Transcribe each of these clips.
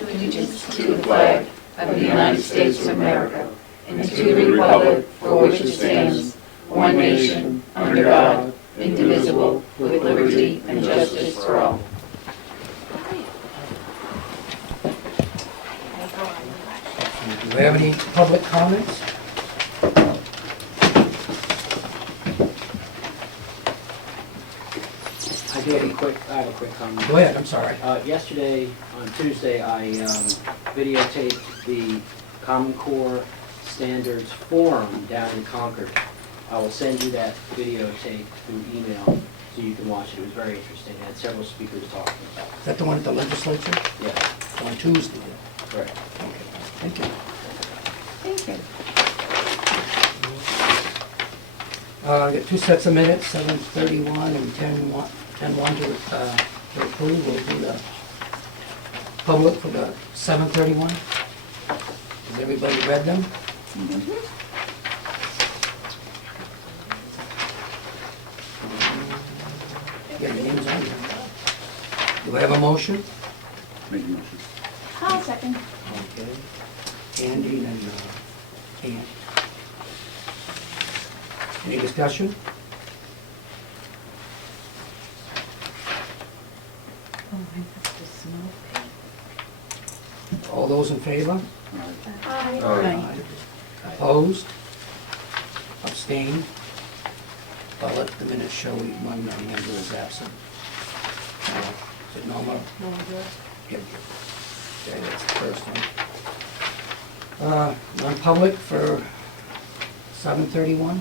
Allegiance to the flag of the United States of America and to the republic for which it stands, one nation, under God, indivisible, with liberty and justice for all. Do we have any public comments? I have a quick comment. Go ahead, I'm sorry. Yesterday, on Tuesday, I videotaped the Common Core Standards Forum down in Concord. I will send you that videotape through email so you can watch it. It was very interesting. I had several speakers talking about it. Is that the one at the legislature? Yeah, On Tuesday? correct. Okay, thank you. Thank you. I got two sets of minutes, 7:31 and 10:1 to approve. We'll do the public for the 7:31. Has everybody read them? Yeah, the name's on there. Do I have a motion? Make a motion. I'll second. Okay. Andy and Ann. Any discussion? All those in favor? Aye. Opposed? Abstained? I'll let the minutes show one member is absent. Is it normal? Yep. Okay, that's the first one. Non-public for 7:31.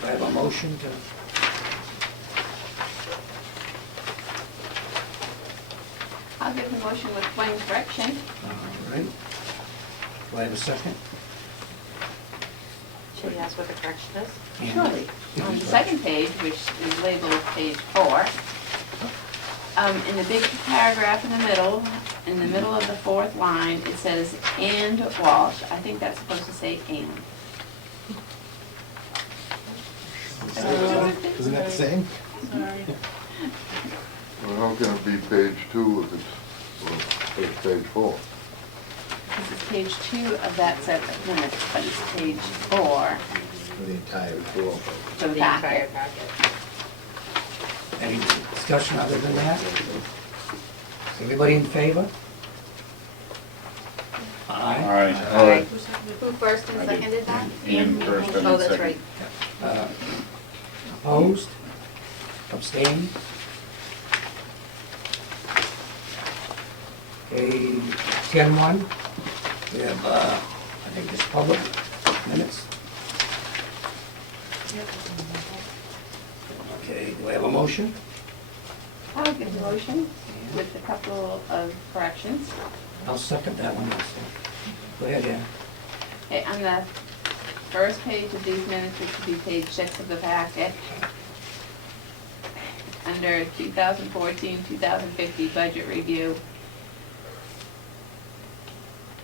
Do I have a motion to? I'll give the motion with one correction. All right. Do I have a second? Should we ask what the correction is? Surely. On the second page, which is labeled page 4, in the big paragraph in the middle of the fourth line, it says "and Walsh." I think that's supposed to say "and." Isn't that the same? Sorry. Well, how can it be page 2 if it's page 4? This is page 2 of that set of minutes, but it's page 4 For the entire pool. for the entire packet. packet. Any discussion other than that? Everybody in favor? Aye. All right. Who first and I did. seconded that? Ian first and then Oh, that's second. right. Opposed? Abstained? Okay, 10-1. We have, I think it's public minutes. Okay, do I have a motion? I'll give the motion with a couple of corrections. I'll second that one also. Go ahead, Ann. Okay, on the first page of these minutes, which would be page 6 of the packet, under 2014-2050 budget review,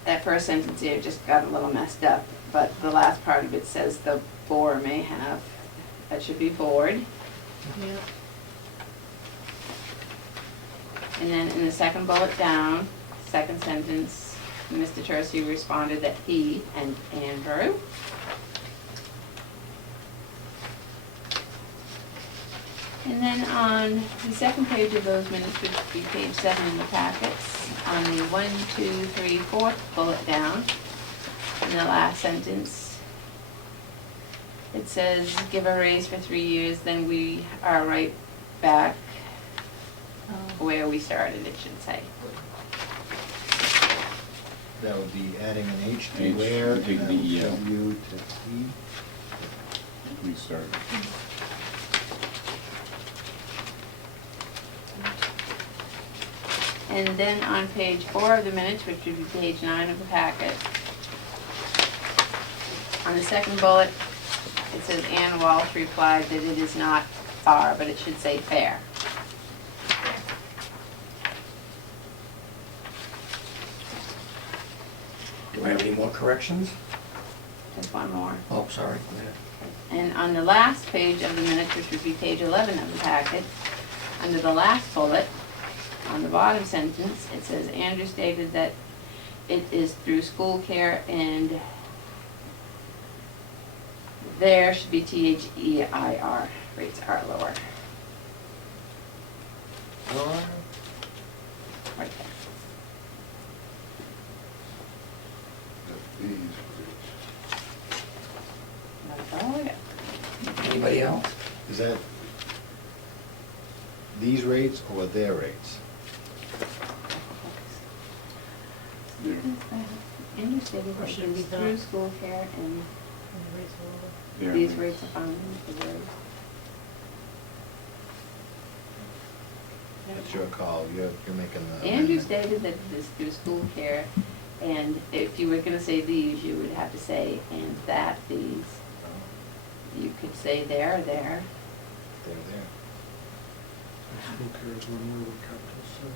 that first sentence here just got a little messed up, but the last part of it says the board may have, that should be board. And then in the second bullet down, second sentence, Mr. Tursi responded that he and Andrew. And then on the second page of those minutes, which would be page 7 in the packets, on the 1, 2, 3, 4th bullet down, in the last sentence, it says, give a raise for 3 years, then we are right back where we started, it should say. That would be adding an H to H, where, take and the E out. W to E. We start. And then on page 4 of the minutes, which would be page 9 of the packet, on the second bullet, it says Ann Walsh replied that it is not far, but it should say fair. Do I have any more corrections? Just one more. Oh, sorry, go ahead. And on the last page of the minutes, which would be page 11 of the packet, under the last bullet, on the bottom sentence, it says, Andrew stated that it is through school care and there should be THEIR, rates are lower. Right there. These, That's all I got. Anybody else? Is that these rates or their rates? Andrew stated that should it be is done. through school care and Yeah. these rates are found in the road. It's your call, you're making the Andrew amendment. stated that it is through school care, and if you were gonna say these, you would have to say, and that these. You could say there or there. They're there. School care is one word with capital C.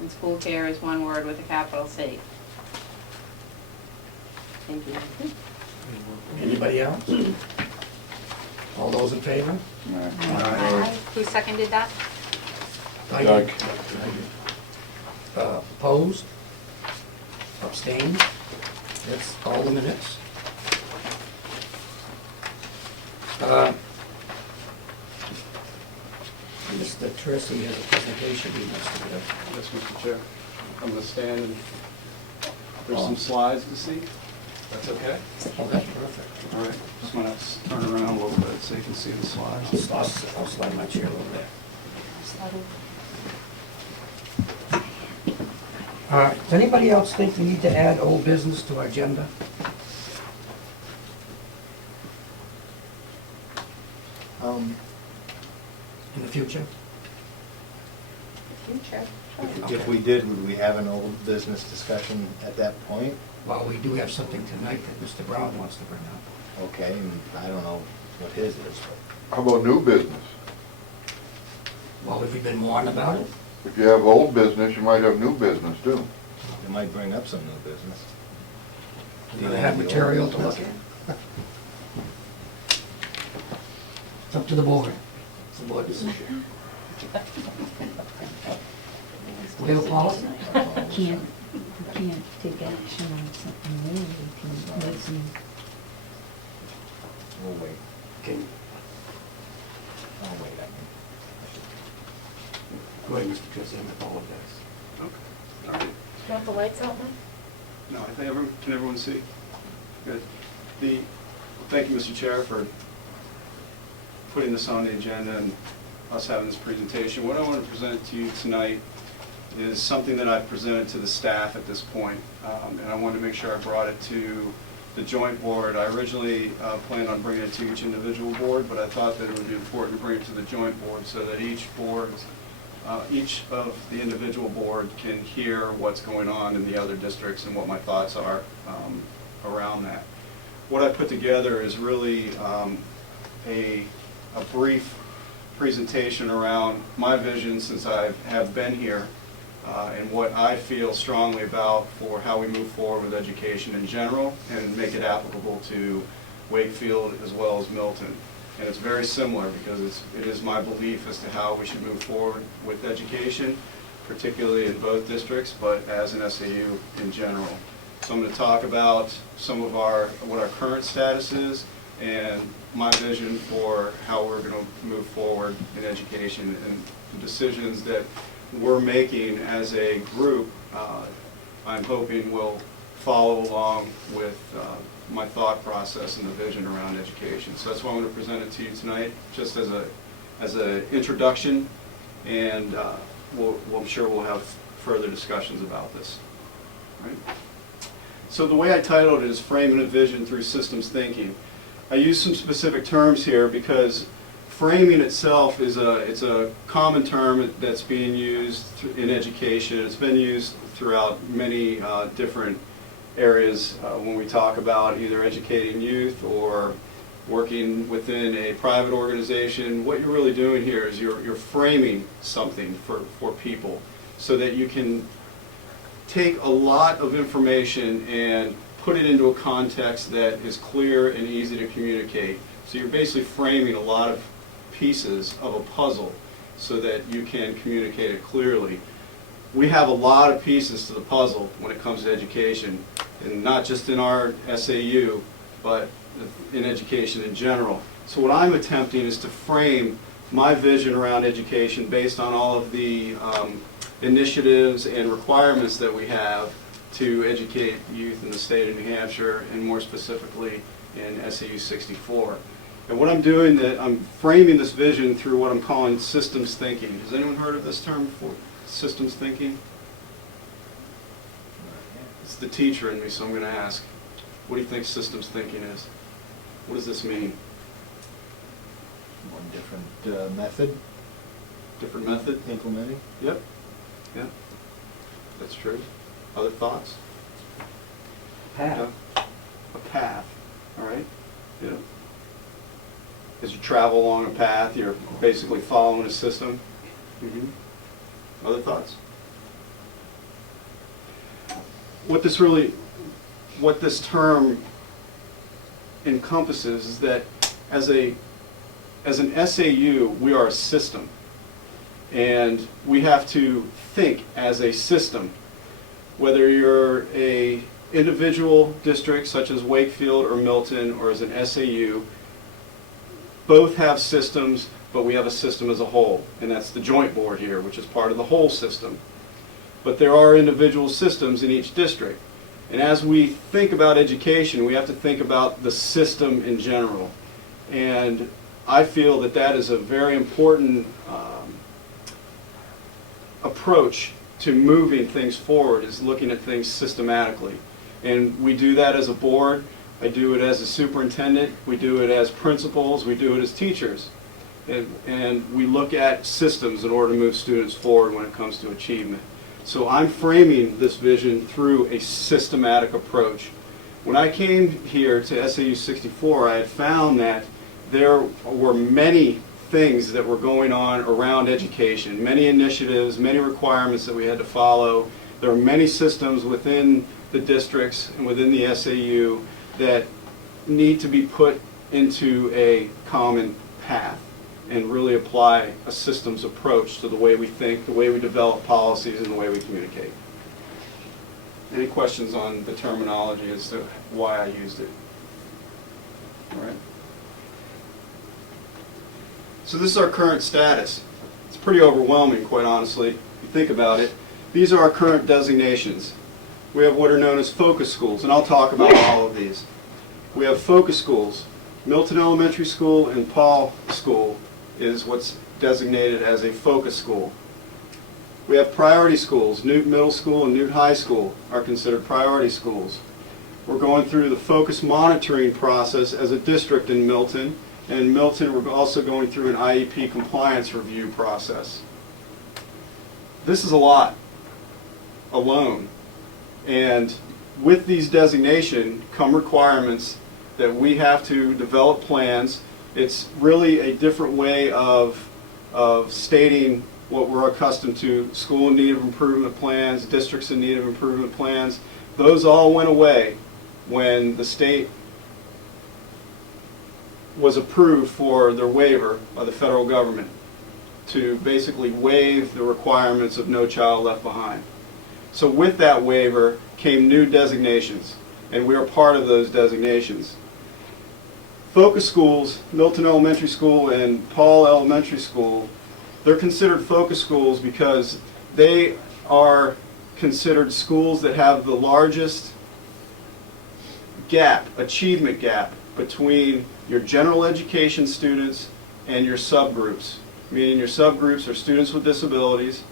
And school care is one word with a capital C. Thank you. Anybody else? All those in favor? Aye. Who seconded that? Doug. Opposed? Abstained? That's all the minutes. Mr. Tursi has a presentation he wants to give. Yes, Mr. Chair. I'm going to stand and there's some slides to see. That's okay? Oh, that's perfect. All right. Just want to turn around a little bit so you can see the slides. I'll slide my chair a little bit. Does anybody else think we need to add old business to our agenda? In the future? Future. If we did, would we have an old business discussion at that point? Well, we do have something tonight that Mr. Brown wants to bring up. Okay, and I don't know what his is, but how about new business? Well, have we been warned about it? If you have old business, you might have new business too. it might bring up some new business. Do you have material to look at? It's up to the board. It's the board decision. We have a policy? Can't, we can't take action on something new, we can listen. We'll wait. Okay, I'll wait. go ahead, Mr. Tursi, I apologize. Okay. All right. You want the lights out, man? No, I think can everyone see? Good. Thank you, Mr. Chair, for putting this on the agenda and us having this presentation. What I want to present to you tonight is something that I've presented to the staff at this point, and I wanted to make sure I brought it to the joint board. I originally planned on bringing it to each individual board, but I thought that it would be important to bring it to the joint board so that each of the individual board can hear what's going on in the other districts and what my thoughts are around that. What I put together is really a brief presentation around my vision since I have been here and what I feel strongly about for how we move forward with education in general and make it applicable to Wakefield as well as Milton. And it's very similar because it is my belief as to how we should move forward with education, particularly in both districts, but as an SAU in general. So I'm going to talk about some of what our current status is and my vision for how we're going to move forward in education and the decisions that we're making as a group, I'm hoping will follow along with my thought process and the vision around education. So that's why I'm going to present it to you tonight, just as an introduction, and I'm sure we'll have further discussions about this. All right? So the way I titled it is Framing a Vision Through Systems Thinking. I use some specific terms here because framing itself is a common term that's being used in education. It's been used throughout many different areas when we talk about either educating youth or working within a private organization. What you're really doing here is you're framing something for people so that you can take a lot of information and put it into a context that is clear and easy to communicate. So you're basically framing a lot of pieces of a puzzle so that you can communicate it clearly. we have a lot of pieces to the puzzle when it comes to education, and not just in our SAU, but in education in general. So what I'm attempting is to frame my vision around education based on all of the initiatives and requirements that we have to educate youth in the state of New Hampshire, and more specifically in SAU 64. And what I'm doing, that I'm framing this vision through what I'm calling systems thinking. Has anyone heard of this term before? Systems thinking? It's the teacher in me, so I'm going to ask, what do you think systems thinking is? What does this mean? One different method Different method? implementing. Yep. Yep. That's true. Other thoughts? Path. Yeah. A path. All right. Yeah. As you travel along a path, you're basically following a system. Other thoughts? What this term encompasses is that as an SAU, we are a system. And we have to think as a system. Whether you're a individual district such as Wakefield or Milton, or as an SAU, both have systems, but we have a system as a whole. And that's the joint board here, which is part of the whole system. But there are individual systems in each district. And as we think about education, we have to think about the system in general. And I feel that that is a very important approach to moving things forward, is looking at things systematically. And we do that as a board. I do it as a superintendent. We do it as principals. We do it as teachers. And we look at systems in order to move students forward when it comes to achievement. So I'm framing this vision through a systematic approach. When I came here to SAU 64, I had found that there were many things that were going on around education, many initiatives, many requirements that we had to follow. There are many systems within the districts and within the SAU that need to be put into a common path and really apply a systems approach to the way we think, the way we develop policies, and the way we communicate. Any questions on the terminology as to why I used it? All right. So this is our current status. It's pretty overwhelming, quite honestly, if you think about it. These are our current designations. We have what are known as focus schools, and I'll talk about all of these. We have focus schools. Milton Elementary School and Paul School is what's designated as a focus school. We have priority schools. Newton Middle School and Newton High School are considered priority schools. We're going through the focus monitoring process as a district in Milton. And in Milton, we're also going through an IEP compliance review process. This is a lot alone. And with these designations come requirements that we have to develop plans. It's really a different way of stating what we're accustomed to: school in need of improvement plans, districts in need of improvement plans. Those all went away when the state was approved for their waiver by the federal government to basically waive the requirements of No Child Left Behind. So with that waiver came new designations, and we are part of those designations. Focus schools, Milton Elementary School and Paul Elementary School, they're considered focus schools because they are considered schools that have the largest gap, achievement gap, between your general education students and your subgroups, meaning your subgroups are students with disabilities.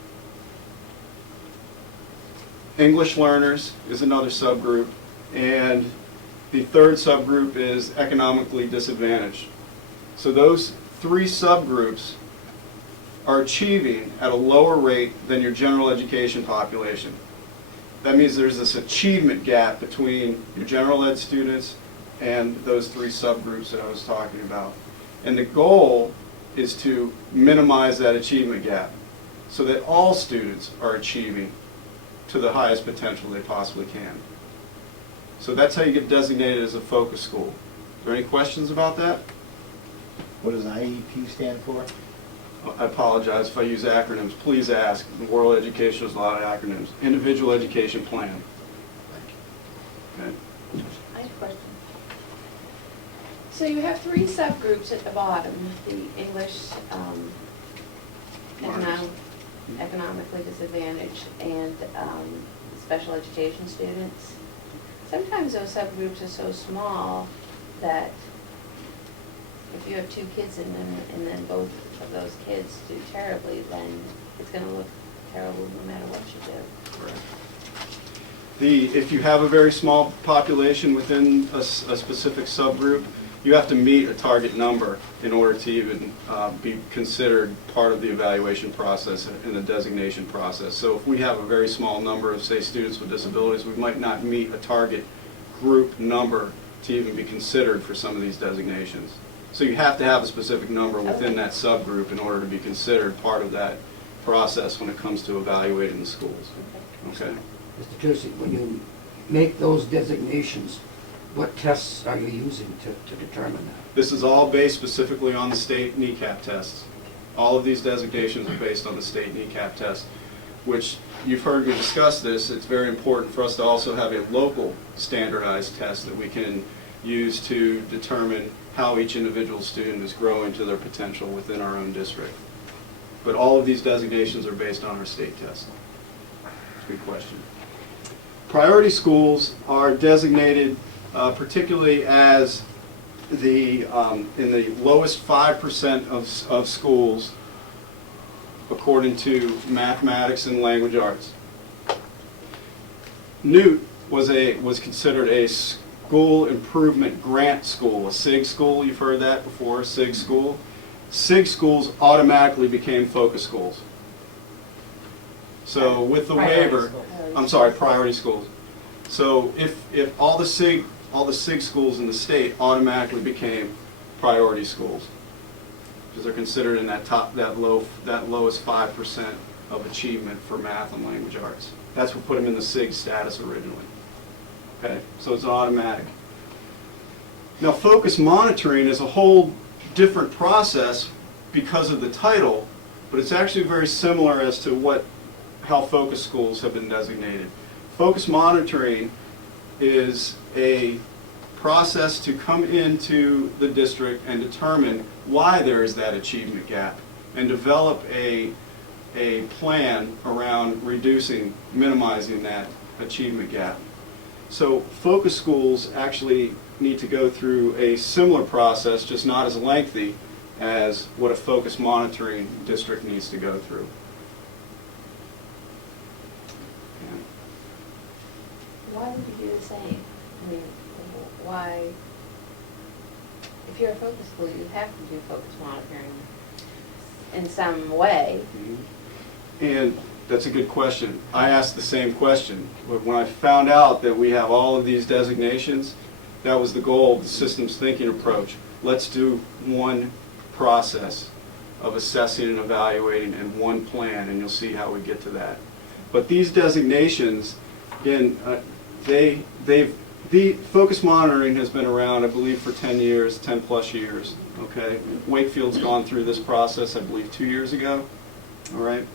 English learners is another subgroup, and the third subgroup is economically disadvantaged. So those three subgroups are achieving at a lower rate than your general education population. That means there's this achievement gap between your general ed students and those three subgroups that I was talking about. And the goal is to minimize that achievement gap so that all students are achieving to the highest potential they possibly can. So that's how you get designated as a focus school. Are there any questions about that? What does IEP stand for? I apologize if I use acronyms, please ask. The World Education has a lot of acronyms. Individual Education Plan. Okay. I have a question. So you have three subgroups at the bottom, the English, economically disadvantaged, and special education students. Sometimes those subgroups are so small that if you have two kids and then both of those kids do terribly, then it's going to look terrible no matter what you do. Correct. If you have a very small population within a specific subgroup, you have to meet a target number in order to even be considered part of the evaluation process and the designation process. So if we have a very small number of, say, students with disabilities, we might not meet a target group number to even be considered for some of these designations. So you have to have a specific number within that subgroup in order to be considered part of that process when it comes to evaluating the schools. Okay? Mr. Tursi, when you make those designations, what tests are you using to determine that? This is all based specifically on the state NECAP tests. All of these designations are based on the state NECAP test, which you've heard me discuss this. It's very important for us to also have a local standardized test that we can use to determine how each individual student is growing to their potential within our own district. But all of these designations are based on our state test. Good question. Priority schools are designated particularly as in the lowest 5% of schools according to mathematics and language arts. Newt was considered a school improvement grant school, a SIG school. You've heard that before, SIG school. SIG schools automatically became focus schools. So with the waiver, I'm sorry, priority schools. So if all the SIG schools in the state automatically became priority schools, because they're considered in that lowest 5% of achievement for math and language arts. That's what put them in the SIG status originally. Okay, so it's automatic. Now, focus monitoring is a whole different process because of the title, but it's actually very similar as to how focus schools have been designated. Focus monitoring is a process to come into the district and determine why there is that achievement gap and develop a plan around minimizing that achievement gap. So focus schools actually need to go through a similar process, just not as lengthy as what a focus monitoring district needs to go through. Why would you do the same? I mean, why? If you're a focus school, you have to do focus monitoring in some way. And that's a good question. I asked the same question. When I found out that we have all of these designations, that was the goal of the systems thinking approach. Let's do one process of assessing and evaluating and one plan, and you'll see how we get to that. But these designations, again, the focus monitoring has been around, I believe, for 10 years, 10 plus years. Okay, Wakefield's gone through this process, I believe, 2 years ago. All right.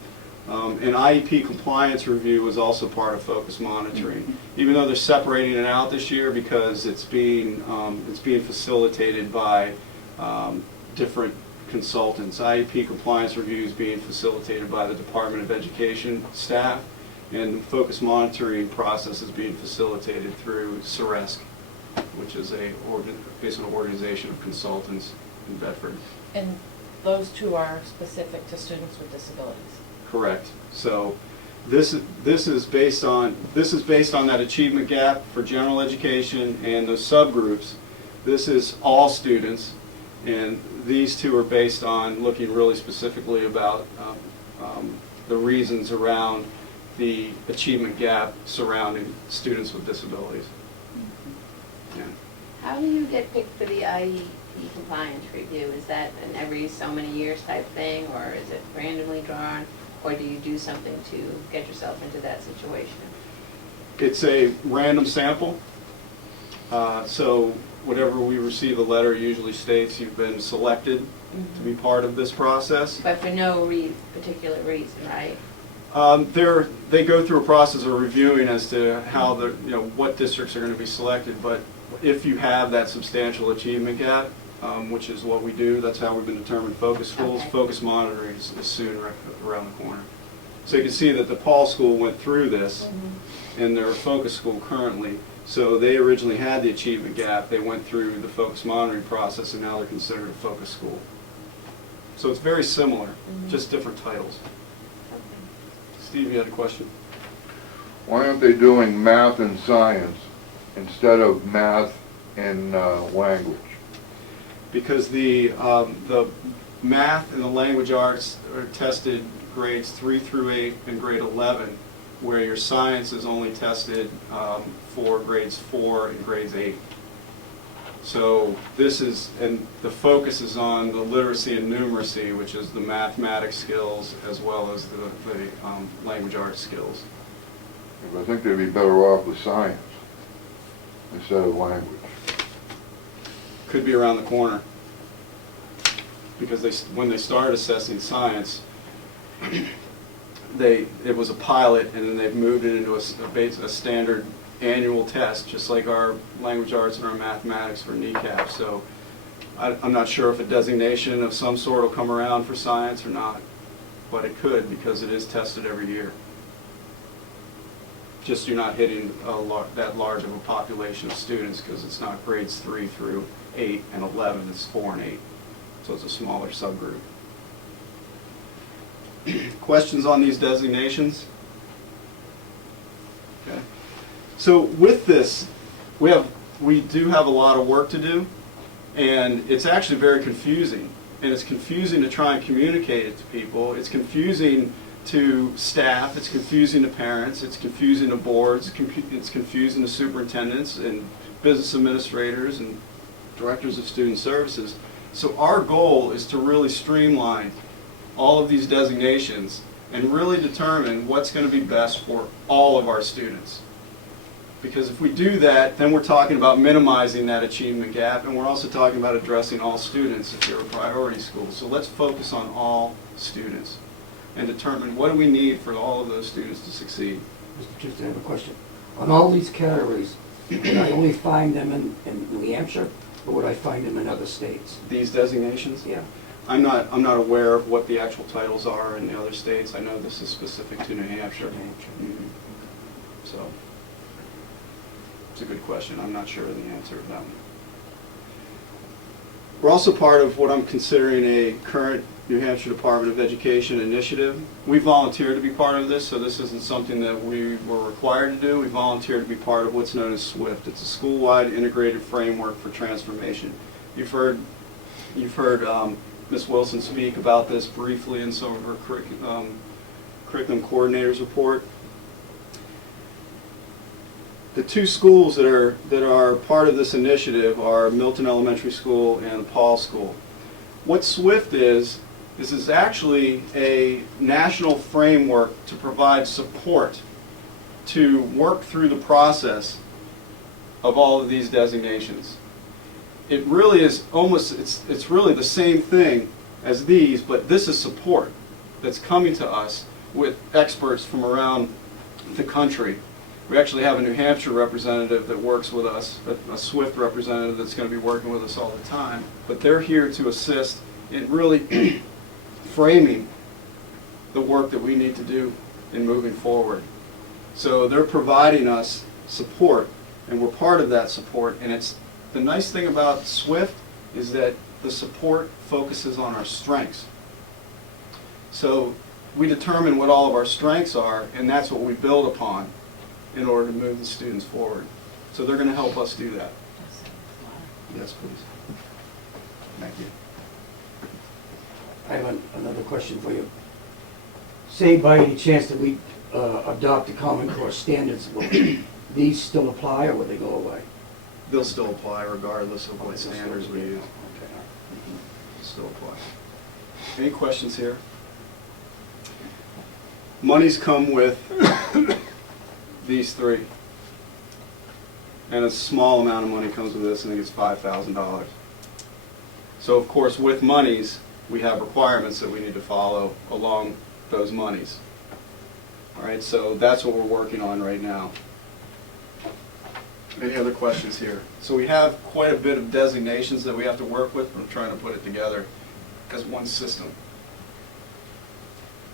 And IEP compliance review was also part of focus monitoring, even though they're separating it out this year because it's being facilitated by different consultants. IEP compliance review is being facilitated by the Department of Education staff, and the focus monitoring process is being facilitated through CERESC, which is basically an organization of consultants in Bedford. And those two are specific to students with disabilities? Correct. So this is based on that achievement gap for general education and those subgroups. This is all students, and these two are based on looking really specifically about the reasons around the achievement gap surrounding students with disabilities. Yeah. How do you get picked for the IEP compliance review? Is that an every so many years type thing, or is it randomly drawn, or do you do something to get yourself into that situation? It's a random sample. So whatever we receive a letter usually states you've been selected to be part of this process. But for no particular reason, right? They go through a process of reviewing as to how what districts are going to be selected, but if you have that substantial achievement gap, which is what we do, that's how we've been determined focus schools. Okay. Focus monitoring is soon around the corner. So you can see that the Paul School went through this, and they're a focus school currently. So they originally had the achievement gap, they went through the focus monitoring process, and now they're considered a focus school. So it's very similar, just different titles. Steve, you had a question? Why aren't they doing math and science instead of math and language? Because the math and the language arts are tested grades 3 through 8 and grade 11, where your science is only tested for grades 4 and grades 8. So this is, and the focus is on the literacy and numeracy, which is the mathematics skills as well as the language arts skills. I think they'd be better off with science instead of language. Could be around the corner. Because when they started assessing science, it was a pilot, and then they've moved it into a standard annual test, just like our language arts and our mathematics for NECAP. So I'm not sure if a designation of some sort will come around for science or not, but it could, because it is tested every year. Just you're not hitting that large of a population of students, because it's not grades 3 through 8 and 11, it's 4 and 8. So it's a smaller subgroup. Questions on these designations? Okay. So with this, we do have a lot of work to do, and it's actually very confusing. And it's confusing to try and communicate it to people. It's confusing to staff, it's confusing to parents, it's confusing to boards, it's confusing to superintendents and business administrators and directors of student services. So our goal is to really streamline all of these designations and really determine what's going to be best for all of our students. Because if we do that, then we're talking about minimizing that achievement gap, and we're also talking about addressing all students if you're a priority school. So let's focus on all students and determine what do we need for all of those students to succeed. Mr. Tuesday, I have a question. On all these categories, would I only find them in New Hampshire, or would I find them in other states? These designations? Yeah. I'm not aware of what the actual titles are in the other states. I know this is specific to New Hampshire. Mhm. So it's a good question. I'm not sure of the answer of that one. We're also part of what I'm considering a current New Hampshire Department of Education initiative. We volunteered to be part of this, so this isn't something that we were required to do. We volunteered to be part of what's known as SWIFT. It's a school-wide integrated framework for transformation. You've heard Ms. Wilson speak about this briefly in some of her curriculum coordinator's report. The two schools that are part of this initiative are Milton Elementary School and Paul School. What SWIFT is actually a national framework to provide support to work through the process of all of these designations. It really is it's really the same thing as these, but this is support that's coming to us with experts from around the country. We actually have a New Hampshire representative that works with us, a SWIFT representative that's going to be working with us all the time, but they're here to assist in really framing the work that we need to do in moving forward. So they're providing us support, and we're part of that support, and it's the nice thing about SWIFT is that the support focuses on our strengths. So we determine what all of our strengths are, and that's what we build upon in order to move the students forward. So they're going to help us do that. Yes, please. Thank you. I have another question for you. Say by any chance that we adopt the Common Core standards, will these still apply, or will they go away? They'll still apply regardless of what standards we use. Okay. Still apply. Any questions here? Monies come with these three. And a small amount of money comes with this, I think it's $5,000. So of course, with monies, we have requirements that we need to follow along those monies. All right, so that's what we're working on right now. Any other questions here? So we have quite a bit of designations that we have to work with. I'm trying to put it together as one system.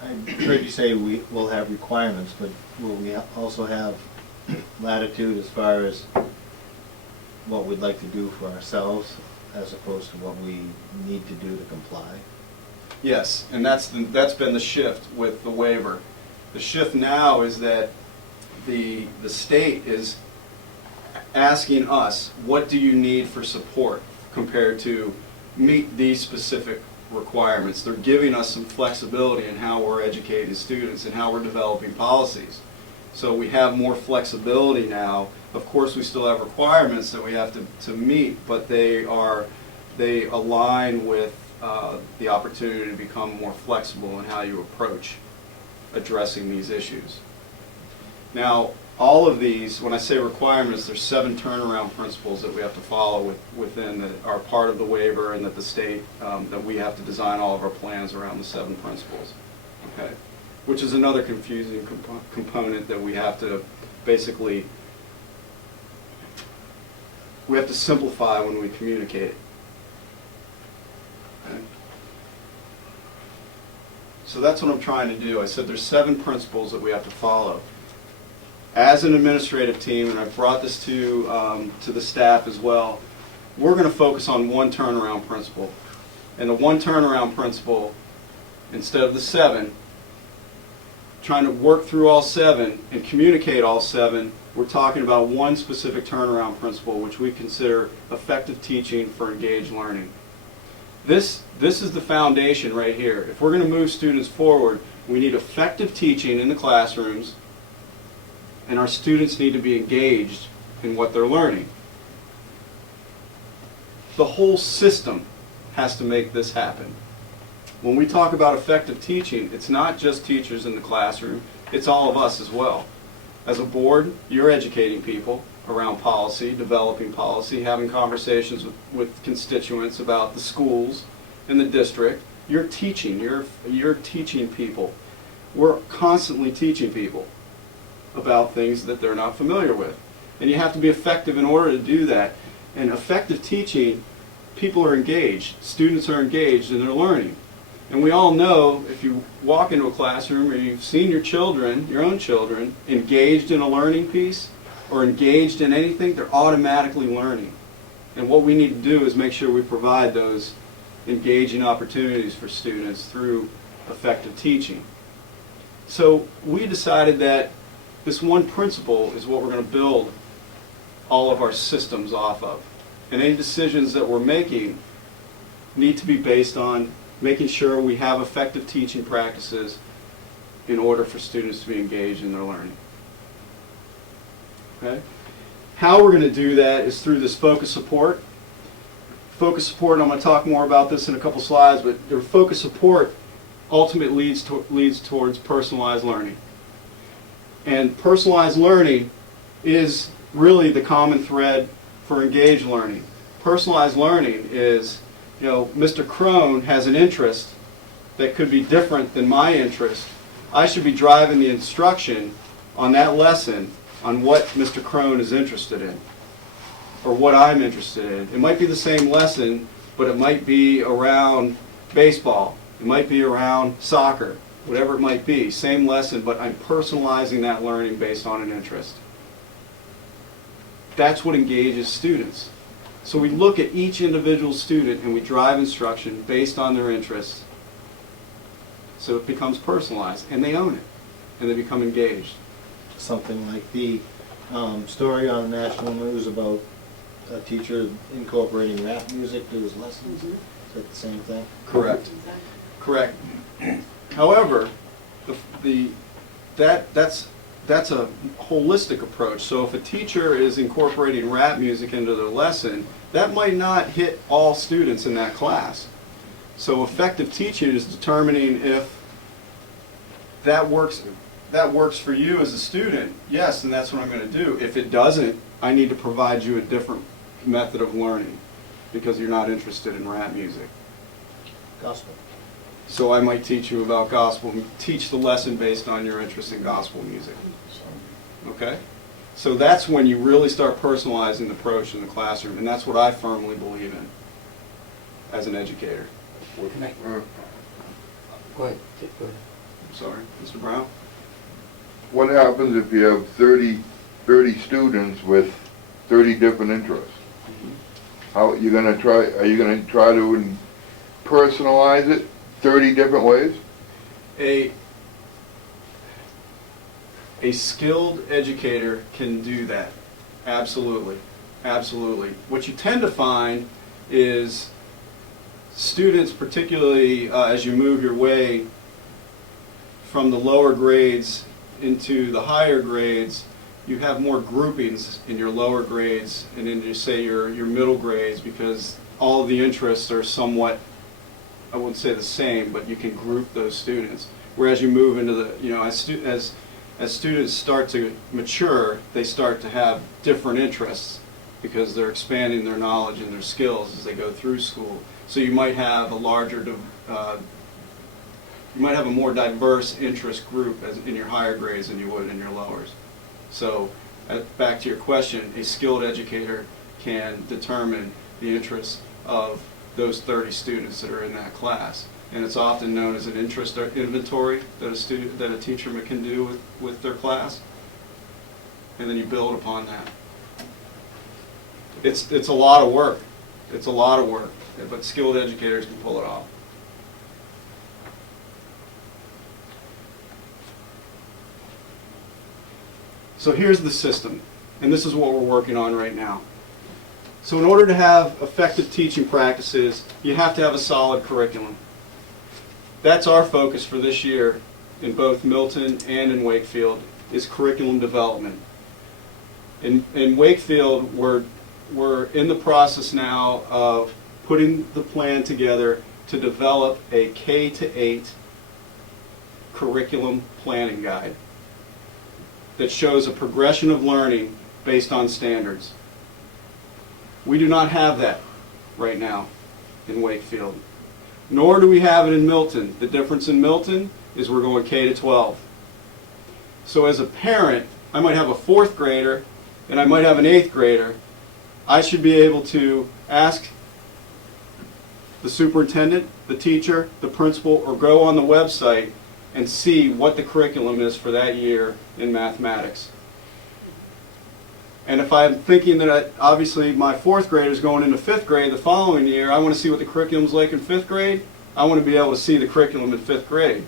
I heard you say we will have requirements, but will we also have latitude as far as what we'd like to do for ourselves as opposed to what we need to do to comply? Yes, and that's been the shift with the waiver. The shift now is that the state is asking us, what do you need for support compared to meet these specific requirements. They're giving us some flexibility in how we're educating students and how we're developing policies. So we have more flexibility now. Of course, we still have requirements that we have to meet, but they align with the opportunity to become more flexible in how you approach addressing these issues. Now, all of these, when I say requirements, there's 7 turnaround principles that we have to follow within that are part of the waiver, and that the state, that we have to design all of our plans around the 7 principles. Okay? Which is another confusing component that we have to basically, we have to simplify when we communicate. Okay? So that's what I'm trying to do. I said there's 7 principles that we have to follow. As an administrative team, and I've brought this to the staff as well, we're going to focus on one turnaround principle. And the one turnaround principle, instead of the 7, trying to work through all 7 and communicate all 7, we're talking about one specific turnaround principle, which we consider effective teaching for engaged learning. This is the foundation right here. If we're going to move students forward, we need effective teaching in the classrooms, and our students need to be engaged in what they're learning. The whole system has to make this happen. When we talk about effective teaching, it's not just teachers in the classroom, it's all of us as well. As a board, you're educating people around policy, developing policy, having conversations with constituents about the schools and the district. You're teaching, you're teaching people. We're constantly teaching people about things that they're not familiar with. And you have to be effective in order to do that. And effective teaching, people are engaged, students are engaged in their learning. And we all know, if you walk into a classroom or you've seen your children, your own children, engaged in a learning piece or engaged in anything, they're automatically learning. And what we need to do is make sure we provide those engaging opportunities for students through effective teaching. So we decided that this one principle is what we're going to build all of our systems off of. And any decisions that we're making need to be based on making sure we have effective teaching practices in order for students to be engaged in their learning. Okay? How we're going to do that is through this focus support. Focus support, and I'm going to talk more about this in a couple slides, but the focus support ultimately leads towards personalized learning. And personalized learning is really the common thread for engaged learning. Personalized learning is, Mr. Crone has an interest that could be different than my interest. I should be driving the instruction on that lesson on what Mr. Crone is interested in, or what I'm interested in. It might be the same lesson, but it might be around baseball. It might be around soccer. Whatever it might be, same lesson, but I'm personalizing that learning based on an interest. That's what engages students. So we look at each individual student and we drive instruction based on their interests. So it becomes personalized, and they own it, and they become engaged. Something like the story on the national news about a teacher incorporating rap music to his lessons. Is that the same thing? Correct. Correct. However, that's a holistic approach. So if a teacher is incorporating rap music into their lesson, that might not hit all students in that class. So effective teaching is determining if that works that works for you as a student, yes, and that's what I'm going to do. If it doesn't, I need to provide you a different method of learning because you're not interested in rap music. Gospel. So I might teach you about gospel, teach the lesson based on your interest in gospel music. Okay? So that's when you really start personalizing the approach in the classroom, and that's what I firmly believe in as an educator. Can I, go ahead, go ahead. I'm sorry, Mr. Brown? What happens if you have 30 students with 30 different interests? How, are you gonna try to personalize it 30 different ways? A skilled educator can do that. Absolutely. Absolutely. What you tend to find is students, particularly as you move your way from the lower grades into the higher grades, you have more groupings in your lower grades and in, say, your middle grades, because all of the interests are somewhat, I wouldn't say the same, but you can group those students. Whereas you move into the, you know, as students start to mature, they start to have different interests because they're expanding their knowledge and their skills as they go through school. So you might have a larger, you might have a more diverse interest group in your higher grades than you would in your lowers. So back to your question, a skilled educator can determine the interests of those 30 students that are in that class. And it's often known as an interest inventory that a teacher can do with their class. And then you build upon that. It's a lot of work. It's a lot of work, but skilled educators can pull it off. So here's the system, and this is what we're working on right now. So in order to have effective teaching practices, you have to have a solid curriculum. That's our focus for this year in both Milton and in Wakefield, is curriculum development. In Wakefield, we're in the process now of putting the plan together to develop a K-8 curriculum planning guide that shows a progression of learning based on standards. We do not have that right now in Wakefield, nor do we have it in Milton. The difference in Milton is we're going K-12. So as a parent, I might have a 4th grader and I might have an 8th grader. I should be able to ask the superintendent, the teacher, the principal, or go on the website and see what the curriculum is for that year in mathematics. And if I'm thinking that obviously my 4th grader is going into 5th grade the following year, I want to see what the curriculum is like in 5th grade. I want to be able to see the curriculum in 5th grade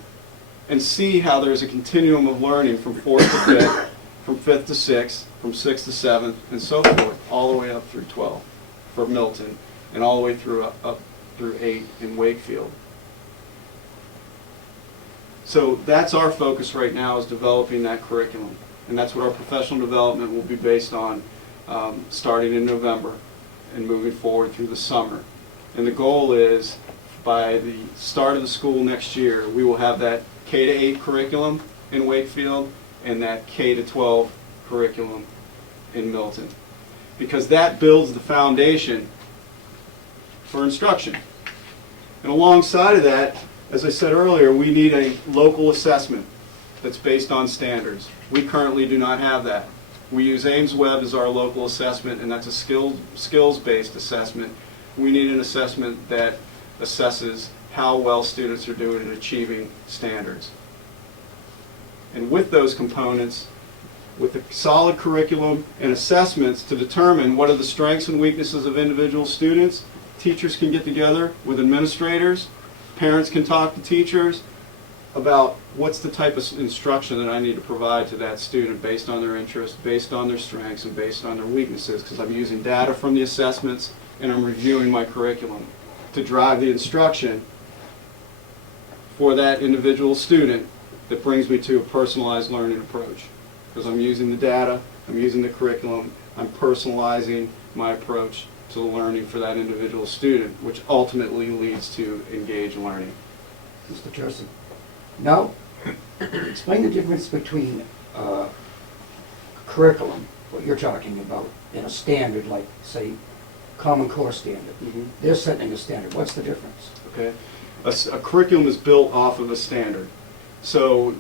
and see how there's a continuum of learning from 4th to 5th, from 5th to 6th, from 6th to 7th, and so forth, all the way up through 12 for Milton, and all the way through up through 8 in Wakefield. So that's our focus right now, is developing that curriculum. And that's what our professional development will be based on starting in November and moving forward through the summer. And the goal is by the start of the school next year, we will have that K-8 curriculum in Wakefield and that K-12 curriculum in Milton. Because that builds the foundation for instruction. And alongside of that, as I said earlier, we need a local assessment that's based on standards. We currently do not have that. We use Ames Webb as our local assessment, and that's a skills-based assessment. We need an assessment that assesses how well students are doing in achieving standards. And with those components, with a solid curriculum and assessments to determine what are the strengths and weaknesses of individual students, teachers can get together with administrators, parents can talk to teachers about what's the type of instruction that I need to provide to that student based on their interests, based on their strengths, and based on their weaknesses, because I'm using data from the assessments and I'm reviewing my curriculum to drive the instruction for that individual student that brings me to a personalized learning approach. Because I'm using the data, I'm using the curriculum, I'm personalizing my approach to the learning for that individual student, which ultimately leads to engaged learning. Mr. Tursi. Now, Explain the difference between curriculum, what you're talking about, and a standard like, say, Common Core standard. They're setting a standard. What's the difference? Okay. A curriculum is built off of a standard. So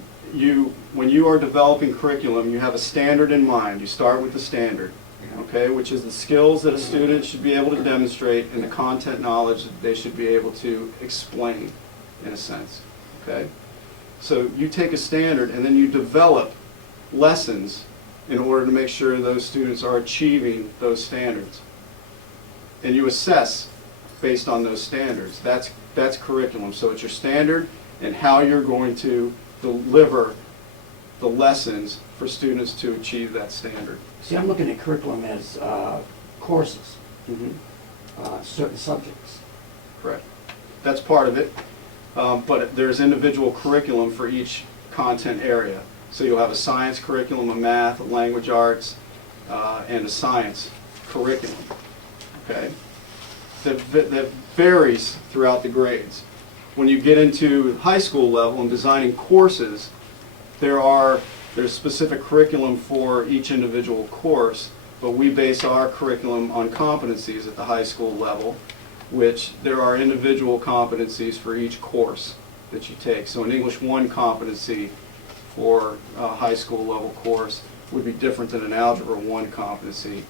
when you are developing curriculum, you have a standard in mind. You start with the standard, okay, which is the skills that a student should be able to demonstrate and the content knowledge that they should be able to explain, in a sense, okay? So you take a standard and then you develop lessons in order to make sure those students are achieving those standards. And you assess based on those standards. That's curriculum. So it's your standard and how you're going to deliver the lessons for students to achieve that standard. See, I'm looking at curriculum as courses, certain subjects. Correct. That's part of it. But there's individual curriculum for each content area. So you'll have a science curriculum, a math, a language arts, and a science curriculum. Okay? That varies throughout the grades. When you get into high school level and designing courses, there's specific curriculum for each individual course, but we base our curriculum on competencies at the high school level, which there are individual competencies for each course that you take. So an English 1 competency for a high school level course would be different than an Algebra 1 competency.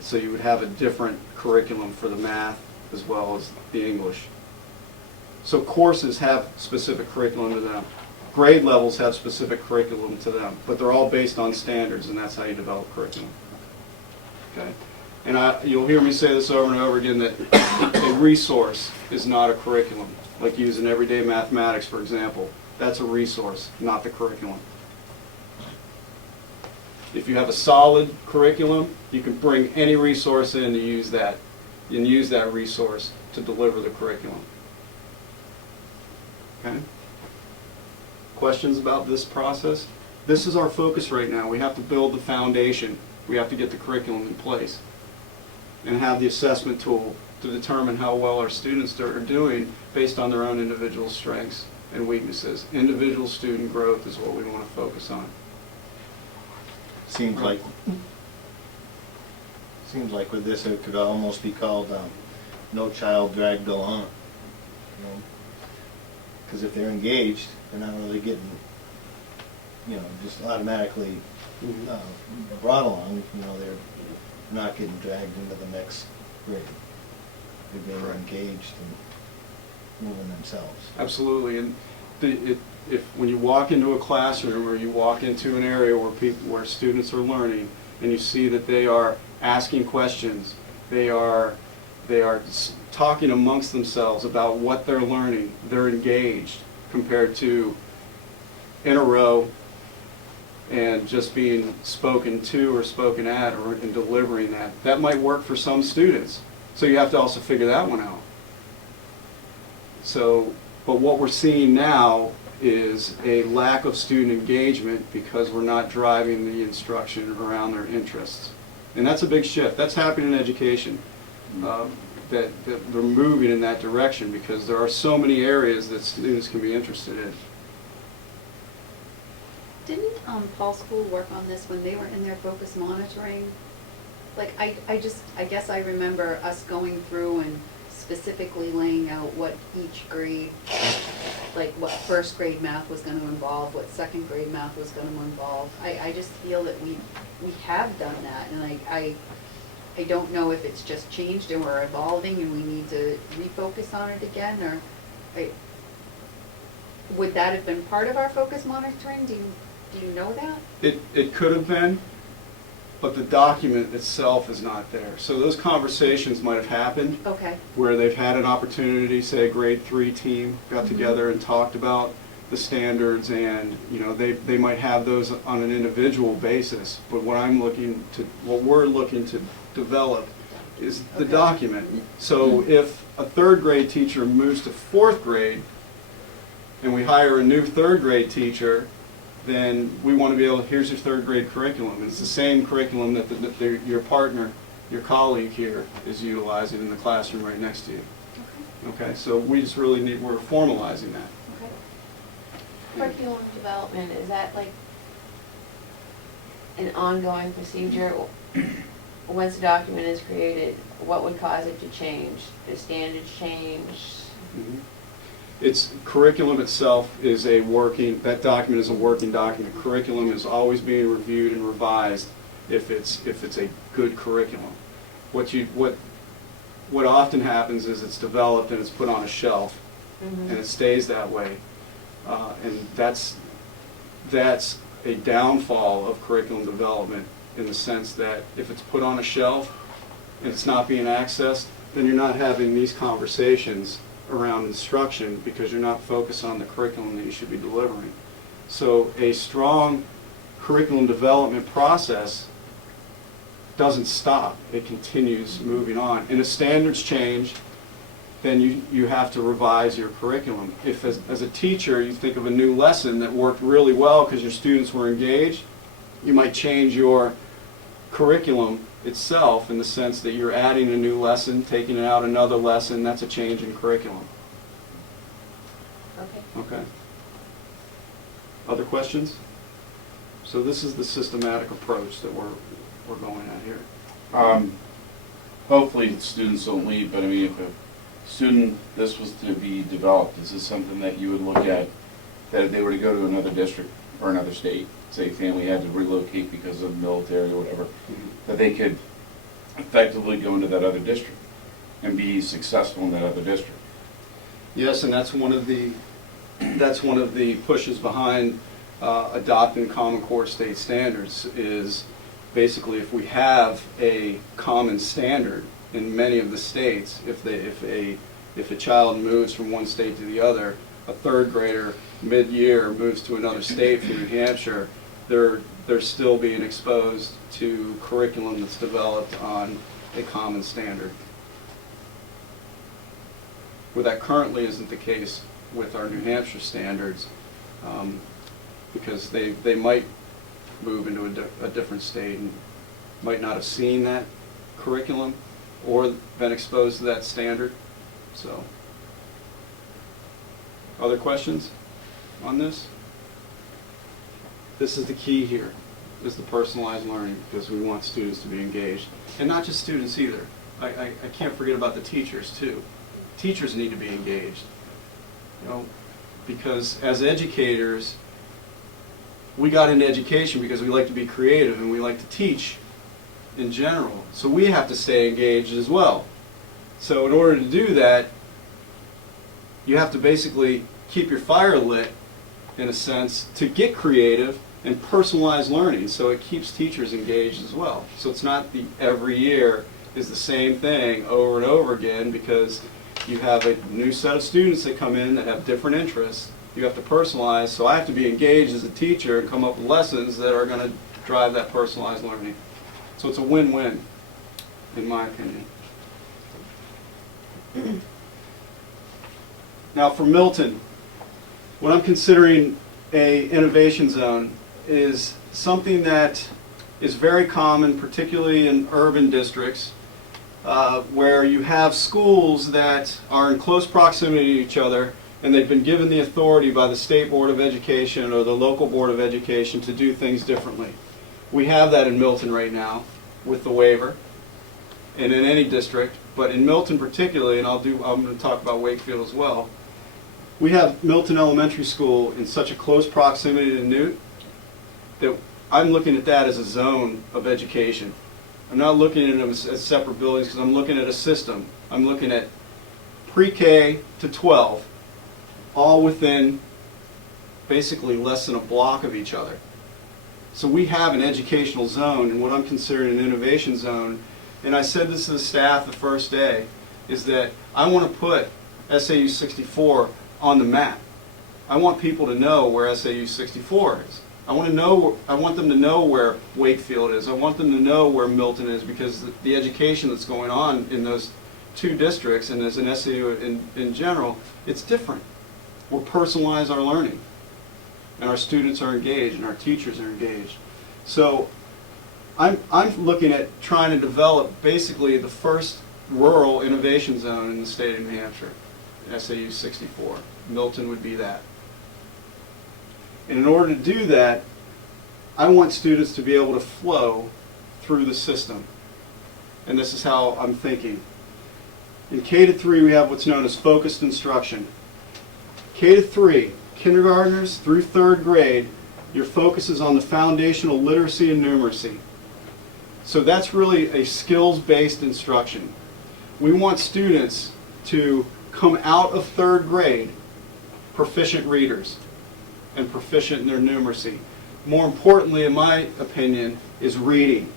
So you would have a different curriculum for the math as well as the English. So courses have specific curriculum to them. Grade levels have specific curriculum to them, but they're all based on standards, and that's how you develop curriculum. Okay? And you'll hear me say this over and over again, that a resource is not a curriculum. Like using everyday mathematics, for example. That's a resource, not the curriculum. If you have a solid curriculum, you can bring any resource in to use that, and use that resource to deliver the curriculum. Okay? Questions about this process? This is our focus right now. We have to build the foundation. We have to get the curriculum in place and have the assessment tool to determine how well our students are doing based on their own individual strengths and weaknesses. Individual student growth is what we want to focus on. Seems like with this it could almost be called no child dragged along. Because if they're engaged, they're not really getting, just automatically brought along. They're not getting dragged into the next grade. They're being engaged and moving themselves. Absolutely, and when you walk into a classroom or you walk into an area where students are learning, and you see that they are asking questions, they are talking amongst themselves about what they're learning, they're engaged compared to in a row and just being spoken to or spoken at or in delivering that. That might work for some students. So you have to also figure that one out. So, but what we're seeing now is a lack of student engagement because we're not driving the instruction around their interests. And that's a big shift. That's happening in education. That they're moving in that direction because there are so many areas that students can be interested in. Didn't Paul School work on this when they were in their focus monitoring? Like, I guess I remember us going through and specifically laying out what each grade, like what first grade math was going to involve, what second grade math was going to involve. I just feel that we have done that, and I don't know if it's just changed and we're evolving and we need to refocus on it again, or would that have been part of our focus monitoring? Do you know that? It could have been, but the document itself is not there. So those conversations might have happened. Okay. Where they've had an opportunity, say a grade 3 team got together and talked about the standards, and they might have those on an individual basis. But what we're looking to develop is the document. So if a 3rd grade teacher moves to 4th grade and we hire a new 3rd grade teacher, then we want to be able, here's your 3rd grade curriculum. And it's the same curriculum that your partner, your colleague here is utilizing in the classroom right next to you. Okay, so we just really we're formalizing that. Okay. curriculum development, is that like an ongoing procedure? Once a document is created, what would cause it to change? Do standards change? It's, curriculum itself is a working, that document is a working document. Curriculum is always being reviewed and revised if it's a good curriculum. What often happens is it's developed and it's put on a shelf, and it stays that way. And that's a downfall of curriculum development, in the sense that if it's put on a shelf and it's not being accessed, then you're not having these conversations around instruction, because you're not focused on the curriculum that you should be delivering. So a strong curriculum development process doesn't stop. It continues moving on. And if standards change, then you have to revise your curriculum. If as a teacher you think of a new lesson that worked really well because your students were engaged, you might change your curriculum itself, in the sense that you're adding a new lesson, taking out another lesson. That's a change in curriculum. Okay. Okay. Other questions? So this is the systematic approach that we're going at here. Hopefully the students don't leave, but I mean, if a student, this was to be developed, is this something that you would look at, that if they were to go to another district or another state, say family had to relocate because of military or whatever, that they could effectively go into that other district and be successful in that other district? Yes, and that's one of the pushes behind adopting Common Core state standards, is basically if we have a common standard in many of the states, if a child moves from one state to the other, a third grader mid-year moves to another state from New Hampshire, they're still being exposed to curriculum that's developed on a common standard. Well, that currently isn't the case with our New Hampshire standards, because they might move into a different state and might not have seen that curriculum or been exposed to that standard. So, other questions on this? This is the key here, is the personalized learning, because we want students to be engaged. And not just students either. I can't forget about the teachers too. Teachers need to be engaged. You know, because as educators, we got into education because we like to be creative and we like to teach in general. So we have to stay engaged as well. So in order to do that, you have to basically keep your fire lit, in a sense, to get creative and personalize learning, so it keeps teachers engaged as well. So it's not every year is the same thing over and over again, because you have a new set of students that come in that have different interests. You have to personalize, so I have to be engaged as a teacher and come up with lessons that are going to drive that personalized learning. So it's a win-win, in my opinion. Now for Milton, what I'm considering a innovation zone is something that is very common, particularly in urban districts, where you have schools that are in close proximity to each other, and they've been given the authority by the State Board of Education or the local Board of Education to do things differently. We have that in Milton right now with the waiver, and in any district, but in Milton particularly, and I'm going to talk about Wakefield as well. We have Milton Elementary School in such a close proximity to Newt that I'm looking at that as a zone of education. I'm not looking at them as separate buildings, because I'm looking at a system. I'm looking at pre-K to 12, all within basically less than a block of each other. So we have an educational zone, and what I'm considering an innovation zone, and I said this to the staff the first day, is that I want to put SAU 64 on the map. I want people to know where SAU 64 is. I want them to know where Wakefield is. I want them to know where Milton is, because the education that's going on in those two districts, and as an SAU in general, it's different. We'll personalize our learning, and our students are engaged, and our teachers are engaged. So I'm looking at trying to develop basically the first rural innovation zone in the state of New Hampshire, SAU 64. Milton would be that. And in order to do that, I want students to be able to flow through the system. And this is how I'm thinking. In K-3, we have what's known as focused instruction. K-3, kindergartners through 3rd grade, your focus is on the foundational literacy and numeracy. So that's really a skills-based instruction. We want students to come out of 3rd grade proficient readers and proficient in their numeracy. More importantly, in my opinion, is reading.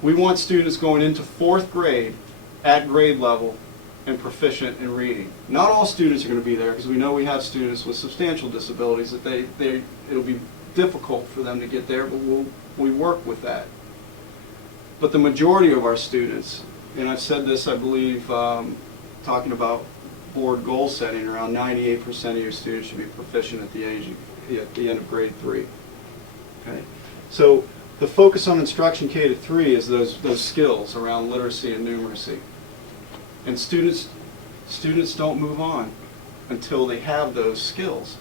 We want students going into 4th grade at grade level and proficient in reading. Not all students are going to be there, because we know we have students with substantial disabilities that it'll be difficult for them to get there, but we work with that. But the majority of our students, and I've said this, I believe, talking about board goal setting, around 98% of your students should be proficient at the end of grade 3. Okay? So the focus on instruction K-3 is those skills around literacy and numeracy. And students don't move on until they have those skills.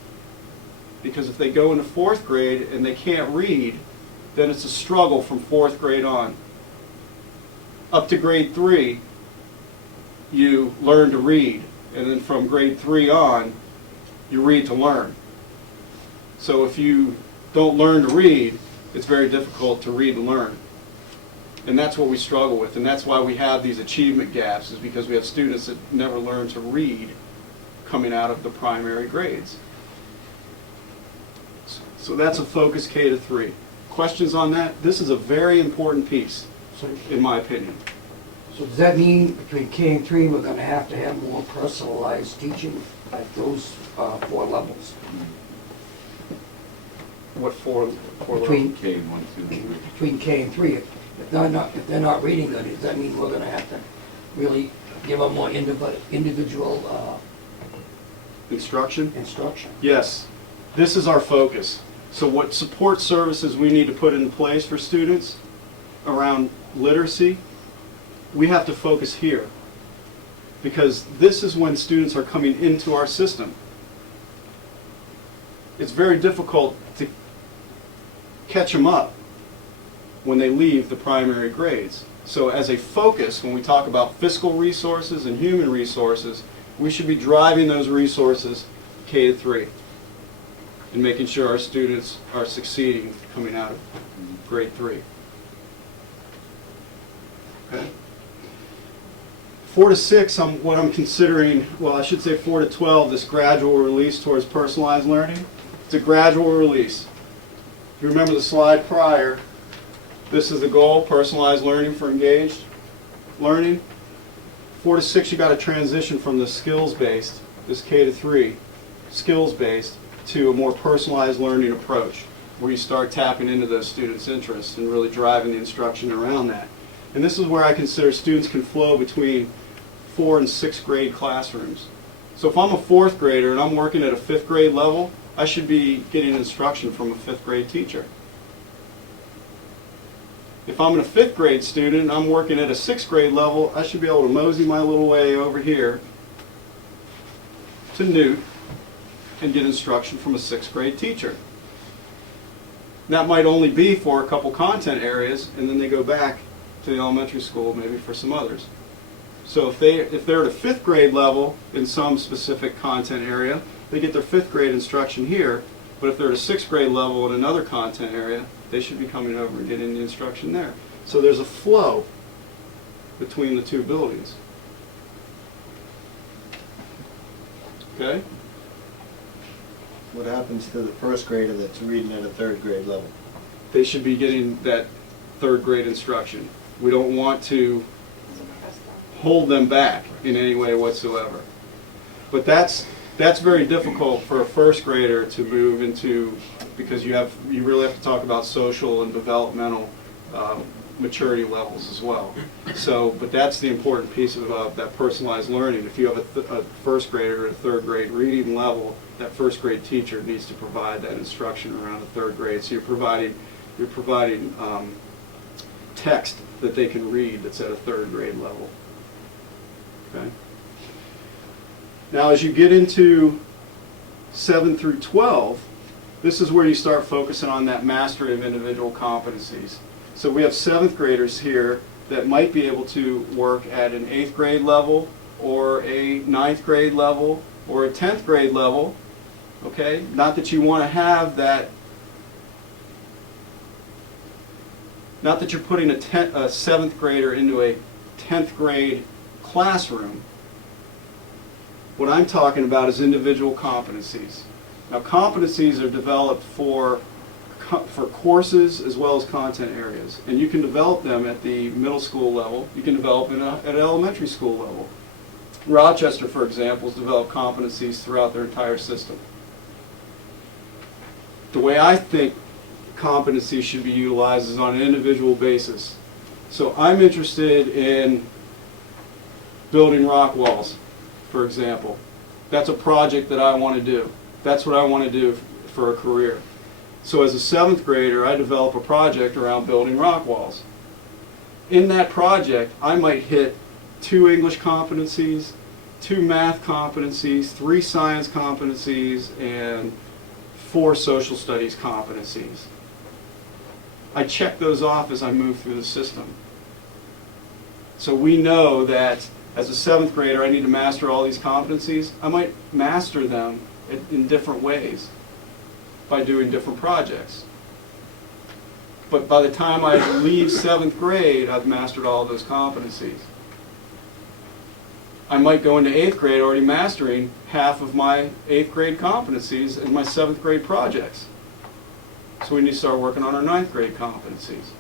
Because if they go into 4th grade and they can't read, then it's a struggle from 4th grade on. Up to grade 3, you learn to read. And then from grade 3 on, you read to learn. So if you don't learn to read, it's very difficult to read and learn. And that's what we struggle with. And that's why we have these achievement gaps, is because we have students that never learn to read coming out of the primary grades. So that's a focus K-3. Questions on that? This is a very important piece, in my opinion. So does that mean between K and 3 we're going to have more personalized teaching at those 4 levels? What for Between K, 1, 2, and 3. between K and 3, if they're not reading good, does that mean we're going to have to really give them more individual Instruction? instruction? Yes. This is our focus. So what support services we need to put in place for students around literacy, we have to focus here. Because this is when students are coming into our system. It's very difficult to catch them up when they leave the primary grades. So as a focus, when we talk about fiscal resources and human resources, we should be driving those resources K-3 and making sure our students are succeeding coming out of grade 3. Okay. 4 to 6, what I'm considering, well, I should say 4 to 12, this gradual release towards personalized learning. It's a gradual release. If you remember the slide prior, this is the goal, personalized learning for engaged learning. 4 to 6, you got to transition from the skills-based, this K to 3, skills-based, to a more personalized learning approach, where you start tapping into those students' interests and really driving the instruction around that. And this is where I consider students can flow between 4th and 6th grade classrooms. So if I'm a 4th grader and I'm working at a 5th grade level, I should be getting instruction from a 5th grade teacher. If I'm a 5th grade student and I'm working at a 6th grade level, I should be able to mosey my little way over here to Newt and get instruction from a 6th grade teacher. That might only be for a couple content areas, and then they go back to the elementary school maybe for some others. So if they're at a 5th grade level in some specific content area, they get their 5th grade instruction here, but if they're at a 6th grade level in another content area, they should be coming over and getting the instruction there. So there's a flow between the two buildings. Okay? What happens to the 1st grader that's reading at a 3rd grade level? They should be getting that 3rd grade instruction. We don't want to hold them back in any way whatsoever. But that's very difficult for a 1st grader to move into, because you really have to talk about social and developmental maturity levels as well. So, but that's the important piece of that personalized learning. If you have a 1st grader at a 3rd grade reading level, that 1st grade teacher needs to provide that instruction around the 3rd grade. So you're providing text that they can read that's at a 3rd grade level. Okay. Now, as you get into 7 through 12, this is where you start focusing on that mastery of individual competencies. So we have 7th graders here that might be able to work at an 8th grade level, or a 9th grade level, or a 10th grade level, okay? Not that you want to have that, not that you're putting a 7th grader into a 10th grade classroom. What I'm talking about is individual competencies. Now, competencies are developed for courses as well as content areas, and you can develop them at the middle school level. You can develop them at elementary school level. Rochester, for example, has developed competencies throughout their entire system. The way I think competencies should be utilized is on an individual basis. So I'm interested in building rock walls, for example. That's a project that I want to do. That's what I want to do for a career. So as a 7th grader, I develop a project around building rock walls. In that project, I might hit 2 English competencies, 2 math competencies, 3 science competencies, and 4 social studies competencies. I check those off as I move through the system. So we know that as a 7th grader, I need to master all these competencies. I might master them in different ways by doing different projects. But by the time I leave 7th grade, I've mastered all of those competencies. I might go into 8th grade already mastering half of my 8th grade competencies in my 7th grade projects. So we need to start working on our 9th grade competencies.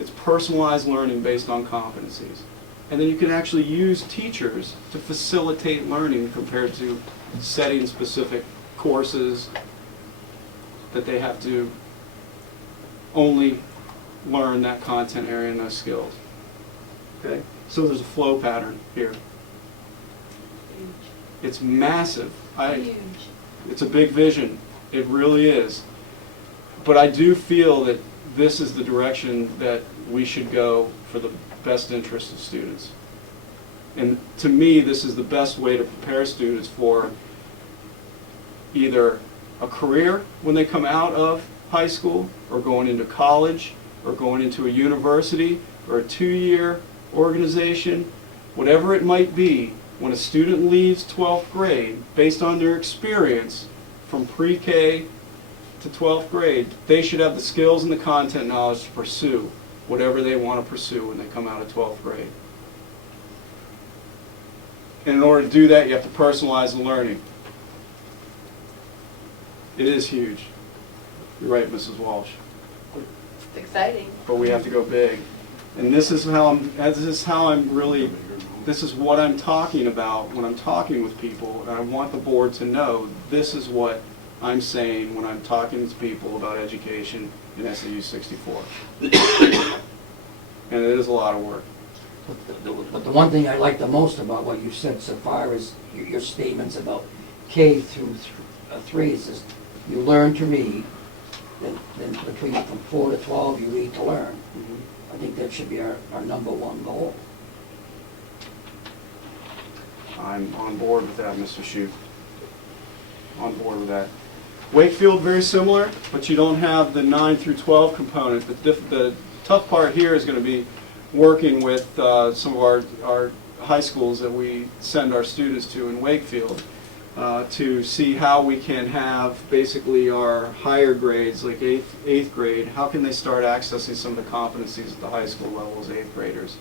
It's personalized learning based on competencies. And then you can actually use teachers to facilitate learning compared to setting specific courses that they have to only learn that content area and those skills. Okay? So there's a flow pattern here. It's massive. It's a big vision. It really is. But I do feel that this is the direction that we should go for the best interest of students. And to me, this is the best way to prepare students for either a career when they come out of high school, or going into college, or going into a university, or a 2-year organization, whatever it might be. When a student leaves 12th grade, based on their experience from pre-K to 12th grade, they should have the skills and the content knowledge to pursue whatever they want to pursue when they come out of 12th grade. And in order to do that, you have to personalize the learning. It is huge. You're right, Mrs. Walsh. It's exciting. But we have to go big. And this is what I'm talking about when I'm talking with people, and I want the board to know this is what I'm saying when I'm talking to people about education in SAU 64. And it is a lot of work. But the one thing I like the most about what you said so far is your statements about K through 3. It says you learn to read, then from 4 to 12 you read to learn. I think that should be our #1 goal. I'm on board with that, Mr. Shute. On board with that. Wakefield, very similar, but you don't have the 9 through 12 component. The tough part here is going to be working with some of our high schools that we send our students to in Wakefield to see how we can have basically our higher grades, like 8th grade, how can they start accessing some of the competencies at the high school level as 8th graders.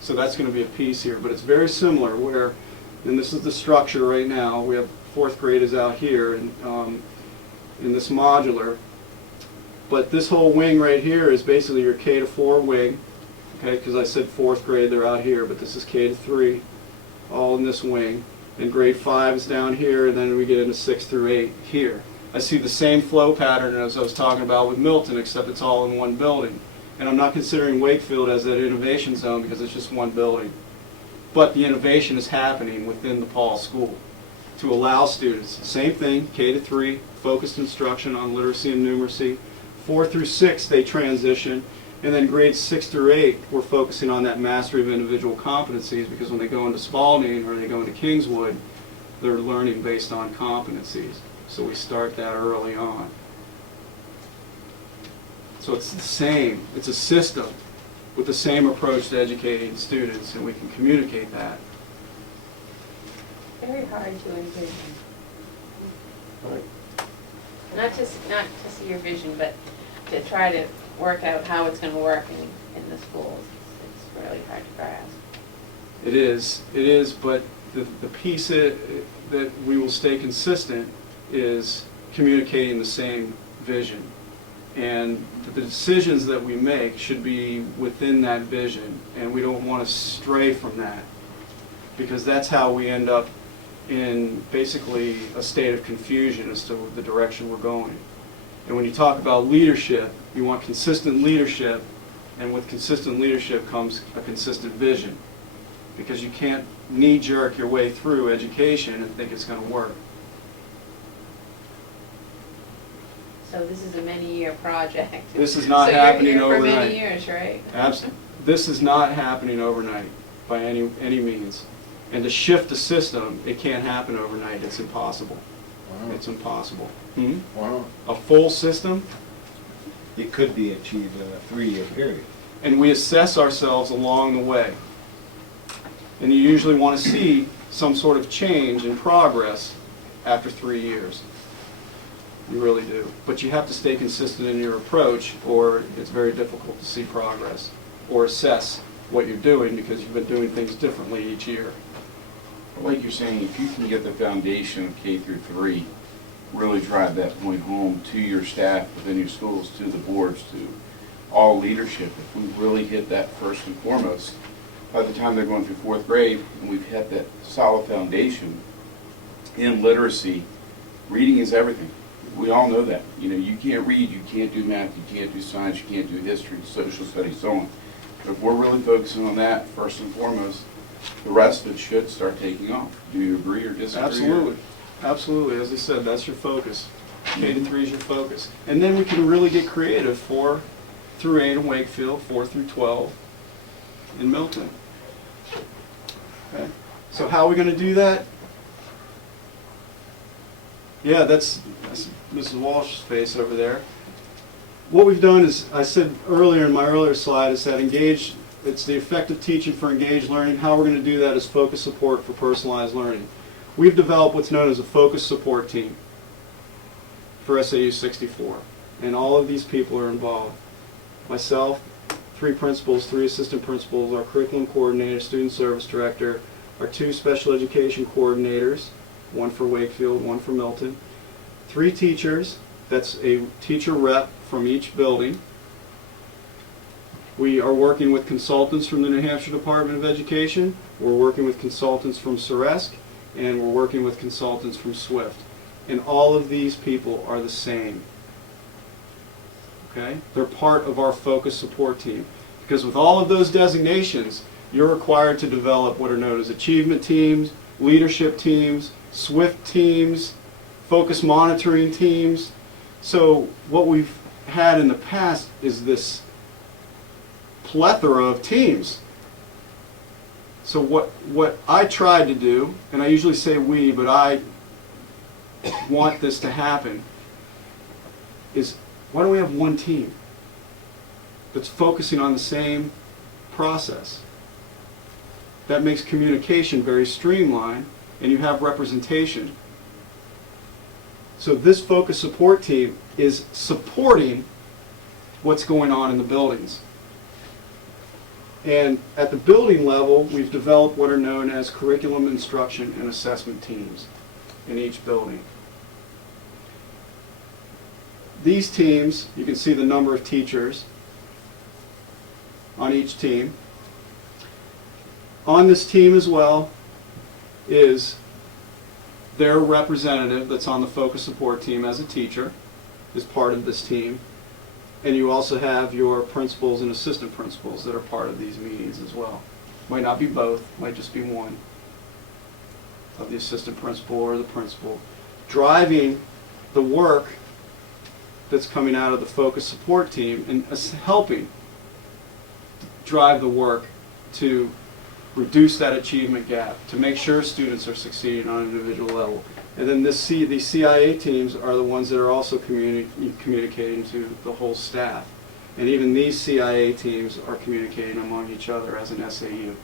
So that's going to be a piece here, but it's very similar where, and this is the structure right now, we have 4th grade is out here in this modular, but this whole wing right here is basically your K to 4 wing, okay, because I said 4th grade, they're out here, but this is K to 3, all in this wing, and grade 5 is down here, and then we get into 6 through 8 here. I see the same flow pattern as I was talking about with Milton, except it's all in one building. And I'm not considering Wakefield as that innovation zone because it's just one building. But the innovation is happening within the Paul School to allow students, same thing, K to 3, focused instruction on literacy and numeracy. 4 through 6, they transition. And then grades 6 through 8, we're focusing on that mastery of individual competencies because when they go into Spalding or they go into Kingswood, they're learning based on competencies. So we start that early on. So it's the same, it's a system with the same approach to educating students, and we can communicate that. Very hard to envision. Right. Not to see your vision, but to try to work out how it's going to work in the schools. It's really hard to grasp. It is, but the piece that we will stay consistent is communicating the same vision. And the decisions that we make should be within that vision, and we don't want to stray from that, because that's how we end up in basically a state of confusion as to the direction we're going. And when you talk about leadership, you want consistent leadership, and with consistent leadership comes a consistent vision, because you can't knee-jerk your way through education and think it's going to work. So this is a many-year project. This is not happening So you're here for overnight. many years, right? Absolutely. This is not happening overnight by any means. And to shift the system, it can't happen overnight. It's impossible. Wow. It's impossible. Wow. A full system, It could be achieved in a 3-year period. and we assess ourselves along the way. And you usually want to see some sort of change and progress after 3 years. You really do. But you have to stay consistent in your approach, or it's very difficult to see progress or assess what you're doing, because you've been doing things differently each year. Like you're saying, if you can get the foundation of K through 3, really drive that point home to your staff within your schools, to the boards, to all leadership. If we really hit that first and foremost, by the time they're going through 4th grade, and we've hit that solid foundation in literacy, reading is everything. We all know that. You know, you can't read, you can't do math, you can't do science, you can't do history, social studies, so on. But if we're really focusing on that first and foremost, the rest of it should start taking off. Do you agree or disagree? Absolutely. Absolutely. As I said, that's your focus. K to 3 is your focus. And then we can really get creative 4 through 8 in Wakefield, 4 through 12 in Milton. Okay. So how are we going to do that? Yeah, that's Mrs. Walsh's face over there. What we've done is, I said earlier in my earlier slide, is that engage, it's the effective teaching for engaged learning. How we're going to do that is focus support for personalized learning. We've developed what's known as a focus support team for SAU 64. And all of these people are involved. Myself, 3 principals, 3 assistant principals, our curriculum coordinator, student service director, our 2 special education coordinators, 1 for Wakefield, 1 for Milton, 3 teachers, that's a teacher rep from each building. We are working with consultants from the New Hampshire Department of Education, we're working with consultants from Ceresc, and we're working with consultants from Swift. And all of these people are the same. Okay? They're part of our focus support team. Because with all of those designations, you're required to develop what are known as achievement teams, leadership teams, Swift teams, focus monitoring teams. So what we've had in the past is this plethora of teams. So what I tried to do, and I usually say we, but I want this to happen, is why don't we have one team that's focusing on the same process? That makes communication very streamlined, and you have representation. So this focus support team is supporting what's going on in the buildings. And at the building level, we've developed what are known as curriculum instruction and assessment teams in each building. These teams, you can see the number of teachers on each team. On this team as well is their representative that's on the focus support team as a teacher, is part of this team. And you also have your principals and assistant principals that are part of these meetings as well. Might not be both, might just be one of the assistant principal or the principal, driving the work that's coming out of the focus support team and helping drive the work to reduce that achievement gap, to make sure students are succeeding on an individual level, And then these CIA teams are the ones that are also communicating to the whole staff. And even these CIA teams are communicating among each other as an SAU.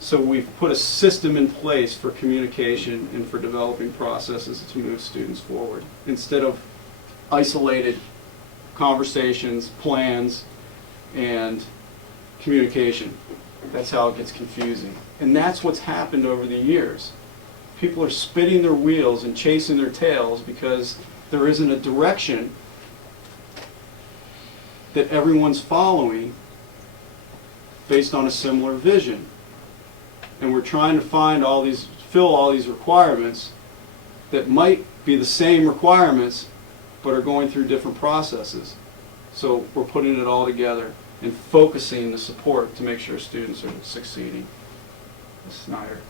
So we've put a system in place for communication and for developing processes to move students forward, instead of isolated conversations, plans, and communication. That's how it gets confusing. And that's what's happened over the years. People are spinning their wheels and chasing their tails because there isn't a direction that everyone's following based on a similar vision. And we're trying to find fill all these requirements that might be the same requirements, but are going through different processes. So we're putting it all together and focusing the support to make sure students are succeeding. Ms. Snyder.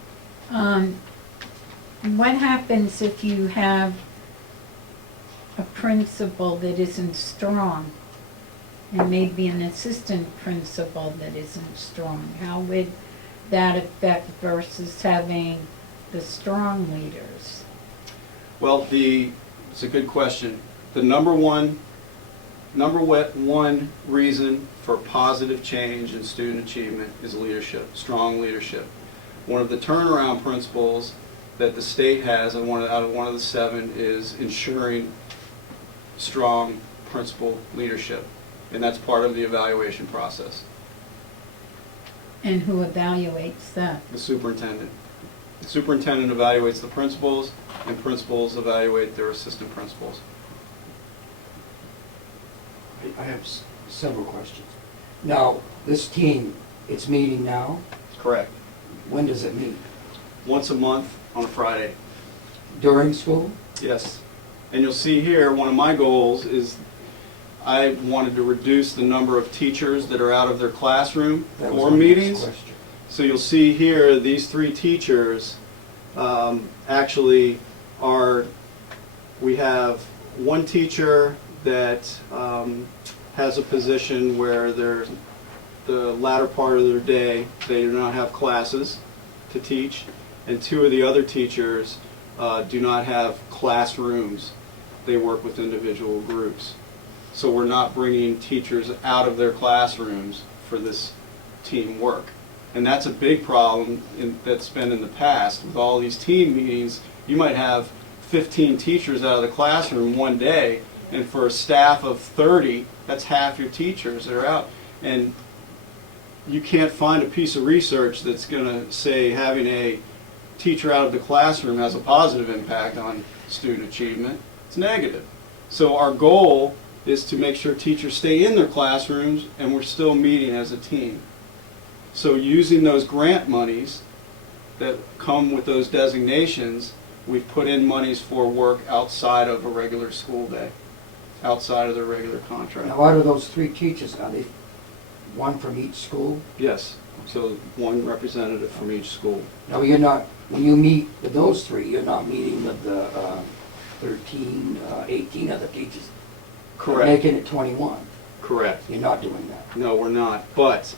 What happens if you have a principal that isn't strong and maybe an assistant principal that isn't strong? How would that affect versus having the strong leaders? Well, it's a good question. The number one reason for positive change in student achievement is leadership, strong leadership. One of the turnaround principles that the state has, and out of one of the 7, is ensuring strong principal leadership, and that's part of the evaluation process. And who evaluates that? The superintendent. The superintendent evaluates the principals, and principals evaluate their assistant principals. I have several questions. Now, this team, it's meeting now? Correct. When does it meet? Once a month on a Friday. During school? Yes. And you'll see here, one of my goals is I wanted to reduce the number of teachers that are out of their classroom That was for my next meetings. question. So you'll see here, these 3 teachers actually are, we have one teacher that has a position where they're, the latter part of their day, they do not have classes to teach, and 2 of the other teachers do not have classrooms. They work with individual groups. So we're not bringing teachers out of their classrooms for this team work. And that's a big problem that's been in the past. With all these team meetings, you might have 15 teachers out of the classroom one day, and for a staff of 30, that's half your teachers that are out. And you can't find a piece of research that's going to say having a teacher out of the classroom has a positive impact on student achievement. It's negative. So our goal is to make sure teachers stay in their classrooms and we're still meeting as a team. So using those grant monies that come with those designations, we've put in monies for work outside of a regular school day, outside of their regular contract. Now, out of those 3 teachers, are they one from each school? Yes, so one representative from each school. Now, you're not, when you meet with those 3, you're not meeting with the 13, 18 other teachers. Correct. Making it 21. Correct. You're not doing that. No, we're not. But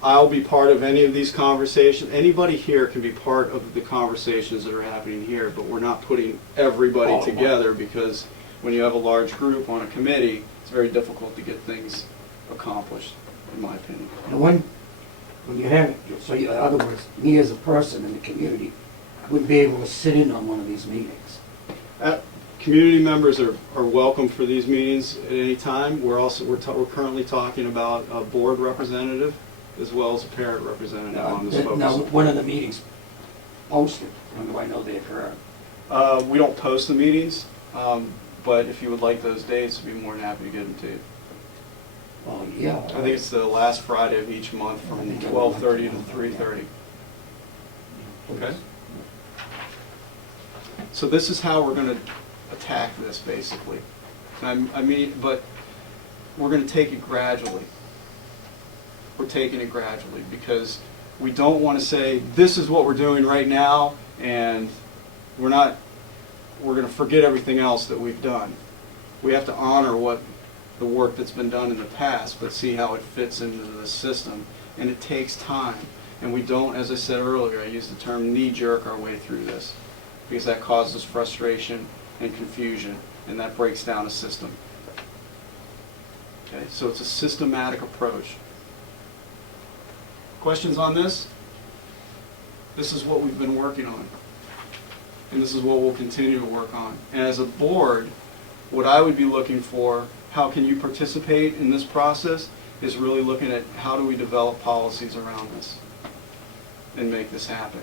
I'll be part of any of these conversations. Anybody here can be part of the conversations that are happening here, but we're not putting everybody Oh, together because when you have a large group on a committee, it's very difficult to get things accomplished, in my opinion. And when you have, so in other words, me as a person in the community, I would be able to sit in on one of these meetings. Community members are welcome for these meetings at any time. We're currently talking about a board representative as well as a parent representative on this focus. Now, when are the meetings posted? When do I know they occur? We don't post the meetings, but if you would like those dates, I'd be more than happy to get them to you. Well, yeah. I think it's the last Friday of each month from 12:30 to 3:30. Okay? So this is how we're going to attack this, basically. But we're going to take it gradually. We're taking it gradually because we don't want to say, this is what we're doing right now, and we're going to forget everything else that we've done. We have to honor the work that's been done in the past, but see how it fits into the system. And it takes time. And we don't, as I said earlier, I used the term knee-jerk our way through this. because that causes frustration and confusion, and that breaks down a system. Okay, so it's a systematic approach. Questions on this? This is what we've been working on, and this is what we'll continue to work on. And as a board, what I would be looking for, how can you participate in this process, is really looking at how do we develop policies around this and make this happen.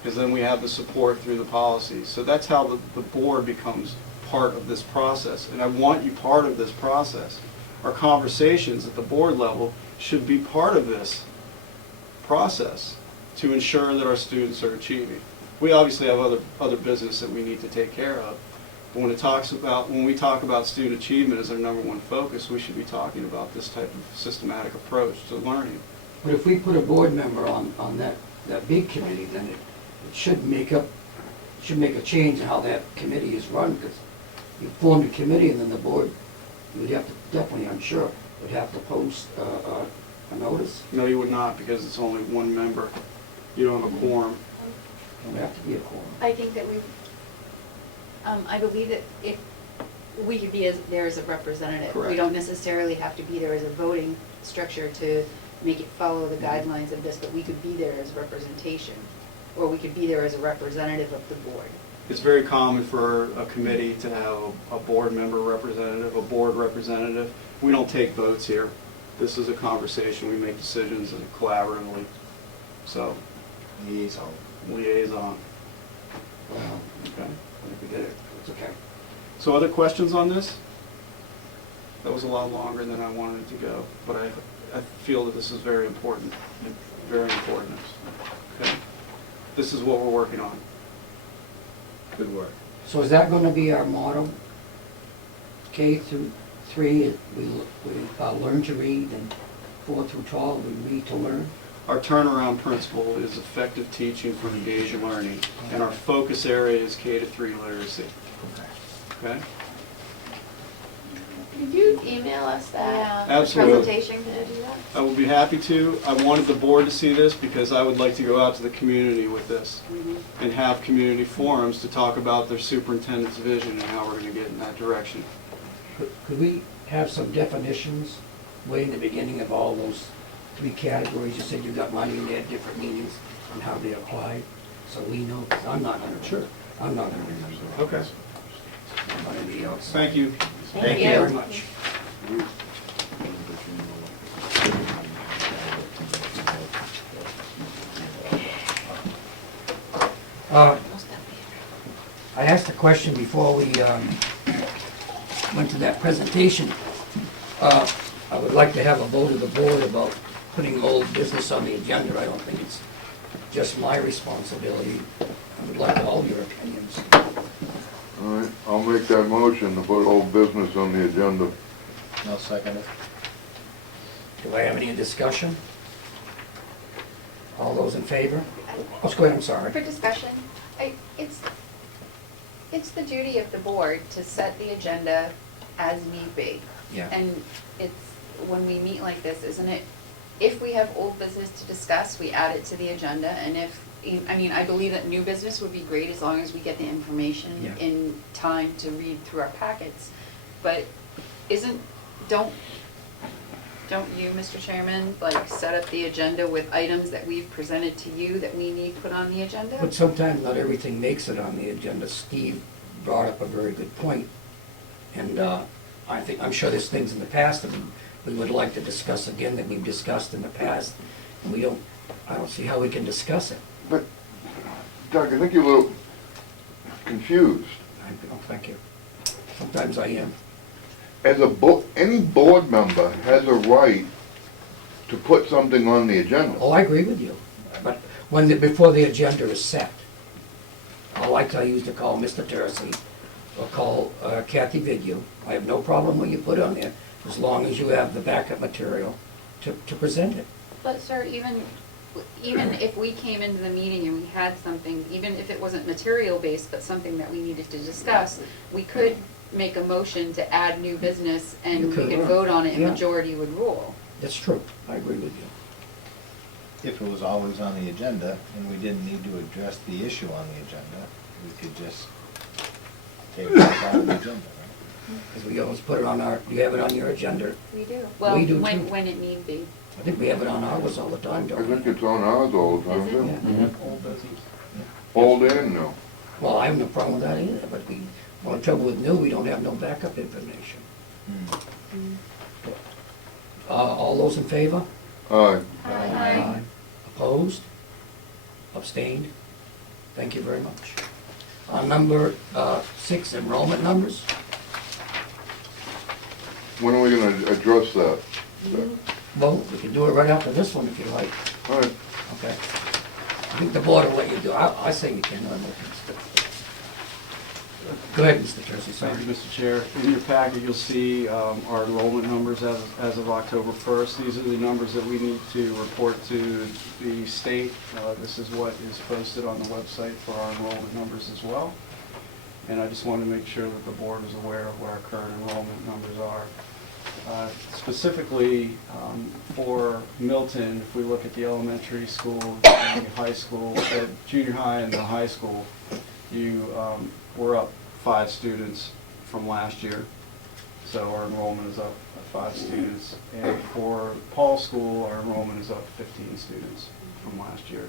Because then we have the support through the policies. So that's how the board becomes part of this process. And I want you part of this process. Our conversations at the board level should be part of this process to ensure that our students are achieving. We obviously have other business that we need to take care of. But when we talk about student achievement as our number one focus, we should be talking about this type of systematic approach to learning. But if we put a board member on that big committee, then it should make a change in how that committee is run, because you formed a committee and then the board, you would have to, definitely, I'm sure, would have to post a notice. No, you would not, because it's only one member. You don't have a quorum. It would have to be a quorum. I think that I believe that if we could be there as a representative. Correct. We don't necessarily have to be there as a voting structure to make it follow the guidelines of this, but we could be there as representation, or we could be there as a representative of the board. It's very common for a committee to have a board member representative, a board representative. We don't take votes here. This is a conversation. We make decisions and collaboratively. So, Liaison. liaison. Well, Okay. I think we get it. It's okay. So other questions on this? That was a lot longer than I wanted it to go, but I feel that this is very important, very important. Okay. This is what we're working on. Good work. So is that gonna be our motto? K through 3, we learn to read, and 4 through 12, we read to learn? Our turnaround principle is effective teaching for engaged learning, and our focus area is K-3 literacy. Okay? Could you email us that? Yeah. Absolutely. Presentation, could you do that? I will be happy to. I wanted the board to see this because I would like to go out to the community with this and have community forums to talk about their superintendent's vision and how we're going to get in that direction. Could we have some definitions way in the beginning of all those 3 categories? You said you got money and they had different meanings and how they apply, so we know, 'cause I'm not gonna, I'm not gonna remember. Okay. Anybody else? Thank you. Thank you very much. I asked a question before we went to that presentation. I would like to have a vote of the board about putting old business on the agenda. I don't think it's just my responsibility. I would like all your opinions. All right, I'll make that motion to put old business on the agenda. I'll second it. Do I have any discussion? All those in favor? Let's go ahead, I'm sorry. For discussion, it's the duty of the board to set the agenda as need be. Yeah. And it's, when we meet like this, isn't it, if we have old business to discuss, we add it to the agenda, and if, I mean, I believe that new business would be great as long as we get the information Yeah. in time to read through our packets. But don't you, Mr. Chairman, like set up the agenda with items that we've presented to you that we need put on the agenda? But sometimes not everything makes it on the agenda. Steve brought up a very good point. And I'm sure there's things in the past that we would like to discuss again that we've discussed in the past. And I don't see how we can discuss it. But, Doug, I think you're a little confused. Thank you. Sometimes I am. As any board member has a right to put something on the agenda. Oh, I agree with you. But before the agenda is set, I like to use to call Mr. Tursi or call Kathy Vidyu. I have no problem when you put on there, as long as you have the backup material to present it. But sir, even if we came into the meeting and we had something, even if it wasn't material-based, but something that we needed to discuss, we could make a motion to add new business and You we could, could vote on it and yeah. majority would rule. That's true. I agree with you. If it was always on the agenda and we didn't need to address the issue on the agenda, we could just take it off the agenda, right? Because we always put it on our, do you have it on your agenda? We do. We Well, do when, too. when it need be. I think we have it on ours all the time, I don't think we? it's on ours all the time, Is it? too. Yeah. Old business. Old and new. Well, I have no problem with that either, but we, well, the trouble with new, we don't have no backup information. All those in favor? Aye. Aye. Opposed? Abstained? Thank you very much. Number 6, enrollment numbers. When are we gonna address that? Well, we can do it right after this one if you like. All right. Okay. I think the board will let you do, I say you can. Go ahead, Mr. Tursi, sorry. Thank you, Mr. Chair. In your packet, you'll see our enrollment numbers as of October 1st. These are the numbers that we need to report to the state. This is what is posted on the website for our enrollment numbers as well. And I just wanted to make sure that the board is aware of what our current enrollment numbers are. Specifically for Milton, if we look at the elementary school, the high school, junior high and the high school, we're up 5 students from last year. So our enrollment is up by 5 students. And for Paul School, our enrollment is up 15 students from last year.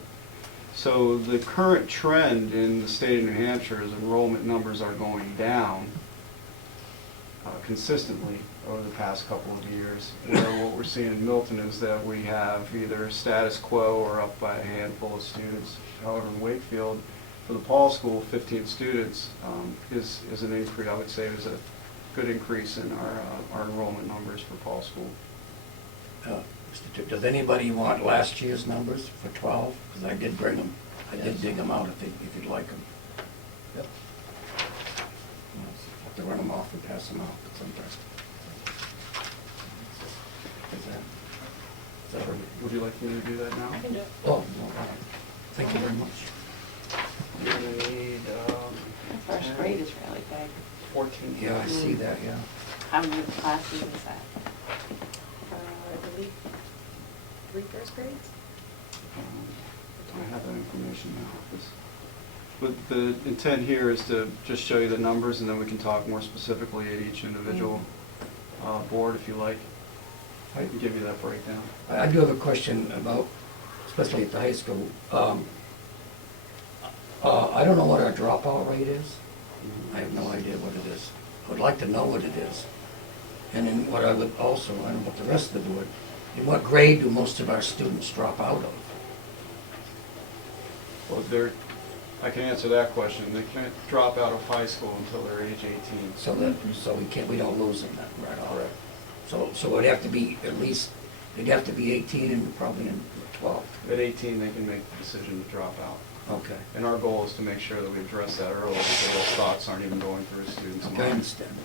So the current trend in the state of New Hampshire is enrollment numbers are going down consistently over the past couple of years. Where what we're seeing in Milton is that we have either status quo or up by a handful of students. However, in Wakefield, for the Paul School, 15 students is an increase. I would say is a good increase in our enrollment numbers for Paul School. Does anybody want last year's numbers for 12? Because I did bring them. I did dig them out if you'd like them. Yep. Have to run them off and pass them out sometimes. Is that right? Would you like me to do that now? I can do it. Oh, no, all right. Thank you very much. You're going to need The first grade is really big. 14. Yeah, I see that, yeah. How many classes is that? I believe 3 first grades? I have that information now. But the intent here is to just show you the numbers, and then we can talk more specifically at each individual board if you like. I can give you that breakdown. I do have a question about, especially at the high school. I don't know what our dropout rate is. I have no idea what it is. I would like to know what it is. And then what I would also, I don't know about the rest of the board, in what grade do most of our students drop out of? Well, I can answer that question. They can't drop out of high school until they're age 18. So we don't lose them then, right off. So it'd have to be at least, they'd have to be 18 and probably in 12. At 18, they can make the decision to drop out. Okay. And our goal is to make sure that we address that early, so those thoughts aren't even going through students' Okay, I minds. understand.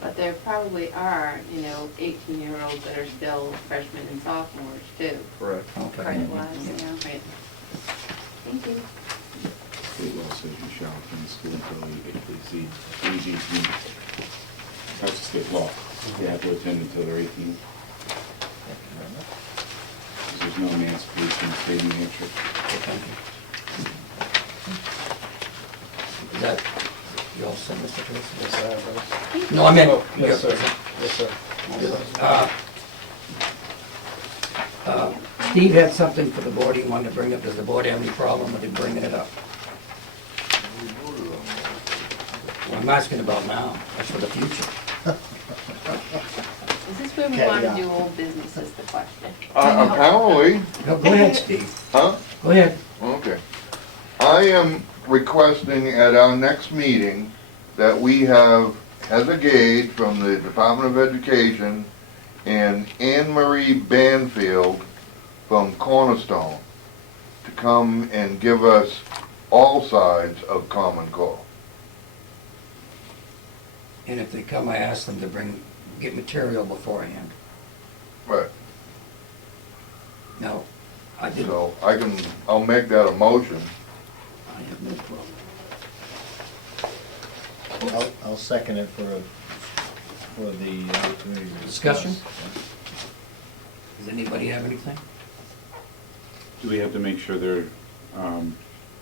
But there probably are, 18-year-olds that are still freshmen and sophomores too. Correct. Okay. Credit-wise, yeah. Right. Thank you. State law says you shall attend school until they exceed age 18. That's a state law. They have to attend until they're 18. There's no emancipation in the state of New Hampshire. Thank you. Is that, you all set, Mr. Tracy? Yes, I have those. No, I meant. Oh, yes, sir. Yes, sir. Steve had something for the board he wanted to bring up. Does the board have any problem with him bringing it up? Well, I'm asking about now. That's for the future. Is this where we want to do old business is the question? Apparently, No, go ahead, Steve. huh? Go ahead. Okay. I am requesting at our next meeting that we have Heather Gage from the Department of Education and Marie Banfield from Cornerstone to come and give us all sides of Common Core. And if they come, I ask them to get material beforehand. Right. Now, I did. So I'll make that a motion. I have no problem. I'll second it for the opportunity to Discussion? discuss. Does anybody have anything? Do we have to make sure they're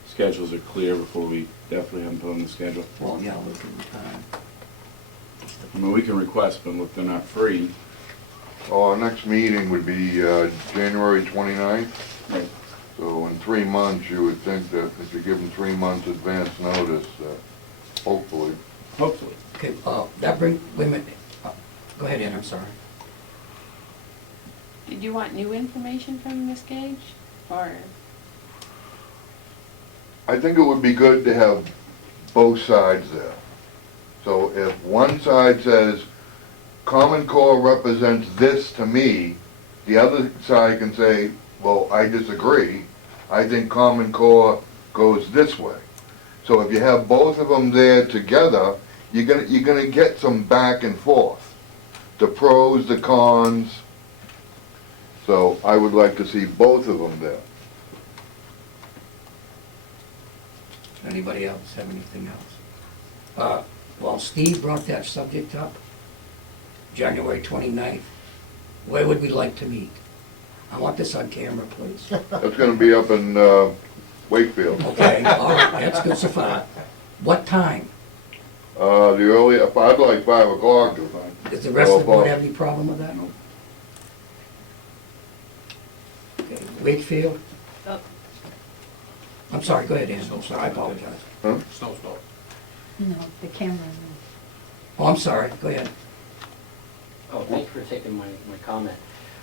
schedules are clear before we definitely have them put on the schedule. Well, yeah, we can, I mean, we can request, but if they're not free, Our next meeting would be January 29th. right, So in 3 months, you would think that if you give them 3 months advance notice, hopefully. hopefully. okay, that brings, wait a minute, go ahead, Ann, I'm sorry. Did you want new information from Ms. Gage, or? I think it would be good to have both sides there. So if one side says, Common Core represents this to me, the other side can say, well, I disagree. I think Common Core goes this way. So if you have both of them there together, you're gonna get some back and forth. The pros, the cons. So I would like to see both of them there. Anybody else have anything else? Well, Steve brought that subject up, January 29th. Where would we like to meet? I want this on camera, please. That's gonna be up in Wakefield. Okay, all right, that's good so far. What time? The early, I'd like 5 o'clock. Does the rest of the board have any problem with that? Okay, Wakefield? Oh. I'm sorry, go ahead, Ann, I'm sorry, I apologize. Snowstorm. No, the camera. Oh, I'm sorry, go ahead. Oh, thank you for taking my comment.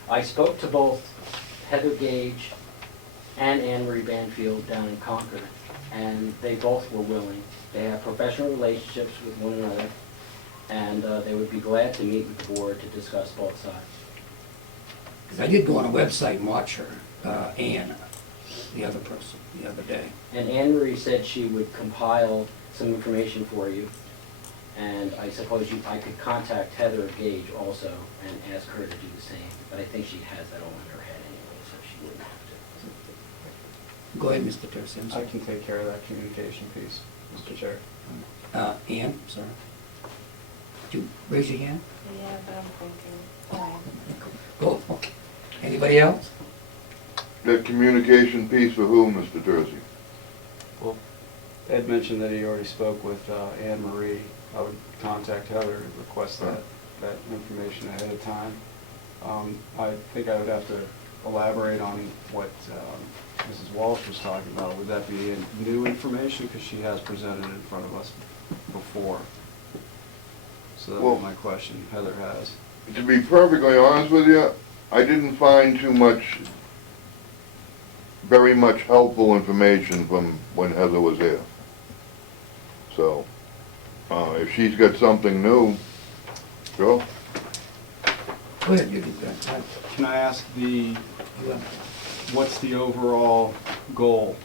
I spoke to both Heather Gage and Marie Banfield down in Concord, and they both were willing. They have professional relationships with one another, and they would be glad to meet with the board to discuss both sides. Because I did go on a website and watch her, Ann, the other person, the other day. And Anne Marie said she would compile some information for you, and I suppose I could contact Heather Gage also and ask her to do the same, but I think she has that all in her head anyway, so she wouldn't have to. Go ahead, Mr. Tursi, I'm I sorry. can take care of that communication piece, Mr. Chair. Ann, sorry. Did you raise your hand? Yeah, but I'm thinking, Go, okay. Anybody else? The communication piece for whom, Mr. Tursi? Well, Ed mentioned that he already spoke with Anne Marie. I would contact Heather and request that information ahead of time. I think I would have to elaborate on what Mrs. Walsh was talking about. Would that be new information? Because she has presented in front of us before. So that would be my question. Heather has. To be perfectly honest with you, I didn't find very much helpful information from when Heather was here. So, if she's got something new, sure. Go ahead, you do that. Can I ask You, what's the overall goal?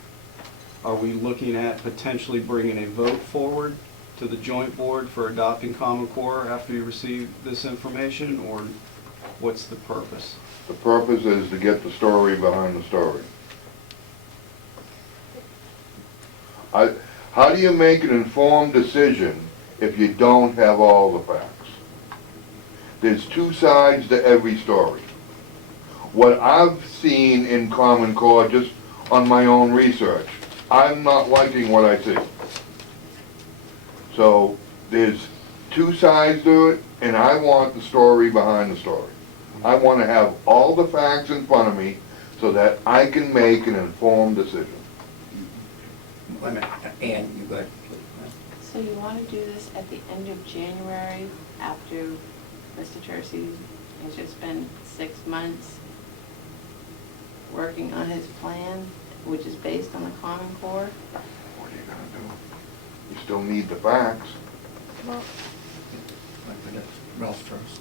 Are we looking at potentially bringing a vote forward to the joint board for adopting Common Core after you receive this information, or what's the purpose? The purpose is to get the story behind the story. How do you make an informed decision if you don't have all the facts? There's two sides to every story. What I've seen in Common Core, just on my own research, I'm not liking what I see. So there's two sides to it, and I want the story behind the story. I want to have all the facts in front of me so that I can make an informed decision. wait a minute, Ann, you go ahead, please. So you want to do this at the end of January, after Mr. Tursi has just spent 6 months working on his plan, which is based on the Common Core? What are you gonna do? You still need the facts. Wait a minute, Ralph first.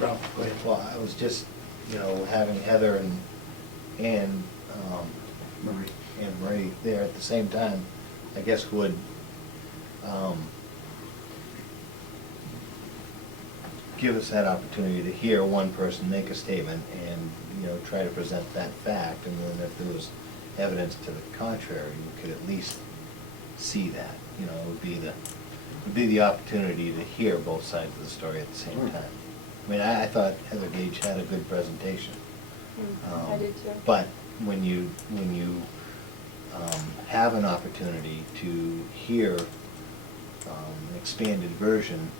Ralph, go ahead. Well, I was just, having Heather and Marie. and Marie there at the same time, I guess would give us that opportunity to hear one person make a statement and, try to present that fact, and then if there was evidence to the contrary, we could at least see that. It would be the opportunity to hear both sides of the story at the same time. I mean, I thought Heather Gage had a good presentation. I did too. But when you have an opportunity to hear an expanded version,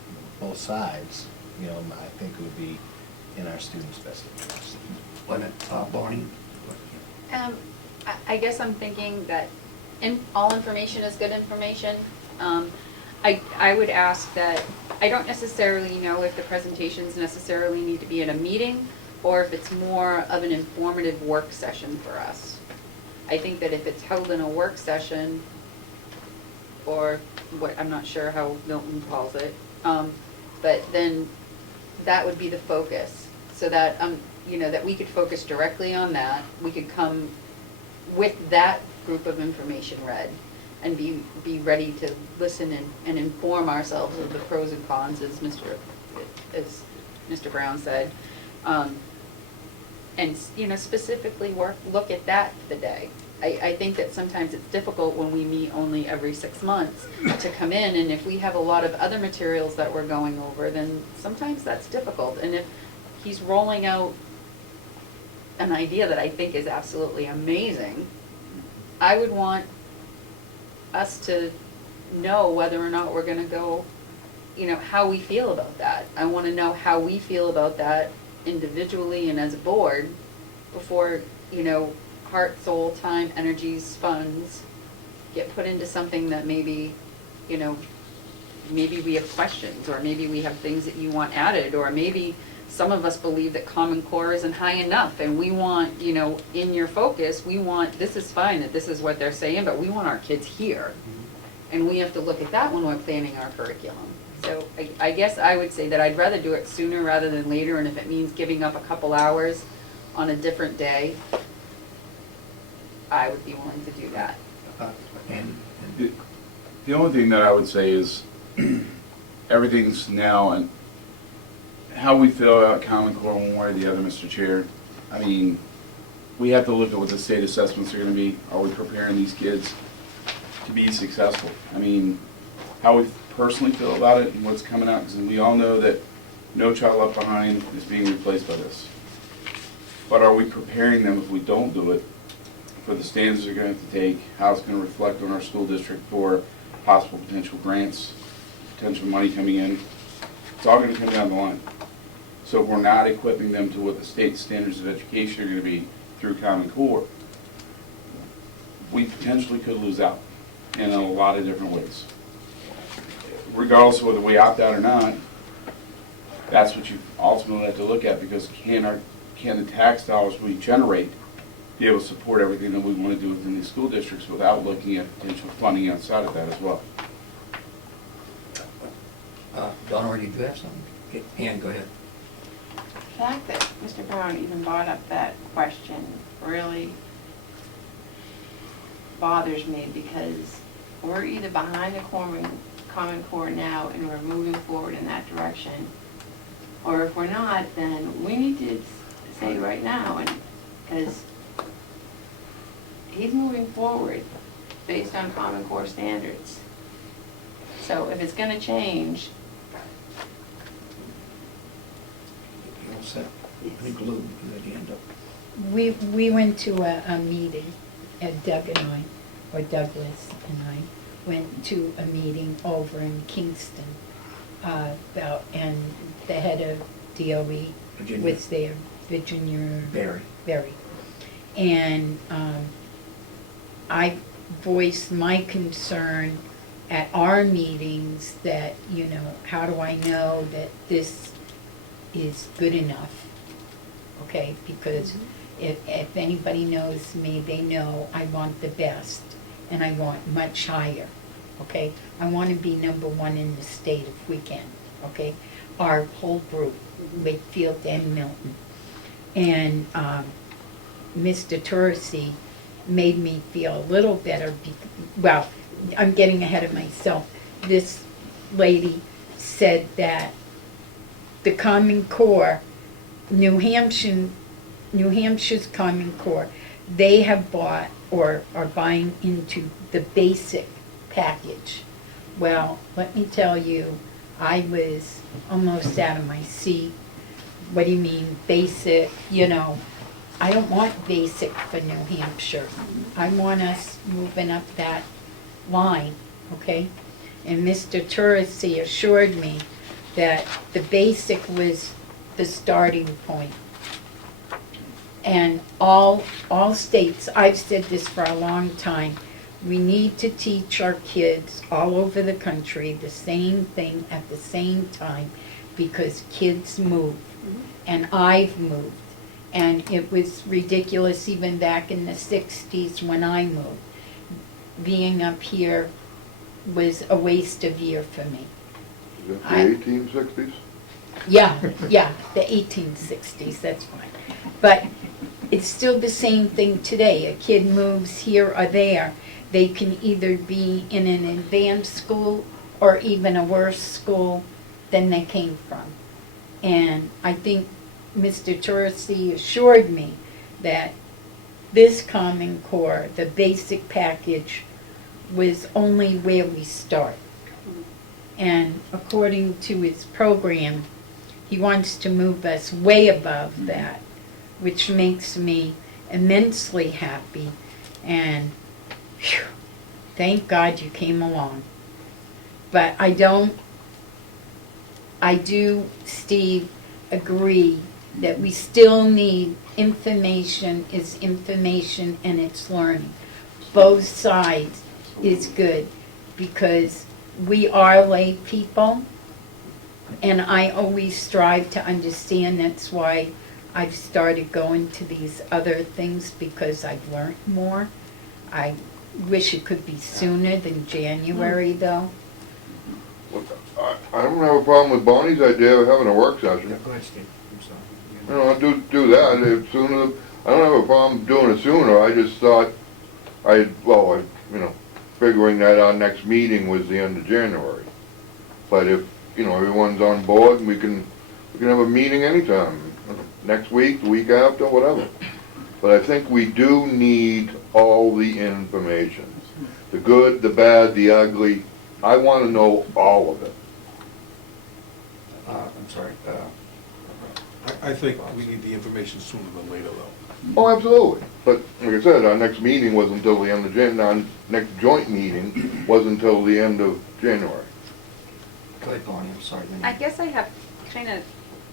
both sides, you know, I think it would be in our students' best interest. Barney? I guess I'm thinking that all information is good information. I would ask that, I don't necessarily know if the presentations necessarily need to be at a meeting or if it's more of an informative work session for us. I think that if it's held in a work session, or what, I'm not sure how Milton calls it, but then that would be the focus, so that, you know, that we could focus directly on that. We could come with that group of information read and be ready to listen and inform ourselves of the pros and cons, as Mr. Brown said. And, you know, specifically look at that for the day. I think that sometimes it's difficult when we meet only every 6 months to come in, and if we have a lot of other materials that we're going over, then sometimes that's difficult. And if he's rolling out an idea that I think is absolutely amazing, I would want us to know whether or not we're gonna go, you know, how we feel about that. I wanna know how we feel about that individually and as a board before, you know, heart, soul, time, energies, funds get put into something that maybe, you know, maybe we have questions, or maybe we have things that you want added, or maybe some of us believe that Common Core isn't high enough, and we want, you know, in your focus, we want, this is fine, that this is what they're saying, but we want our kids here. And we have to look at that when we're planning our curriculum. So I guess I would say that I'd rather do it sooner rather than later, and if it means giving up a couple hours on a different day, I would be willing to do that. The only thing that I would say is everything's now, and how we feel about Common Core one way or the other, Mr. Chair. I mean, we have to look at what the state assessments are going to be. Are we preparing these kids to be successful? I mean, how we personally feel about it and what's coming out, because we all know that No Child Left Behind is being replaced by this. But are we preparing them if we don't do it for the standards they're going to have to take, how it's going to reflect on our school district for possible potential grants, potential money coming in? It's all going to come down the line. So if we're not equipping them to what the state standards of education are going to be through Common Core, we potentially could lose out in a lot of different ways. Regardless of whether we opt out or not, that's what you ultimately have to look at, because can the tax dollars we generate be able to support everything that we want to do within these school districts without looking at potential funding outside of that as well? Don, already do you have something? Okay, Ann, go ahead. The fact that Mr. Brown even brought up that question really bothers me, because we're either behind the Common Core now and we're moving forward in that direction, or if we're not, then we need to say right now, and because he's moving forward based on Common Core standards. So if it's going to change, You all set? Any glue at the end of? We went to a meeting, Doug and I, or Douglas and I, went to a meeting over in Kingston, and the head of DOE Virginia. was there, Virginia Berry. And I voiced my concern at our meetings that, you know, how do I know that this is good enough? Okay, because if anybody knows me, they know I want the best, and I want much higher, okay? I want to be #1 in the state if we can, okay? Our whole group, Wakefield and Milton. And Mr. Tursi made me feel a little better, well, I'm getting ahead of myself. This lady said that the Common Core, New Hampshire's Common Core, they have bought or are buying into the basic package. Well, let me tell you, I was almost out of my seat. What do you mean basic? You know, I don't want basic for New Hampshire. I want us moving up that line, okay? And Mr. Tursi assured me that the basic was the starting point. And all states, I've said this for a long time, we need to teach our kids all over the country the same thing at the same time because kids move. And I've moved. And it was ridiculous even back in the 60s when I moved. Being up here was a waste of year for me. Is that the 1860s? Yeah, the 1860s, that's fine. But it's still the same thing today. A kid moves here or there. They can either be in an advanced school or even a worse school than they came from. And I think Mr. Tursi assured me that this Common Core, the basic package, was only where we start. And according to his program, he wants to move us way above that, which makes me immensely happy. And whew, thank God you came along. But I do, Steve, agree that we still need information is information and it's learning. Both sides is good because we are lay people and I always strive to understand. That's why I've started going to these other things because I've learned more. I wish it could be sooner than January though. Look, I don't have a problem with Bonnie's idea of having a work session. Yeah, go ahead, Steve, I'm sorry. You know, I'll do that, if sooner, I don't have a problem doing it sooner, I just thought, figuring that our next meeting was the end of January. But if, everyone's on board, we can have a meeting anytime, next week, the week after, whatever. But I think we do need all the information, the good, the bad, the ugly, I want to know all of it. I'm sorry, I think we need the information sooner than later, though. Oh, absolutely. But like I said, our next meeting wasn't until the end of our next joint meeting wasn't until the end of January. go ahead, Bonnie, I'm sorry. I guess I have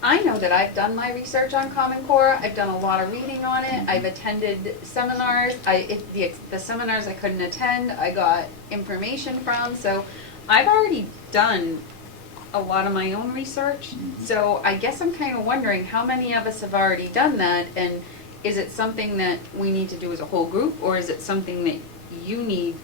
I know that I've done my research on Common Core. I've done a lot of reading on it. I've attended seminars. The seminars I couldn't attend, I got information from. So I've already done a lot of my own research. So I guess I'm kind of wondering how many of us have already done that, and is it something that we need to do as a whole group, or is it something that you need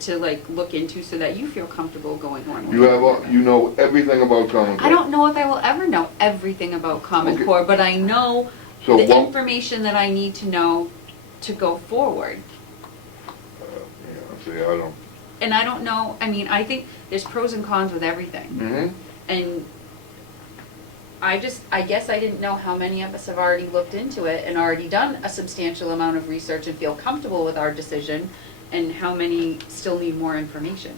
to look into so that you feel comfortable going on? You know everything about Common Core. I don't know if I will ever know everything about Common Okay. Core, but I know So the what- information that I need to know to go forward. See, I don't. And I don't know, I think there's pros and cons with everything. Mm-hmm. And I guess I didn't know how many of us have already looked into it and already done a substantial amount of research and feel comfortable with our decision, and how many still need more information.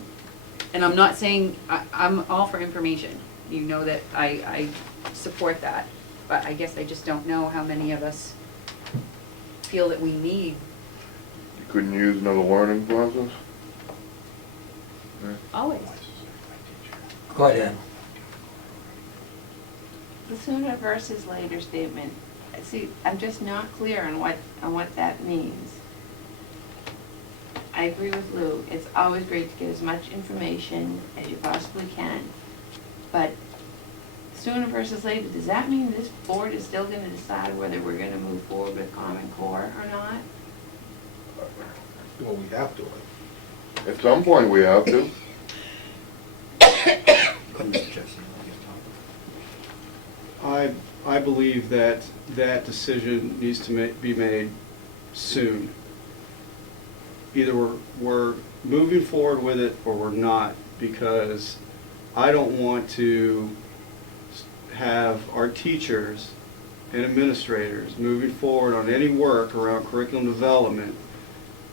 And I'm not saying, I'm all for information. You know that I support that. But I guess I just don't know how many of us feel that we need. You couldn't use another learning process? Always. Go ahead, Ann. The sooner versus later statement, see, I'm just not clear on what that means. I agree with Lou, it's always great to get as much information as you possibly can, but sooner versus later, does that mean this board is still gonna decide whether we're gonna move forward with Common Core or not? Well, we have to. At some point we have to. Go ahead, Mr. Jesse. I believe that that decision needs to be made soon. Either we're moving forward with it or we're not, because I don't want to have our teachers and administrators moving forward on any work around curriculum development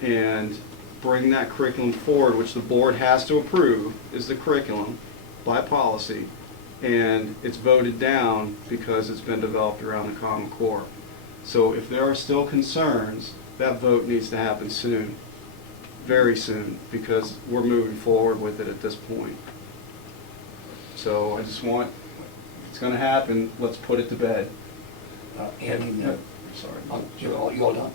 and bring that curriculum forward, which the board has to approve, is the curriculum by policy, and it's voted down because it's been developed around the Common Core. So if there are still concerns, that vote needs to happen soon, very soon, because we're moving forward with it at this point. So I just want, it's gonna happen, let's put it to bed. Andy, Sorry. you're all done.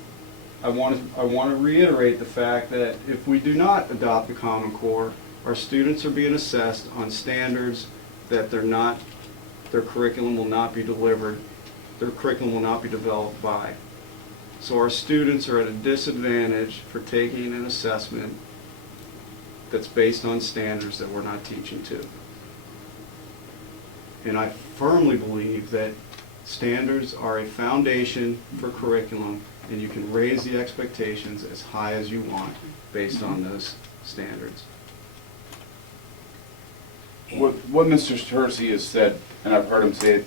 I want to reiterate the fact that if we do not adopt the Common Core, our students are being assessed on standards that their curriculum will not be delivered, their curriculum will not be developed by. So our students are at a disadvantage for taking an assessment that's based on standards that we're not teaching to. And I firmly believe that standards are a foundation for curriculum, and you can raise the expectations as high as you want based on those standards. What Mr. Tursi has said, and I've heard him say it,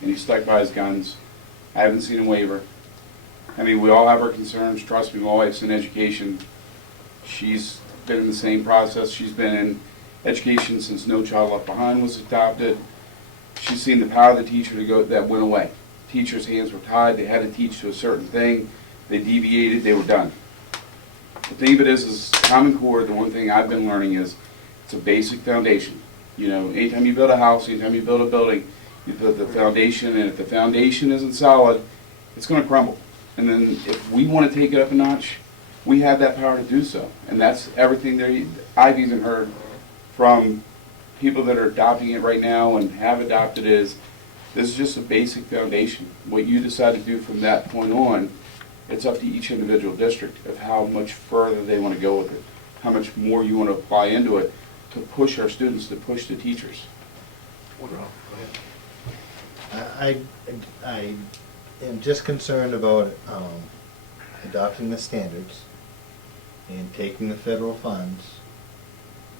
and he stuck by his guns. I haven't seen him waver. I mean, we all have our concerns. Trust me, my wife's in education. She's been in the same process. She's been in education since No Child Left Behind was adopted. She's seen the power of the teacher that went away. Teachers' hands were tied. They had to teach to a certain thing. They deviated. They were done. The thing of it is Common Core, the one thing I've been learning is it's a basic foundation. You know, anytime you build a house, anytime you build a building, you build the foundation, and if the foundation isn't solid, it's going to crumble. And then if we want to take it up a notch, we have that power to do so. And that's everything there. I've even heard from people that are adopting it right now and have adopted is, this is just a basic foundation. What you decide to do from that point on, it's up to each individual district of how much further they want to go with it, how much more you want to apply into it to push our students, to push the teachers. I am just concerned about adopting the standards and taking the federal funds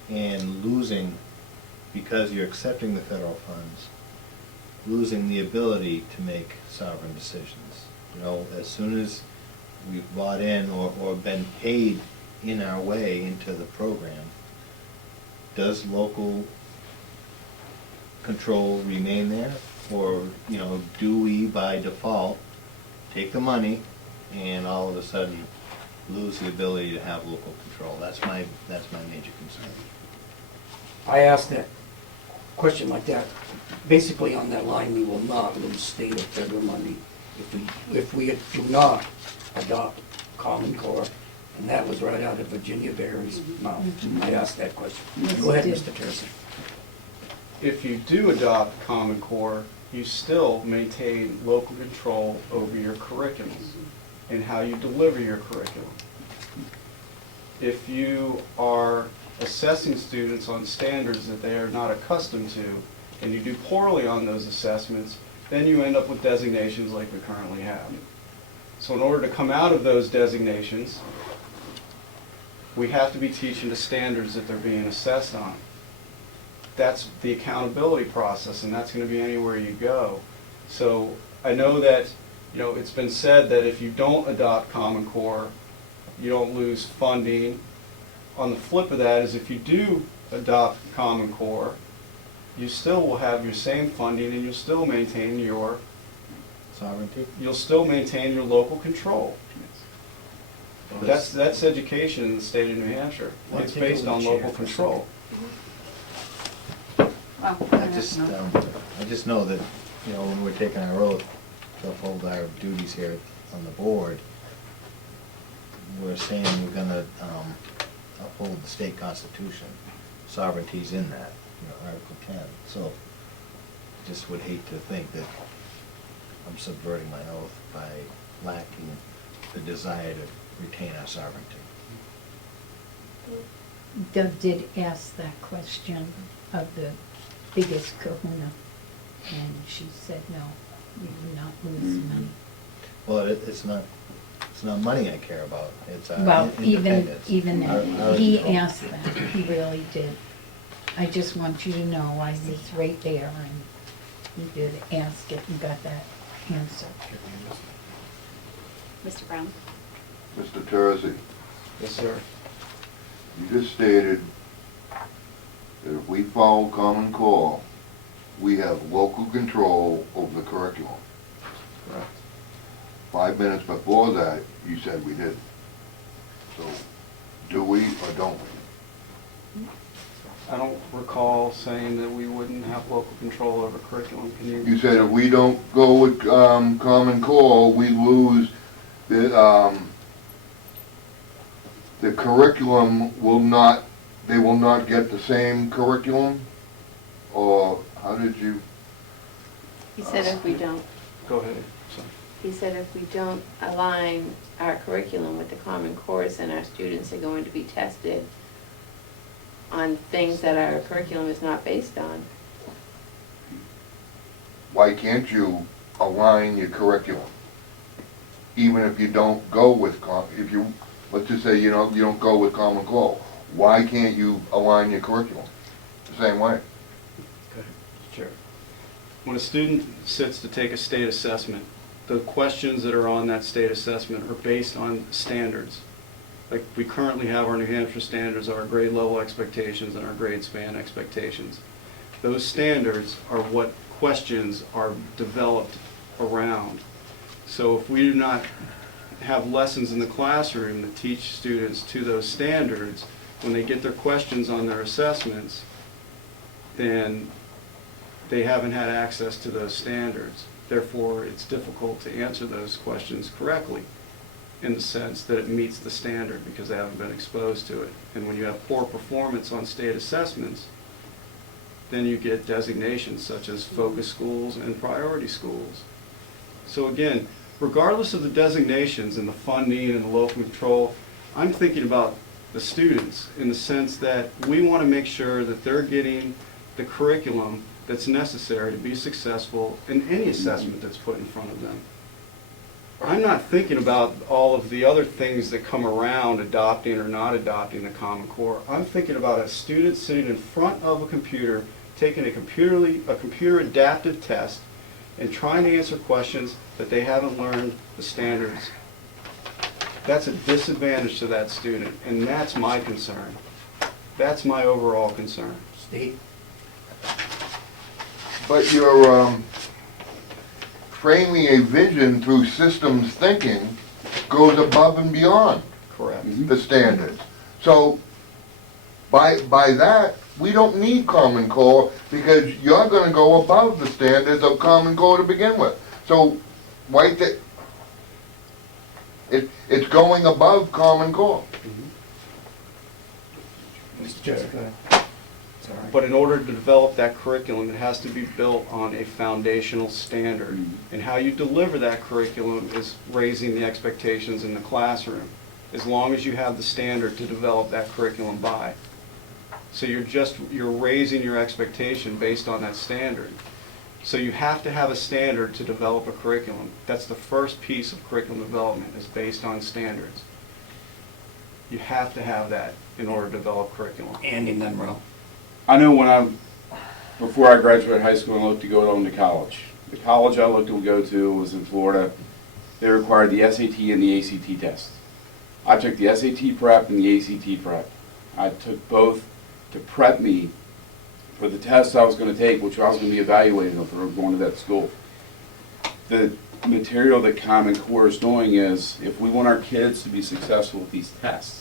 and losing, because you're accepting the federal funds, losing the ability to make sovereign decisions. You know, as soon as we've bought in or been paid in our way into the program, does local control remain there? Or, you know, do we by default take the money and all of a sudden lose the ability to have local control? That's my major concern. I asked that question like that. Basically on that line, we will not lose state or federal money if we do not adopt Common Core. And that was right out of Virginia Barry's mouth. I asked that question. Go ahead, Mr. Tursi. If you do adopt Common Core, you still maintain local control over your curriculum and how you deliver your curriculum. If you are assessing students on standards that they are not accustomed to, and you do poorly on those assessments, then you end up with designations like we currently have. So in order to come out of those designations, we have to be teaching the standards that they're being assessed on. That's the accountability process, and that's going to be anywhere you go. So I know that, you know, it's been said that if you don't adopt Common Core, you don't lose funding. On the flip of that is if you do adopt Common Core, you still will have your same funding and you'll still maintain your Sovereignty? You'll still maintain your local control. That's education in the state of New Hampshire. It's based on local control. I just know that, you know, when we're taking our oath to uphold our duties here on the board, we're saying we're gonna uphold the state constitution. Sovereignty's in that, you know, Article 10. So I just would hate to think that I'm subverting my oath by lacking the desire to retain our sovereignty. Doug did ask that question of the biggest kahuna, and she said no, we would not lose money. Well, it's not money I care about, it's our Well, independence. even Our he control. asked that, he really did. I just want you to know I was right there, and he did ask it and got that answer. Mr. Brown? Mr. Tursi, Yes, sir. you just stated that if we follow Common Core, we have local control over the curriculum. Correct. 5 minutes before that, you said we did. So, do we or don't we? I don't recall saying that we wouldn't have local control over curriculum. Can you? You said if we don't go with Common Core, we lose the curriculum will not, they will not get the same curriculum? Or how did you? He said if we don't, Go ahead. Sorry. he said if we don't align our curriculum with the Common Core, then our students are going to be tested on things that our curriculum is not based on. Why can't you align your curriculum? Even if you don't go with, if you, let's just say you don't go with Common Core, why can't you align your curriculum the same way? Okay, Chair. When a student sits to take a state assessment, the questions that are on that state assessment are based on standards. Like we currently have our New Hampshire standards, our grade level expectations, and our grade span expectations. Those standards are what questions are developed around. So if we do not have lessons in the classroom that teach students to those standards, when they get their questions on their assessments, then they haven't had access to those standards. Therefore, it's difficult to answer those questions correctly in the sense that it meets the standard because they haven't been exposed to it. And when you have poor performance on state assessments, then you get designations such as focus schools and priority schools. So again, regardless of the designations and the funding and the local control, I'm thinking about the students in the sense that we want to make sure that they're getting the curriculum that's necessary to be successful in any assessment that's put in front of them. I'm not thinking about all of the other things that come around adopting or not adopting the Common Core. I'm thinking about a student sitting in front of a computer, taking a computer adaptive test and trying to answer questions that they haven't learned the standards. That's a disadvantage to that student, and that's my concern. That's my overall concern. Steve? But you're framing a vision through systems thinking goes above and beyond Correct. the standards. So by that, we don't need Common Core because you're going to go above the standards of Common Core to begin with. So why it's going above Common Core. Mr. Chair, go ahead. Sorry. But in order to develop that curriculum, it has to be built on a foundational standard. And how you deliver that curriculum is raising the expectations in the classroom, as long as you have the standard to develop that curriculum by. So you're raising your expectation based on that standard. So you have to have a standard to develop a curriculum. That's the first piece of curriculum development, is based on standards. You have to have that in order to develop curriculum. Andy Monroe. I know before I graduated high school and looked to go on to college. The college I looked to go to was in Florida. They required the SAT and the ACT test. I took the SAT prep and the ACT prep. I took both to prep me for the test I was going to take, which I was going to be evaluated on for going to that school. The material that Common Core is doing is, if we want our kids to be successful with these tests,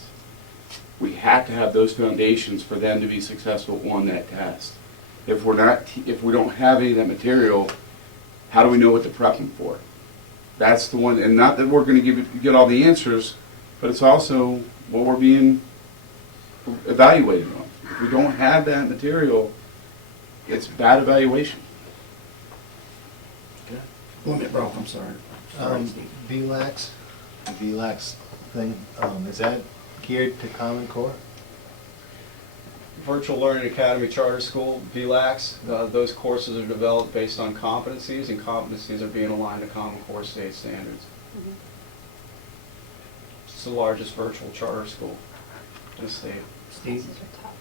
we have to have those foundations for them to be successful on that test. If we don't have any of that material, how do we know what to prep them for? That's the one, and not that we're going to get all the answers, but it's also what we're being evaluated on. If we don't have that material, it's bad evaluation. Okay. 1 minute, bro, I'm sorry. Sorry, Steve. VLAX thing, is that geared to Common Core? Virtual Learning Academy Charter School, VLAX, those courses are developed based on competencies, and competencies are being aligned to Common Core state standards. Mhm. It's the largest virtual charter school in the state. Steve? These are tough.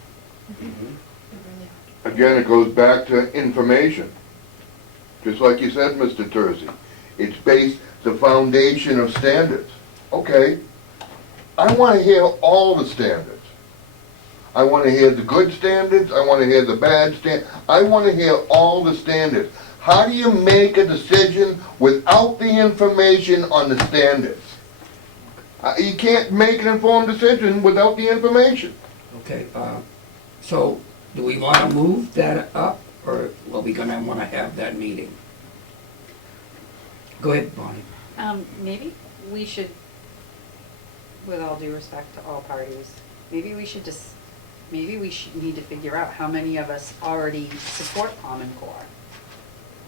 Mm-hmm. They really are. Again, it goes back to information. Just like you said, Mr. Tursi. It's based the foundation of standards. Okay, I want to hear all the standards. I want to hear the good standards, I want to hear the bad standards. I want to hear all the standards. How do you make a decision without the information on the standards? You can't make an informed decision without the information. Okay, so do we want to move that up, or are we gonna want to have that meeting? Go ahead, Bonnie. Maybe we should, with all due respect to all parties, maybe we should need to figure out how many of us already support Common Core.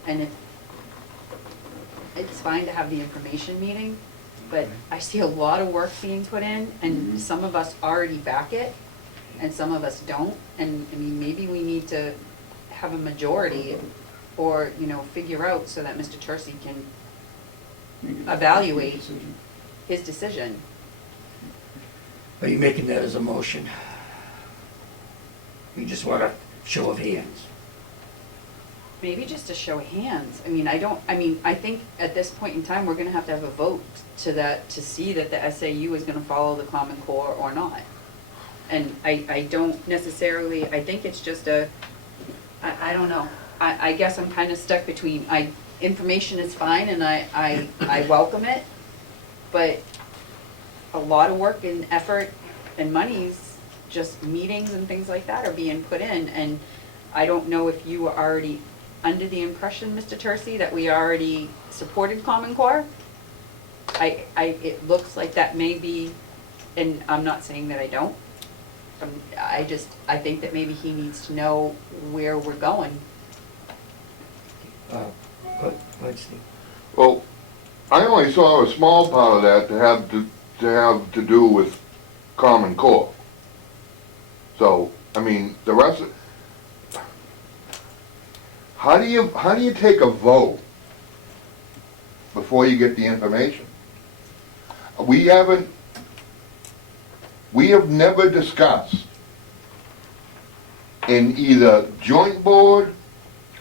And it's fine to have the information meeting, but I see a lot of work being put in, and some of us already back it, and some of us don't. And, I mean, maybe we need to have a majority, or, you know, figure out so that Mr. Tursi can evaluate his decision. Are you making that as a motion? You just want a show of hands? Maybe just a show of hands. I think at this point in time, we're gonna have a vote to see that the SAU is gonna follow the Common Core or not. And I don't necessarily, I think it's just I don't know. I guess I'm kinda stuck between, information is fine and I welcome it, but a lot of work and effort and monies, just meetings and things like that are being put in, and I don't know if you were already under the impression, Mr. Tursi, that we already supported Common Core. It looks like that may be, and I'm not saying that I don't. I think that maybe he needs to know where we're going. Go ahead, Steve. Well, I only saw a small part of that to have to do with Common Core. So, I mean, the rest of, how do you take a vote before you get the information? We have never discussed in either joint board,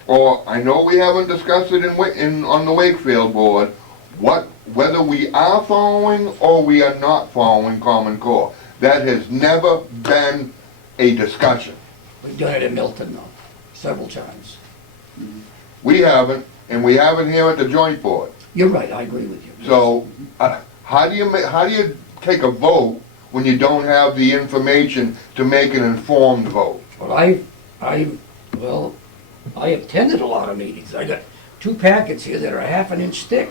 or I know we haven't discussed it on the Wakefield board, whether we are following or we are not following Common Core. That has never been a discussion. We've done it in Milton, though, several times. We haven't, and we haven't here at the joint board. You're right, I agree with you. So, how do you take a vote when you don't have the information to make an informed vote? Well, I attended a lot of meetings. I got 2 packets here that are half an inch thick.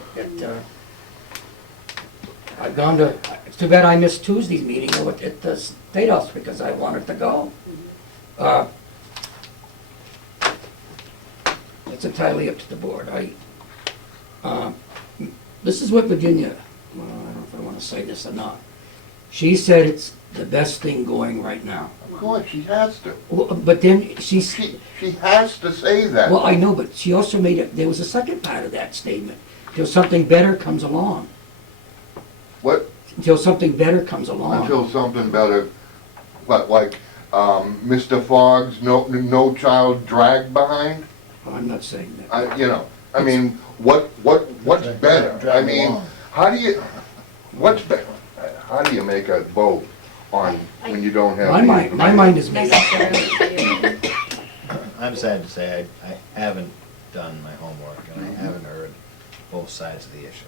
I've gone to, it's too bad I missed Tuesday's meeting at the State House because I wanted to go. It's entirely up to the board. This is what Virginia, well, I don't know if I want to say this or not. She said it's the best thing going right now. Of course, she has to. Well, but then She has to say that. well, I know, but she also made it, there was a second part of that statement. Till something better comes along. What? Until something better comes along. Until something better, like Mr. Fogg's no child dragged behind? I'm not saying that. I mean, what's better? I mean, what's better? How do you make a vote on when you don't have? My mind is made up. I'm sad to say I haven't done my homework and I haven't heard both sides of the issue.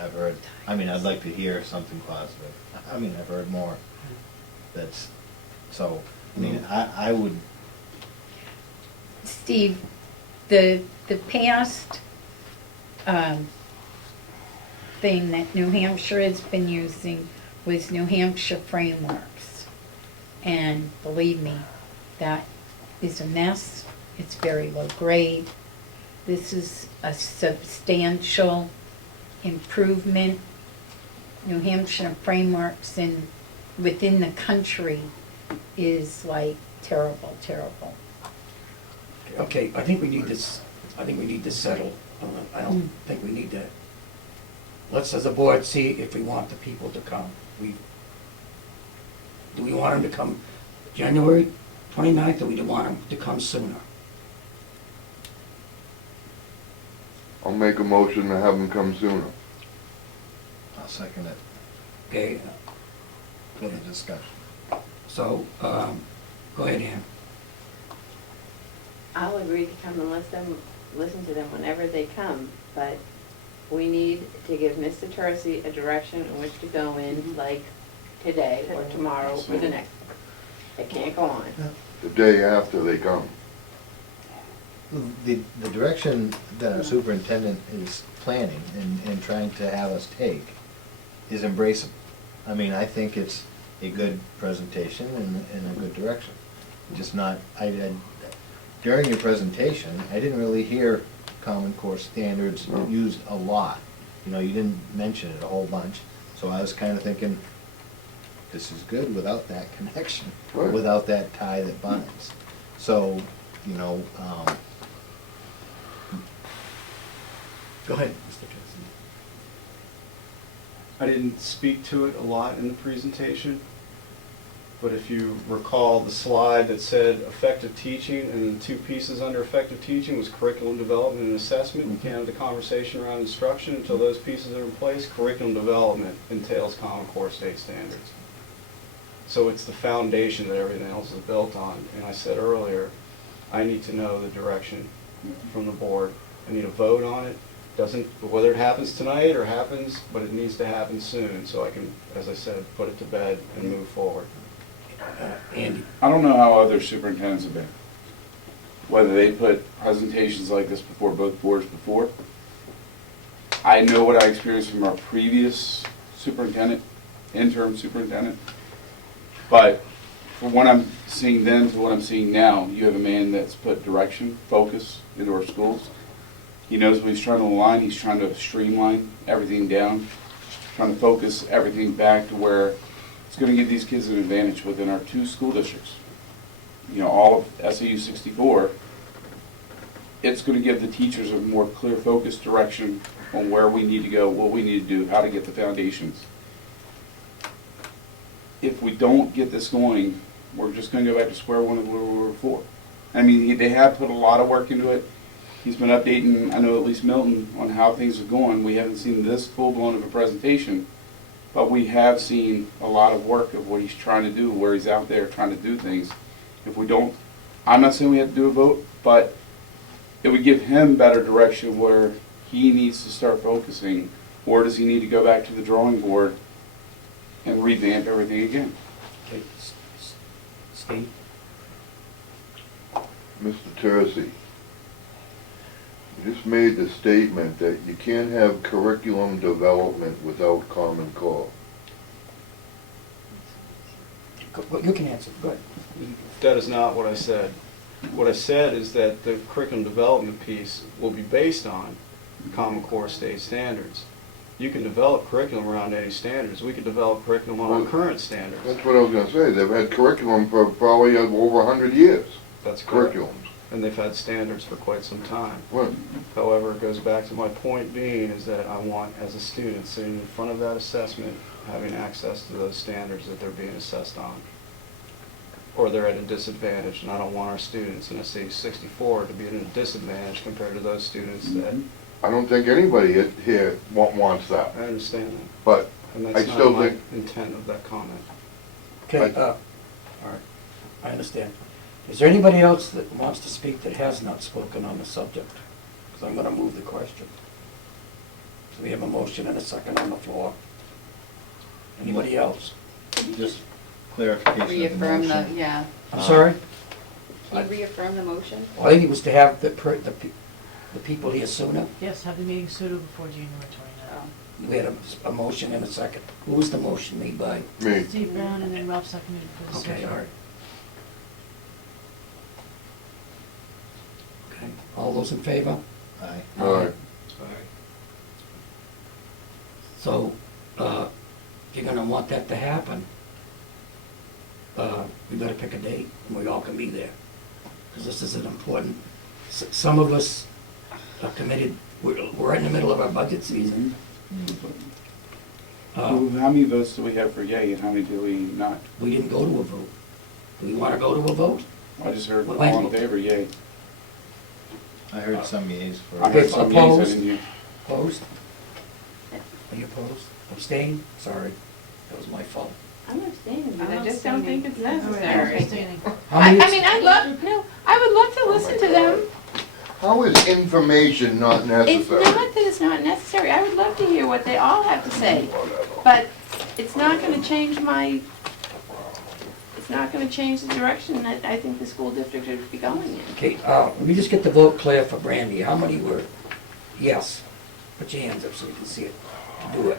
I've heard, I'd like to hear something positive. I've heard more. I would. Steve, the past thing that New Hampshire has been using was New Hampshire frameworks. And believe me, that is a mess. It's very low grade. This is a substantial improvement. New Hampshire frameworks within the country is like terrible, terrible. Okay, I think we need this, settle. I don't think we need to, let's as a board see if we want the people to come. Do we want them to come January 29th, or we do want them to come sooner? I'll make a motion to have them come sooner. I'll second it Okay, for the discussion. so, go ahead, Ann. I'll agree to come and listen to them whenever they come, but we need to give Mr. Tursi a direction in which to go in, like today or tomorrow or the next. It can't go on. The day after they come. The direction that our superintendent is planning and trying to have us take is embraceable. I mean, I think it's a good presentation and a good direction. Just not, during your presentation, I didn't really hear Common Core standards used a lot. You know, you didn't mention it a whole bunch, so I was kind of thinking, this is good without that connection, Right. without that tie that binds. So, you know, Go ahead, Mr. Tursi. I didn't speak to it a lot in the presentation, but if you recall the slide that said effective teaching, and the two pieces under effective teaching was curriculum development and assessment. We can't have the conversation around instruction until those pieces are in place. Curriculum development entails Common Core state standards. So it's the foundation that everything else is built on. And I said earlier, I need to know the direction from the board. I need a vote on it. Whether it happens tonight or happens, but it needs to happen soon, so I can, as I said, put it to bed and move forward. Andy? I don't know how other superintendents have been. Whether they put presentations like this before both boards before. I know what I experienced from our previous superintendent, interim superintendent. But from what I'm seeing then to what I'm seeing now, you have a man that's put direction, focus into our schools. He knows what he's trying to align. He's trying to streamline everything down, trying to focus everything back to where it's going to give these kids an advantage within our two school districts. You know, all of SAU 64, it's going to give the teachers a more clear focused direction on where we need to go, what we need to do, how to get the foundations. If we don't get this going, we're just going to go back to square one of where we were before. I mean, they have put a lot of work into it. He's been updating, I know at least Milton, on how things are going. We haven't seen this full-blown of a presentation, but we have seen a lot of work of what he's trying to do, where he's out there trying to do things. If we don't, I'm not saying we have to do a vote, but it would give him better direction where he needs to start focusing, or does he need to go back to the drawing board and revamp everything again? Okay, Steve? Mr. Tursi, you just made the statement that you can't have curriculum development without Common Core. You can answer, go ahead. That is not what I said. What I said is that the curriculum development piece will be based on Common Core state standards. You can develop curriculum around any standards. We can develop curriculum on our current standards. That's what I was gonna say, they've had curriculum for probably over 100 years. That's correct. Curriculums. And they've had standards for quite some time. What? However, it goes back to my point being is that I want, as a student, sitting in front of that assessment, having access to those standards that they're being assessed on. Or they're at a disadvantage, and I don't want our students in SAU 64 to be at a disadvantage compared to those students that... I don't think anybody here wants that, I understand that. but And I that's still not my think, intent of that comment. Okay, all right, I understand. Is there anybody else that wants to speak that has not spoken on the subject? Because I'm gonna move the question. So we have a motion and a second on the floor. Anybody else? just clarification of the Reaffirm the, motion. yeah. I'm sorry? Can you reaffirm the motion? All I think was to have the people here sooner. Yes, have the meeting sooner before January 29th. We had a motion and a second. Who was the motion made by? me, Steve Brown and then Ralph seconded for the Okay, discussion. all right. Okay, all those in favor? Aye. all right, So, if you're gonna want that to happen, we better pick a date, and we all can be there. Because this is an important, some of us are committed, we're in the middle of our budget season. How many votes do we have for yay and how many do we not? We didn't go to a vote. Do we wanna go to a vote? I just heard Well, all in favor, yay. I heard some yeas for. I heard some yays, I Opposed? didn't hear. Opposed? Are you opposed? Abstain? Sorry, that was my fault. I'm abstaining, but I'm I just don't think it's All right, necessary. abstaining. How many? I mean, I'd love, no, I would love to listen to them, How is information not It's necessary? not that it's not necessary, I would love to hear what they all have to say, but it's not gonna change my, it's not gonna change the direction that I think the school district should be going in. Okay, let me just get the vote clear for Brandy. How many were yes? Put your hands up so we can see it. Do it.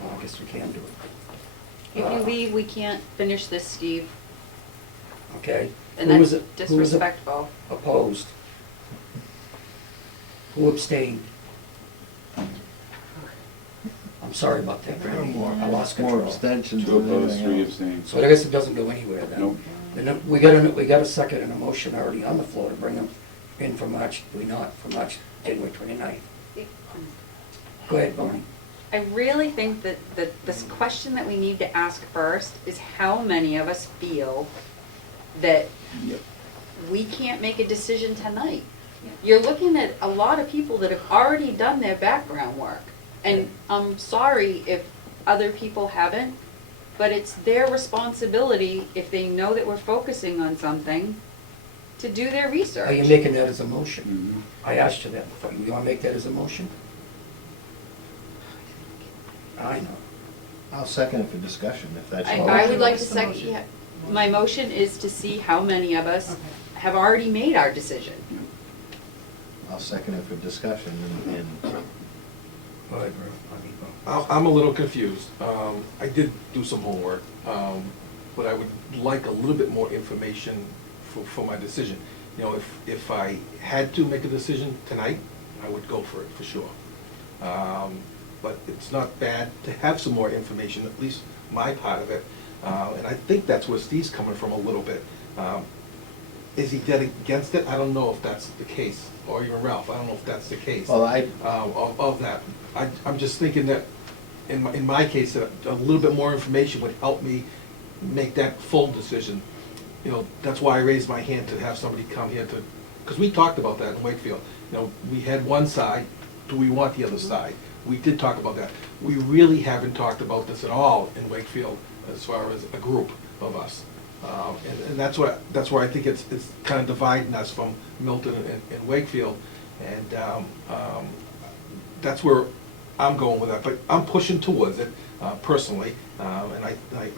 Well, I guess we can do it. If you leave, we can't finish this, Steve, Okay? and Who was that's it? Who was it? disrespectful. Opposed? Who abstained? I'm sorry about that, Brandy. I lost More control. abstentions Two than opposed, anything three else. abstained. So I guess it doesn't go anywhere then. Nope. And then we got a second and a motion already on the floor to bring them in for March, do we not, for March, January 29th. Go ahead, Bonnie. I really think that this question that we need to ask first is how many of us feel that Yep. we can't make a decision tonight? You're looking at a lot of people that have already done their background work. And I'm sorry if other people haven't, but it's their responsibility, if they know that we're focusing on something, to do their research. Are you making that as a motion? Mhm. I asked you that before. You want to make that as a motion? I know. I'll second it for discussion if that's your I would motion. like to What's the second, motion? yeah, my motion is to see how many of us have already made our decision. I'll second it for discussion and Go ahead, Bro. I'm a little confused. I did do some homework, but I would like a little bit more information for my decision. You know, if I had to make a decision tonight, I would go for it, for sure. But it's not bad to have some more information, at least my part of it. And I think that's where Steve's coming from a little bit. Is he dead against it? I don't know if that's the case, or even Ralph, I don't know if that's the case. Well, I- Of that. I'm just thinking that, in my case, that a little bit more information would help me make that full decision. You know, that's why I raised my hand to have somebody come here to, because we talked about that in Wakefield. You know, we had one side, do we want the other side? We did talk about that. We really haven't talked about this at all in Wakefield as far as a group of us. And that's where I think it's kind of dividing us from Milton and Wakefield. And that's where I'm going with that. But I'm pushing towards it personally. And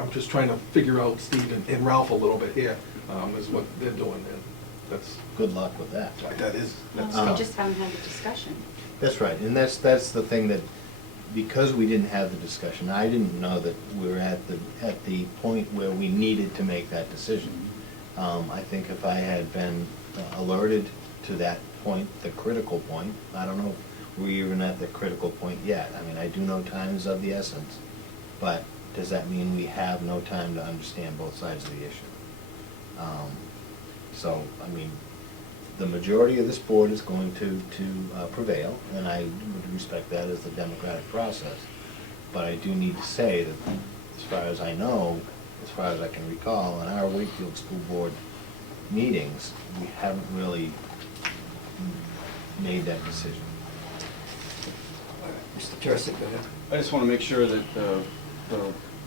I'm just trying to figure out Steve and Ralph a little bit here, is what they're doing. And that's, good luck with that. that's We tough. just haven't had the discussion. That's right, and that's the thing that, because we didn't have the discussion, I didn't know that we were at the point where we needed to make that decision. I think if I had been alerted to that point, the critical point, I don't know if we're even at the critical point yet. I mean, I do know time is of the essence, but does that mean we have no time to understand both sides of the issue? So, I mean, the majority of this board is going to prevail, and I would respect that as the democratic process. But I do need to say that, as far as I know, as far as I can recall, in our Wakefield School Board meetings, we haven't really made that decision. Mr. Tursi, go ahead. I just want to make sure that the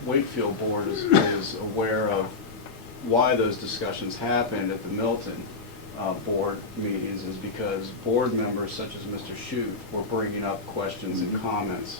Wakefield board is aware of why those discussions happened at the Milton board meetings, is because board members such as Mr. Shute were bringing up questions and comments.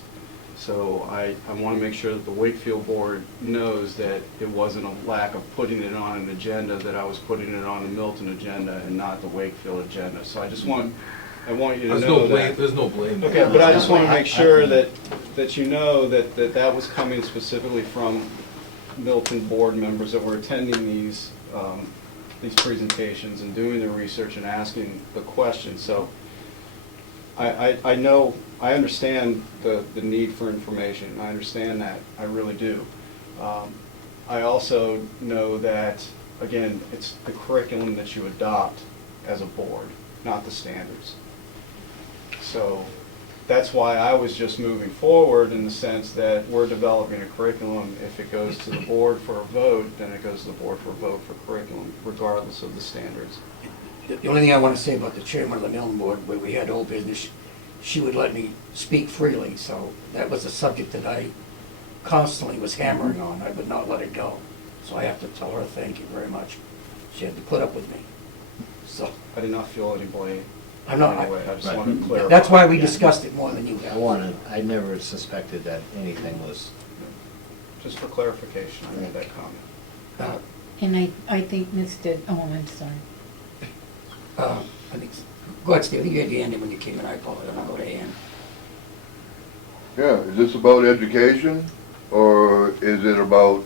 So I want to make sure that the Wakefield board knows that it wasn't a lack of putting it on an agenda, that I was putting it on the Milton agenda and not the Wakefield agenda. So I want you to There's know no blame, that. there's no blame. Okay, but I just want to make sure that you know that was coming specifically from Milton board members that were attending these presentations and doing the research and asking the questions. So I know, I understand the need for information. I understand that, I really do. I also know that, again, it's the curriculum that you adopt as a board, not the standards. So that's why I was just moving forward in the sense that we're developing a curriculum. If it goes to the board for a vote, then it goes to the board for a vote for curriculum, regardless of the standards. The only thing I want to say about the chairman of the Milton Board, where we had old business, she would let me speak freely, so that was a subject that I constantly was hammering on. I would not let it go. So I have to tell her thank you very much. She had to put up with me. So, I did not feel any blame I'm in not, any way. I just Right. wanted to clarify. that's why we discussed it more than you have. I never suspected that anything was, Just for clarification, I made that comment. Uh, And I think Mr., oh, I'm sorry. I think, go ahead, Steve, you had your hand in when you came in, I apologize, I'll go to Ann. Yeah, is this about education, or is it about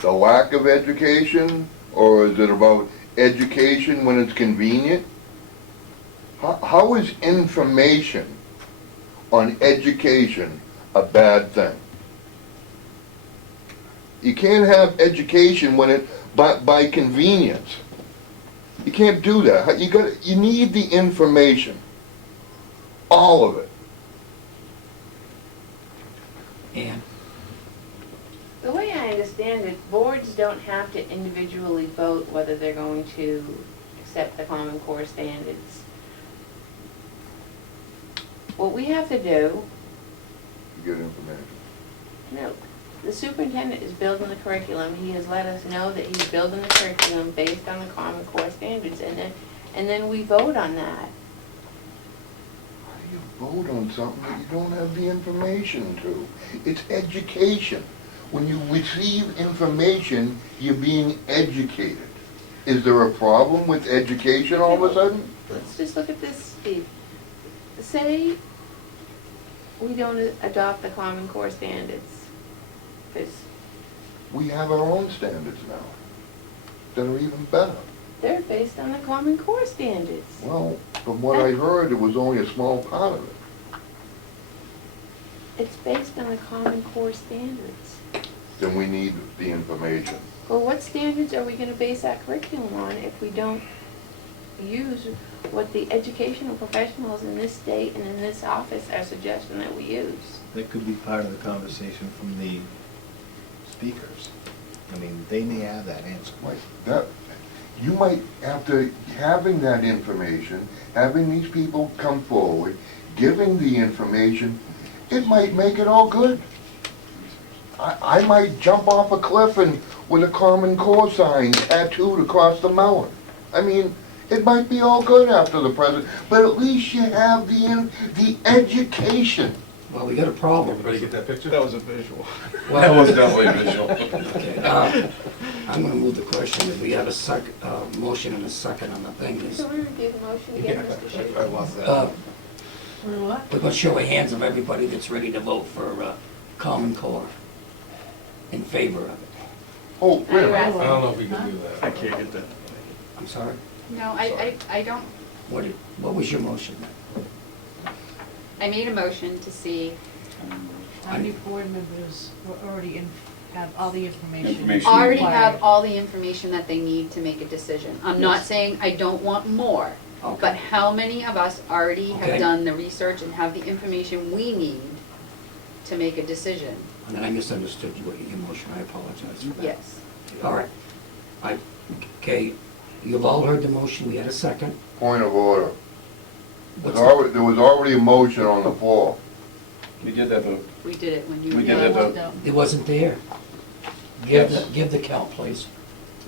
the lack of education, or is it about education when it's convenient? How is information on education a bad thing? You can't have education when it, by convenience. You can't do that. You need the information, all of it. Ann? The way I understand it, boards don't have to individually vote whether they're going to accept the Common Core standards. What we have to do, You get information. the superintendent is building the curriculum. He has let us know that he's building the curriculum based on the Common Core standards, and then we vote on that. How do you vote on something that you don't have the information to? It's education. When you receive information, you're being educated. Is there a problem with education all of a sudden? Let's just look at this, Steve. Say we don't adopt the Common Core standards. 'Cause We have our own standards now that are even better. they're based on the Common Core standards. Well, from what I heard, it was only a small part of it. It's based on the Common Core standards. Then we need the information. Well, what standards are we gonna base our curriculum on if we don't use what the educational professionals in this state and in this office are suggesting that we use? that could be part of the conversation from the speakers. I mean, they may have that answer. Like that, you might, after having that information, having these people come forward, giving the information, it might make it all good. I might jump off a cliff and with a Common Core sign tattooed across the melon. I mean, it might be all good after the president, but at least you have the education. Well, we got a problem. Everybody get that picture? That was a visual. That was definitely visual. Okay, I'm gonna move the question, if we have a motion and a second on the thing, is, Can we review the motion again, Mr. Shea? I lost that. we're gonna show of hands of everybody that's ready to vote for, Common Core, in favor of it. Oh, wait a minute. I don't know if we can do that. I can't get that. I'm sorry, No, I don't, what was your motion? I made a motion to see, How many board members were already have all the information? Information. already required? have all the information that they need to make a decision. I'm not saying I don't want more, but Okay, how many of us already have Okay. done the research and have the information we need to make a decision? and then I misunderstood your motion, I apologize for that. Yes. All right, okay, you've all heard the motion, we had a second. Point of order. What's the- There was already a motion on the floor. We did that though. We did it when you. We did that though. It wasn't there. Give the count, please.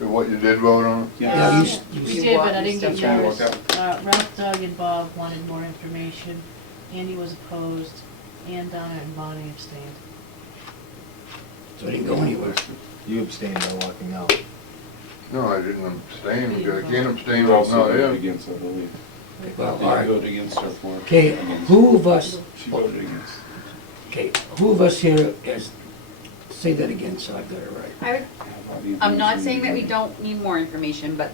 What, you did vote on? Yeah, We you, did, but I didn't get Yeah. yours. Ralph, Doug, and Bob wanted more information. Andy was opposed, and Donna and Bonnie abstained. so it didn't go anywhere. You abstained by walking out. No, I didn't abstain. I can't abstain. You I'm also not voted here. against, I believe. Well, Did all you right, vote against or for? okay, Against. who of us, She voted against. okay, who of us here is, say that again so I've got it right. I would, Have all the I'm not information saying that we you don't need more information, but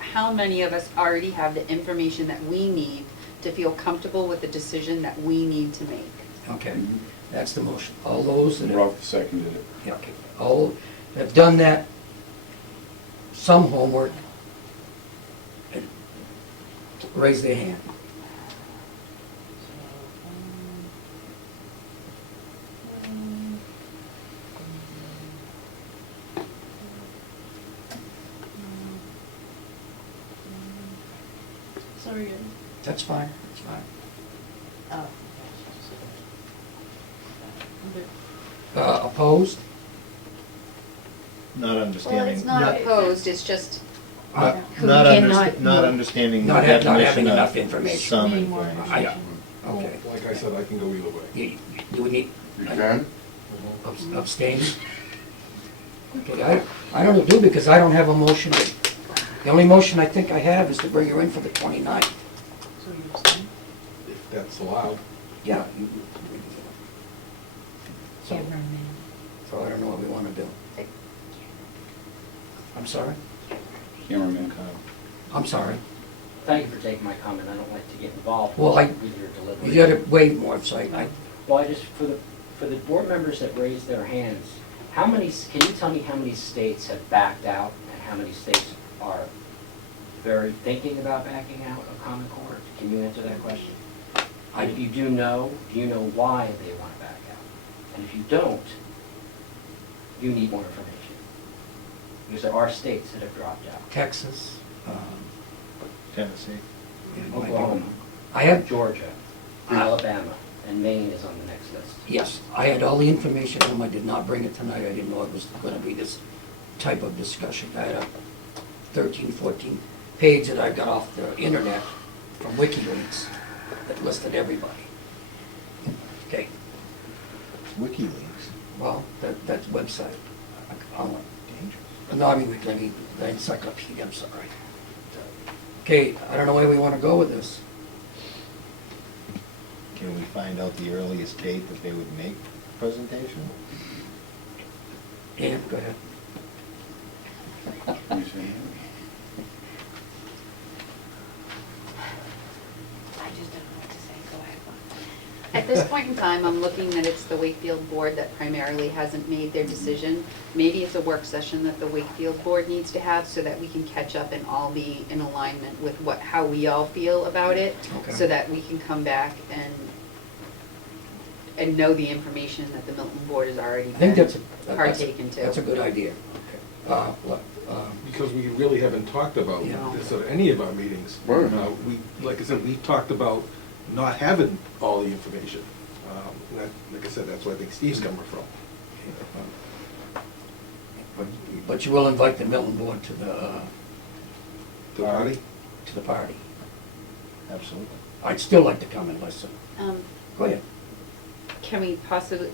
how many of us already have the information that we need to feel comfortable with the decision that we need to make? Okay, Mhm. that's the motion. All those that have, Ralph seconded it. yeah, okay, all that have done that, some homework, raise their hand. Sorry. That's fine, that's fine. Oh. Opposed? Not Well, understanding. it's not opposed, it's just, who Not cannot not work. understanding the Not having definition enough of information. some Need more information. Okay. Like I said, I can go either way. Do we need You can? abstain? Okay, I don't do because I don't have a motion. The only motion I think I have is to bring her in for the 29th. So you abstain? If that's allowed. Yeah. So, Cameraman. so I don't know what we want to do. I'm sorry? Cameraman Kyle. I'm sorry. Thank you for taking my comment. I don't like to get involved Well, with your delivery. You gotta wait more, so I, Well, I just, for the board members that raised their hands, how many, can you tell me how many states have backed out and how many states are very thinking about backing out of Common Core? Can you answer that question? And if you do you know why they want to back out? And if you don't, you need more information. Because there are states that have dropped out. Texas, Tennessee. Oklahoma, I have, Georgia, Alabama, and Maine is on the next list. yes, I had all the information on them. I did not bring it tonight. I didn't know it was gonna be this type of discussion. I had a 13, 14 page that I got off the internet from WikiLeaks that listed everybody. Okay, WikiLeaks. well, that's website. No, I mean, the encyclopedia, I'm sorry. Okay, I don't know where we wanna go with this. Can we find out the earliest date that they would make the presentation? Yeah, go ahead. You say I just don't know what to say, go ahead. At this point in time, I'm looking that it's the Wakefield board that primarily hasn't made their decision. Maybe it's a work session that the Wakefield board needs to have so that we can catch up and all be in alignment with how we all feel about it. Okay. So that we can come back and know the information that the Milton board has already I think been that's partaken to. That's a good idea. Okay. Because we really haven't talked about Yeah. this at any of our meetings. Right. Like I said, we talked about not having all the information. And like I said, that's where I think Steve's coming from. But you will invite the Milton board to the party? to the party. Absolutely. I'd still like to come and listen. Go ahead. Can we possibly,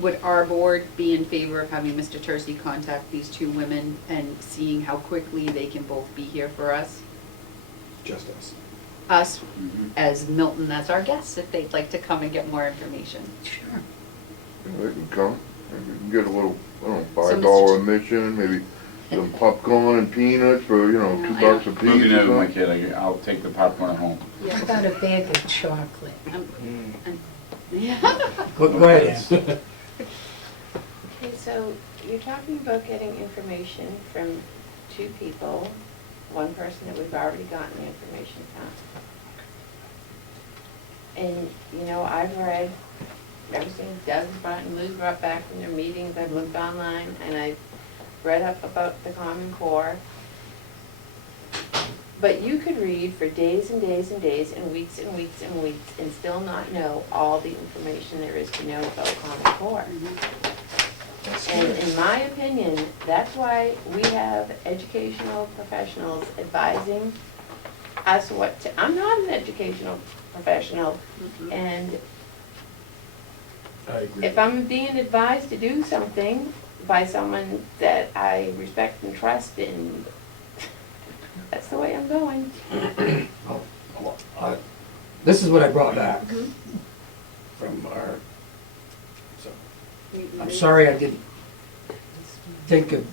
would our board be in favor of having Mr. Tursi contact these two women and seeing how quickly they can both be here for us? Just us. Us, Mhm. as Milton, as our guests, if they'd like to come and get more information. Sure. They can come, they can get a little, I don't know, So, $5 admission, maybe some popcorn and peanuts for, you know, No, I $2 a don't- piece Moving or out with my something. kid, I'll take the popcorn home. Yeah. How about a bag of chocolate? Yeah. Go ahead, Ann. Okay, so you're talking about getting information from two people, one person that we've already gotten the information from. And, you know, I've read everything Doug's brought and Lou's brought back from their meetings, I've looked online, and I've read up about the Common Core. But you could read for days and days and days and weeks and weeks and weeks and still not know all the information there is to know about Common Core. And in my opinion, that's why we have educational professionals advising us what to, I'm not an educational professional, and I agree. if I'm being advised to do something by someone that I respect and trust, and that's the way I'm going. This is what I brought back from our, so, I'm sorry I didn't think of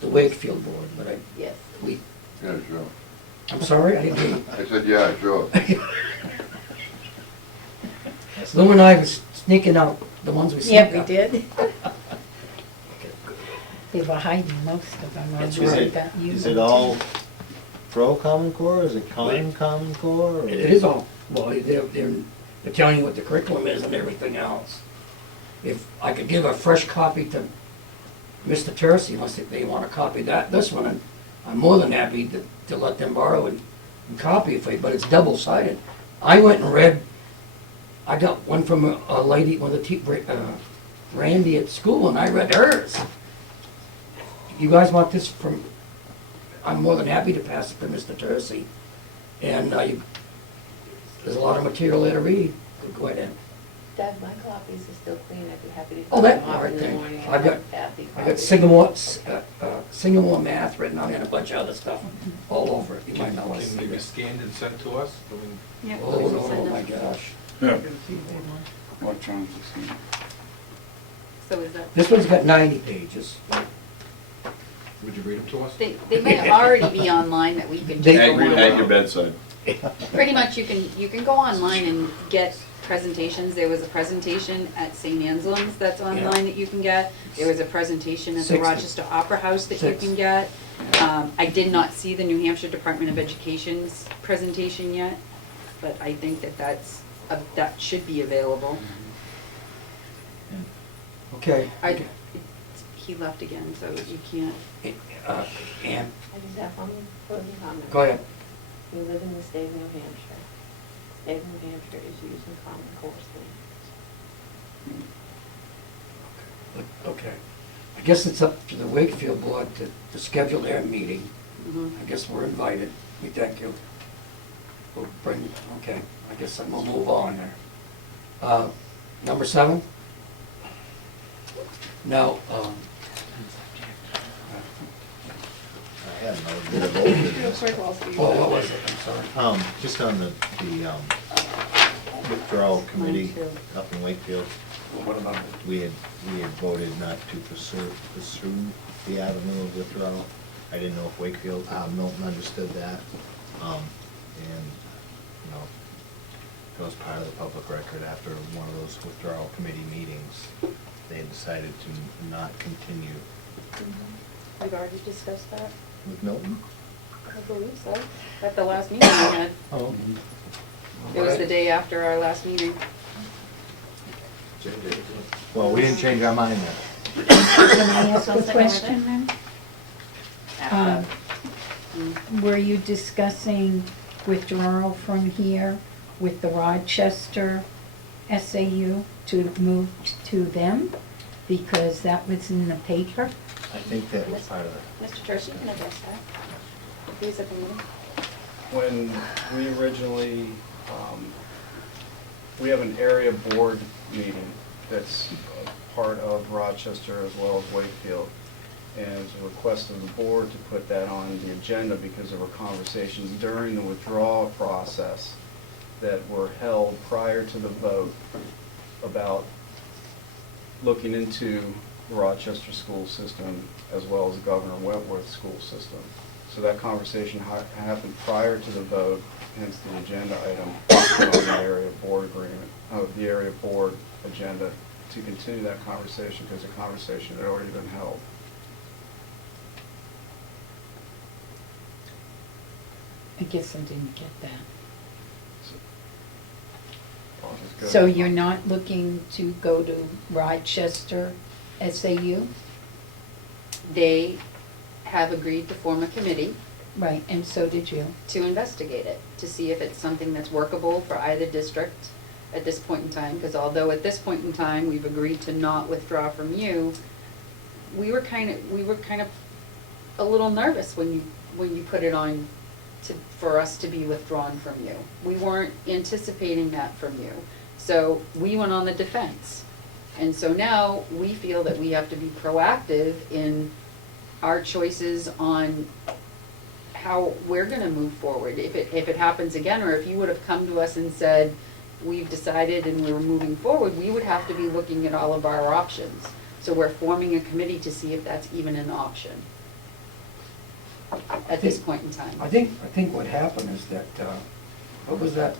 the Wakefield board, but Yes. Yeah, sure. I'm sorry, I didn't hear you. I said, yeah, sure. Lou and I was sneaking out the ones we sneaked Yeah, we out. did. They were hiding most of them. That's Is right. is it all pro Common Core, is it con Common Core? or- It is all, well, they're telling you what the curriculum is and everything else. If I could give a fresh copy to Mr. Tursi, unless they want to copy this one, and I'm more than happy to let them borrow and copy it, but it's double-sided. I went and read, I got one from a lady, one of the Randy at school, and I read hers. You guys want this from I'm more than happy to pass it to Mr. Tursi. And there's a lot of material there to read. Go ahead. Dad, my copies are still clean, I'd be happy to. Oh, that drop them off part in the thing. morning and I've got- have Kathy I copy. got Singapore math written on it and a bunch of other stuff all over it. You might not want to Can see they be that. scanned and sent to us? I mean, Yeah. Oh, no, oh my gosh. Yeah. Electronic. So is that, This one's got 90 pages. would you read them to us? they may already be online that we can They- just At go your, on. at your bedside. Pretty much you can go online and get presentations. There was a presentation at St. Anselm's that's online that you can get. There was a presentation at the 60. Rochester Opera House that you 6. can get. I did not see the New Hampshire Department of Education's presentation yet, but I think that should be available. Okay. He left again, so you can't. Ann, I just have one closing comment. go ahead. We live in the state of New Hampshire. State of New Hampshire is using Common Core standards. Okay. I guess it's up to the Wakefield board to schedule their meeting. I guess we're invited. We thank you. We'll bring, okay, I guess we'll move on there. Number 7? Now, I had another bit of old business. oh, what was it? I'm sorry. Just on the withdrawal committee up in Wakefield, What about it? we had voted not to pursue the avenue of withdrawal. I didn't know if Wakefield, Milton understood that. And, you know, it was part of the public record after one of those withdrawal committee meetings. They decided to not continue We've already discussed that. with Milton. I believe so. At the last meeting we had. Oh. It was the day after our last meeting. Well, we didn't change our mind then. Can I ask a question then? Were you discussing withdrawal from here with the Rochester SAU to move to them? Because that was in the paper? I think that was part of it. Mr. Tursi can address that. If he's at the meeting. When we originally, we have an area board meeting that's part of Rochester as well as Wakefield. And it's a request of the board to put that on the agenda because there were conversations during the withdrawal process that were held prior to the vote about looking into the Rochester school system as well as the Governor Wentworth school system. So that conversation happened prior to the vote, hence the agenda item on the area board agreement, the area board agenda to continue that conversation because the conversation had already been held. I guess I didn't get that. I'll just go- So you're not looking to go to Rochester SAU? They have agreed to form a committee Right, and so did you. to investigate it, to see if it's something that's workable for either district at this point in time, because although at this point in time, we've agreed to not withdraw from you, we were kind of a little nervous when you put it on for us to be withdrawn from you. We weren't anticipating that from you. So we went on the defense. And so now we feel that we have to be proactive in our choices on how we're gonna move forward. If it happens again, or if you would have come to us and said, we've decided and we're moving forward, we would have to be looking at all of our options. So we're forming a committee to see if that's even an option at this point in time. I think what happened is that, what was that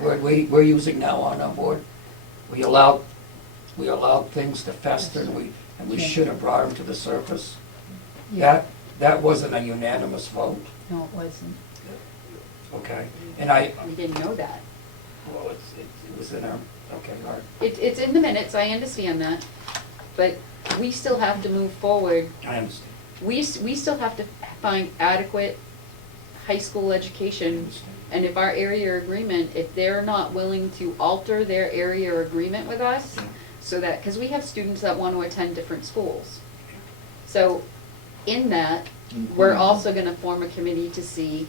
word we're using now on our board? We allowed things to fester and we Yeah. should have brought them to the surface. Yeah. That wasn't a unanimous vote, No, it wasn't. okay? And We didn't know that. well, it was in our, okay, all right. It's in the minutes, I understand that, but we still have to move forward. I understand. We still have to find adequate high school education. And if our area agreement, if they're not willing to alter their area agreement with us, so that, because we have students that want to attend different schools. So in that, we're Mhm. also gonna form a committee to see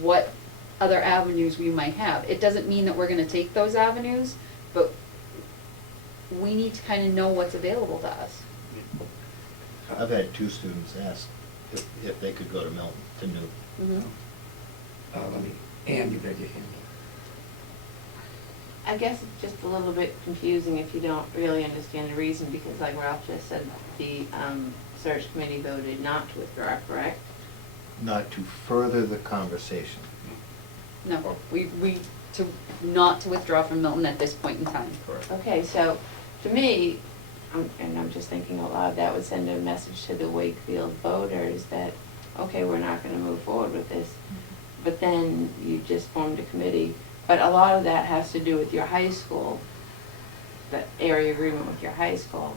what other avenues we might have. It doesn't mean that we're gonna take those avenues, but we need to kinda know what's available to us. I've had 2 students ask if they could go to Milton, to Newton. Mhm. Let me, Ann, you got your hand I guess it's just a little bit confusing if you don't really understand the reason, because like Ralph just said, the search committee voted not to withdraw, correct? Not to further the conversation. No, not to withdraw from Milton at this point in time. Okay, so to me, and I'm just thinking out loud, that would send a message to the Wakefield voters that, okay, we're not gonna move forward with this. But then you just formed a committee. But a lot of that has to do with your high school, the area agreement with your high school.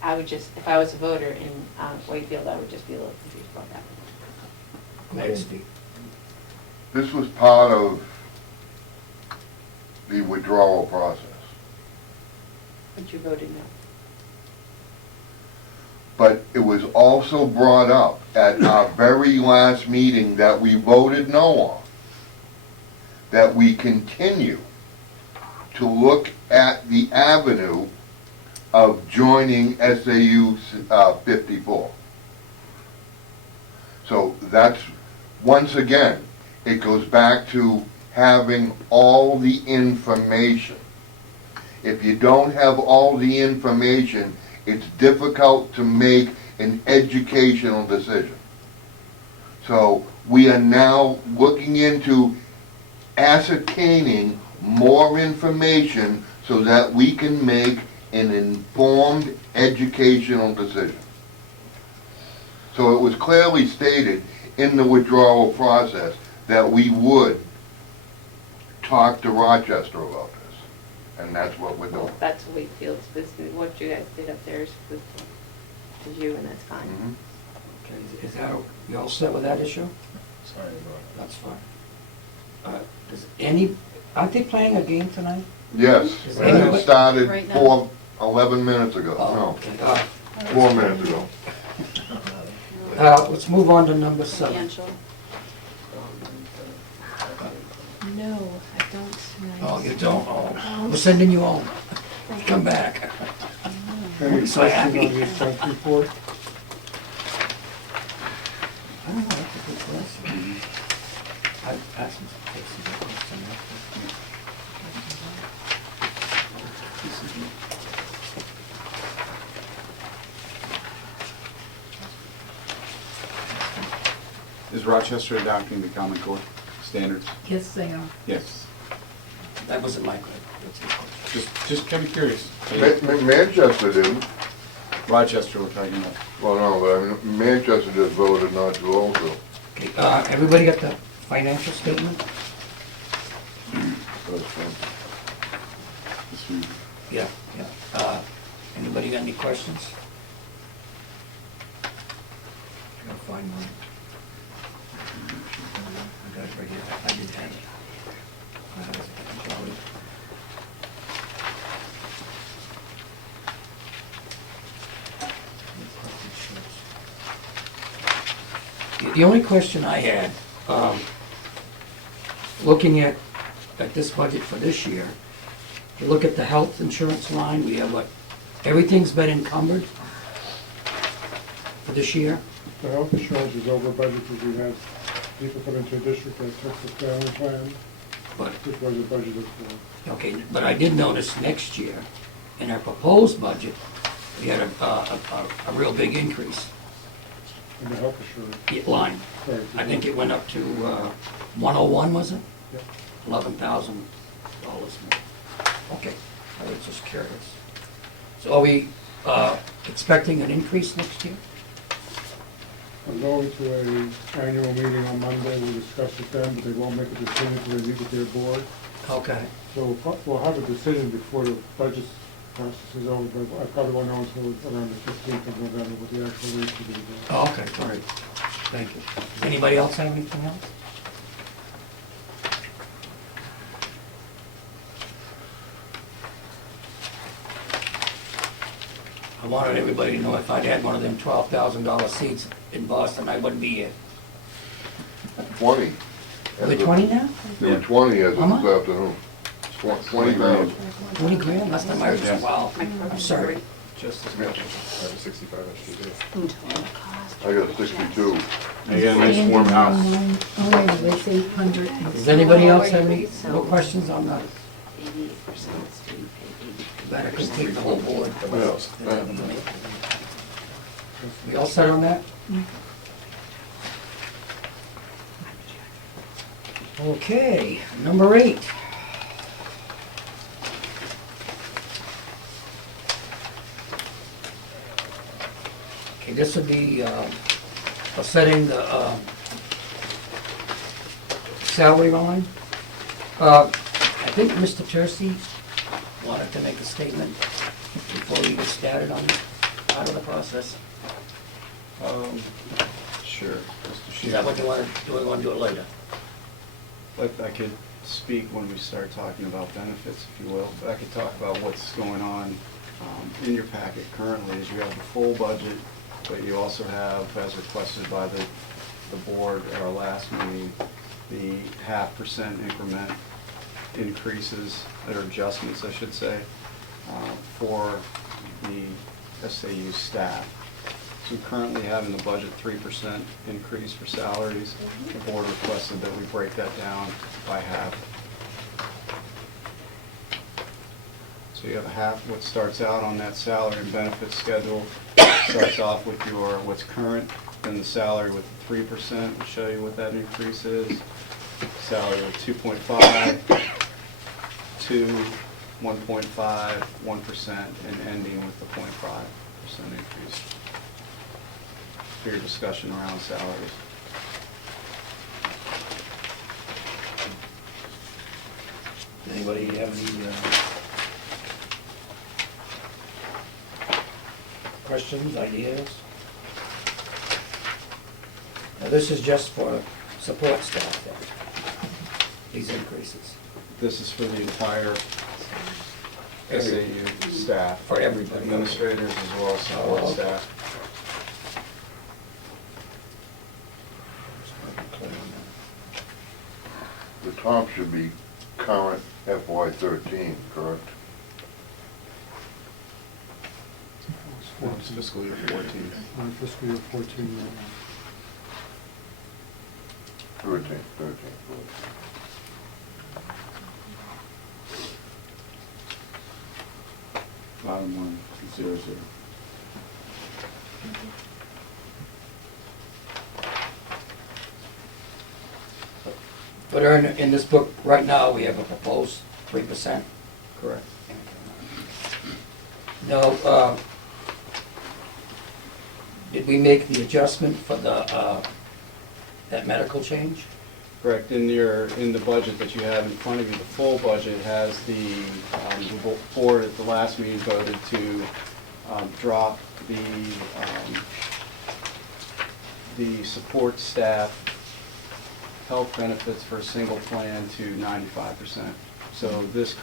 I would just, if I was a voter in Wakefield, I would just be a little confused about that. Go ahead, Steve. This was part of the withdrawal process. But you voted no. But it was also brought up at our very last meeting that we voted no on, that we continue to look at the avenue of joining SAU 54. So that's, once again, it goes back to having all the information. If you don't have all the information, it's difficult to make an educational decision. So we are now looking into ascertaining more information so that we can make an informed educational decision. So it was clearly stated in the withdrawal process that we would talk to Rochester about this, and that's what we're Well, doing. that's Wakefield's business. What you guys did up there is you, and that's fine. Mhm. Okay, is that, you all set with that issue? Sorry about That's fine. Does any, aren't they playing a game tonight? Yes, Is and anybody- it started Right now? 11 minutes ago, Oh, no, okay. 4 minutes ago. Let's move on to number 7. Financial. No, I don't tonight. Oh, you don't? Oh, we're sending you home. Come back. Any So questions happy. on the expense report? I don't know, that's a good question. I asked him to take some questions. Is Rochester adopting the Common Core standards? Yes, they are. Yes. That wasn't my question. That's your question. Just kind of curious. Manchester didn't. Rochester, we're talking about. Well, no, but I mean, Manchester just voted not to also. Okay, everybody got the financial statement? Yeah, yeah. Anybody got any questions? Gotta find one. I got it right here. I didn't have it. The only question I had, looking at this budget for this year, if you look at the health insurance line, we have everything's been encumbered for this year. The health insurance is over budget because we had people come into a district that took the family plan, But, which wasn't budgeted for. okay, but I did notice next year, in our proposed budget, we had a real big increase In the health insurance. line. Right. I think it went up to 101, was it? Yep. $11,000 more. Okay, I was just curious. So are we expecting an increase next year? I'm going to an annual meeting on Monday, we'll discuss with them, but they won't make a decision until they meet with their board. Okay. So we'll have a decision before the budget process is over, but I probably won't know until around the 15th of November what the actual rates will be. Oh, okay, all right. Thank you. Anybody else have anything else? wanted everybody to know if I'd had one of them $12,000 seats in Boston, I wouldn't be here. 20. Are they 20 now? They were 20 as of How much? this afternoon. 20,000. 20 grand? Last time I was, wow, I'm sorry. Just as much. I have a 65-inch TV. I got 62. You got a nice warm house. Oh, wait, it's 800. Does anybody else have any more questions on that? 88% of student paid That I could take the whole board. What else? We all set on that? Okay, number 8. Okay, this would be for setting the salary line. I think Mr. Tursi wanted to make a statement before we get started on part of the process. Sure. Mr. Is that what you want to do? We want to do it later? I could speak when we start talking about benefits, if you will, but I could talk about what's going on in your packet currently, is you have the full budget, but you also have, as requested by the board at our last meeting, the 0.5% increment increases, or adjustments, I should say, for the SAU staff. So we currently have in the budget 3% increase for salaries. The board requested that we break that down by half. So you have a half, what starts out on that salary and benefits schedule, starts off with your, what's current, then the salary with 3%, will show you what that increase is. Salary with 2.5, 2, 1.5, 1%, and ending with the 0.5% increase. For your discussion around salaries. Anybody have any questions, ideas? Now, this is just for support staff, then, these increases. This is for the entire SAU staff. For everybody. Administrators as well as support Oh, okay. staff. The top should be current FY13, correct? It's fiscal year 14. On fiscal year 14 right now. 13. Bottom line, 0, 0. But in this book, right now, we have a proposed 3%. Correct. Now, did we make the adjustment for the, that medical change? Correct. In the budget that you have in front of you, the full budget has the board at the last meeting voted to drop the support staff health benefits for a single plan to 95%. So this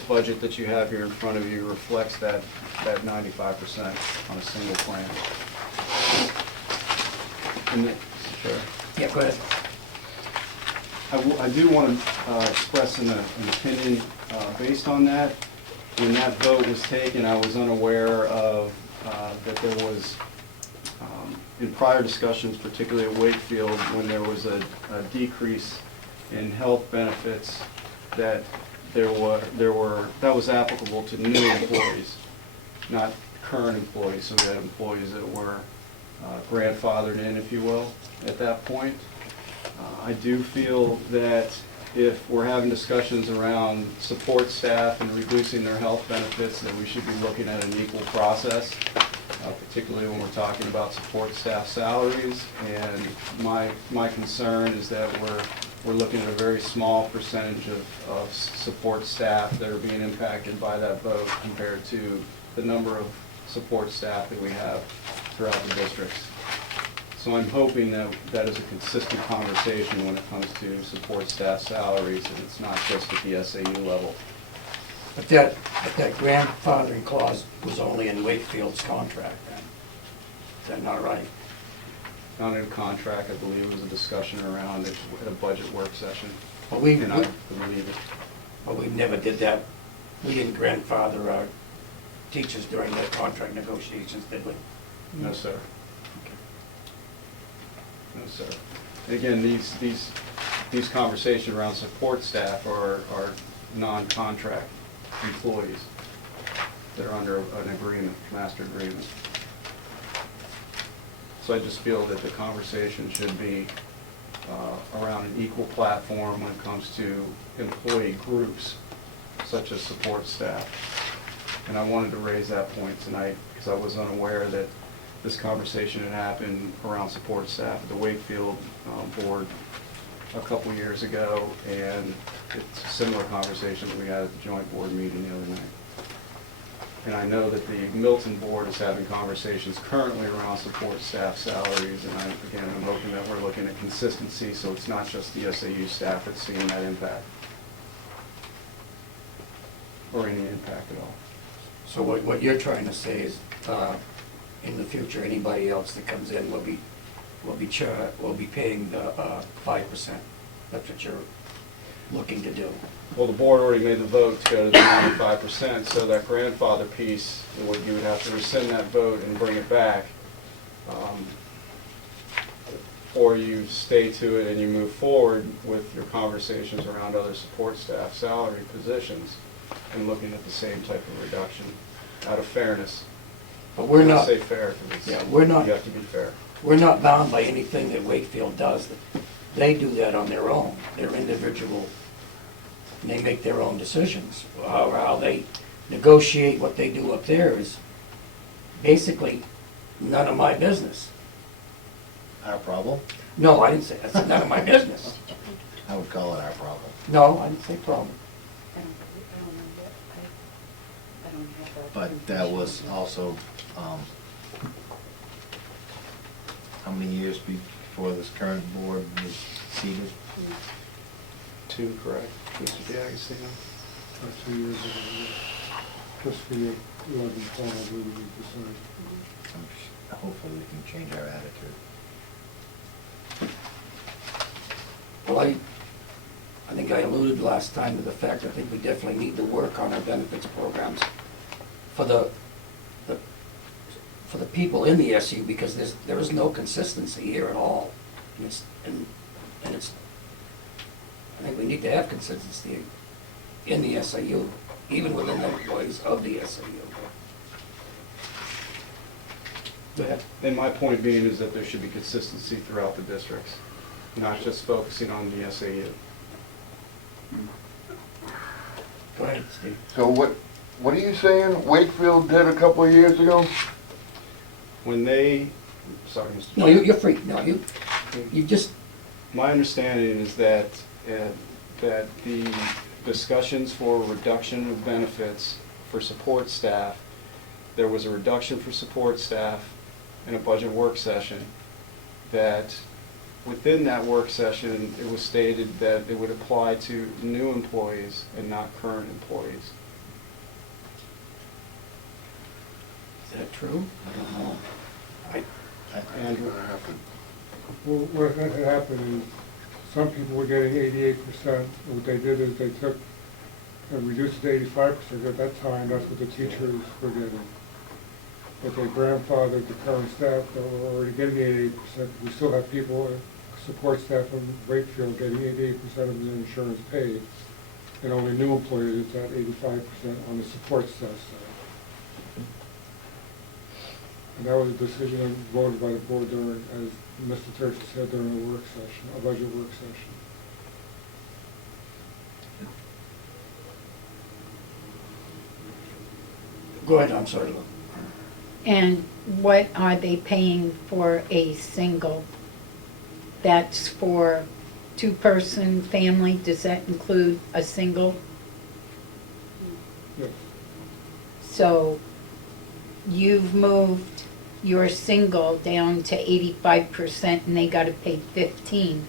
budget that you have here in front of you reflects that 95% on a single plan. Sure. Yeah, go ahead. I do want to express an opinion based on that. When that vote was taken, I was unaware of that there was, in prior discussions, particularly at Wakefield, when there was a decrease in health benefits, that that was applicable to new employees, not current employees. So we had employees that were grandfathered in, if you will, at that point. I do feel that if we're having discussions around support staff and reducing their health benefits, that we should be looking at an equal process, particularly when we're talking about support staff salaries. And my concern is that we're looking at a very small percentage of support staff that are being impacted by that vote compared to the number of support staff that we have throughout the districts. So I'm hoping that is a consistent conversation when it comes to support staff salaries, and it's not just at the SAU level. But that grandfathering clause was only in Wakefield's contract then. Is that not right? Not in a contract, I believe it was a discussion around it at a budget work session, But we, and I believe it. but we never did that. We didn't grandfather our teachers during the contract negotiations, did we? No, sir. No, sir. Again, these conversations around support staff are non-contract employees that are under an agreement, master agreement. So I just feel that the conversation should be around an equal platform when it comes to employee groups, such as support staff. And I wanted to raise that point tonight because I was unaware that this conversation had happened around support staff at the Wakefield board a couple years ago, and it's a similar conversation that we had at the joint board meeting the other night. And I know that the Milton board is having conversations currently around support staff salaries, and I'm hoping that we're looking at consistency, so it's not just the SAU staff that's seeing that impact, or any impact at all. So what you're trying to say is, in the future, anybody else that comes in will be paying the 5%. That's what you're looking to do. Well, the board already made the vote to go to the 95%, so that grandfather piece, you would have to rescind that vote and bring it back. Or you stay to it and you move forward with your conversations around other support staff salary positions and looking at the same type of reduction out of fairness. But we're not. I say fair because Yeah, we're not. you have to be fair. We're not bound by anything that Wakefield does. They do that on their own. They're individual. And they make their own decisions. How they negotiate what they do up there is basically none of my business. Our problem? No, I didn't say that. I said none of my business. I would call it our problem. No, I didn't say problem. I don't have that. But that was also, how many years before this current board was seated? 2, correct? Mr. D'Agostino? 2 years ago, yeah. Fiscal year 11, 12, I believe we decided. Hopefully we can change our attitude. Well, I think I alluded last time to the fact I think we definitely need to work on our benefits programs for the people in the SU, because there is no consistency here at all. And it's I think we need to have consistency in the SAU, even within the employees of the SAU. Go ahead. And my point being is that there should be consistency throughout the districts, not just focusing on the SAU. Go ahead, Steve. So what are you saying Wakefield did a couple of years ago? When they, sorry, Mr. No, you're free. No, you just, My understanding is that that the discussions for reduction of benefits for support staff, there was a reduction for support staff in a budget work session, that within that work session, it was stated that it would apply to new employees and not current employees. is that true? I don't know. Andrew? Well, what had happened is, some people were getting 88%. What they did is they took and reduced it to 85%. At that time, that's what the teachers were getting. But they grandfathered the current staff that were already getting 88%. We still have people, support staff in Wakefield, getting 88% of their insurance paid. And only new employees, it's at 85% on the support staff side. And that was a decision voted by the board during, as Mr. Tursi said, during a work session, a budget work session. Go ahead, I'm sorry. And what are they paying for a single? That's for two-person family, does that include a single? Yes. So you've moved your single down to 85% and they gotta pay 15,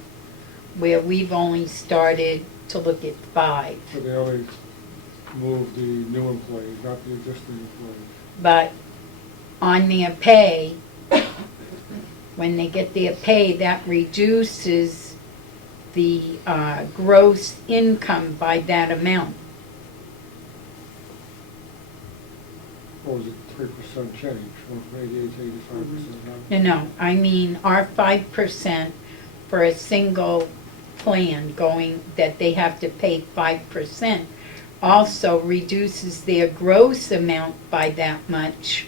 where we've only started to look at 5. So they only move the new employees, not the existing employees. But on their pay, when they get their pay, that reduces the gross income by that amount. Or was it 3% change, went from 88 to 85%? No, I mean, our 5% for a single plan going, that they have to pay 5%, also reduces their gross amount by that much,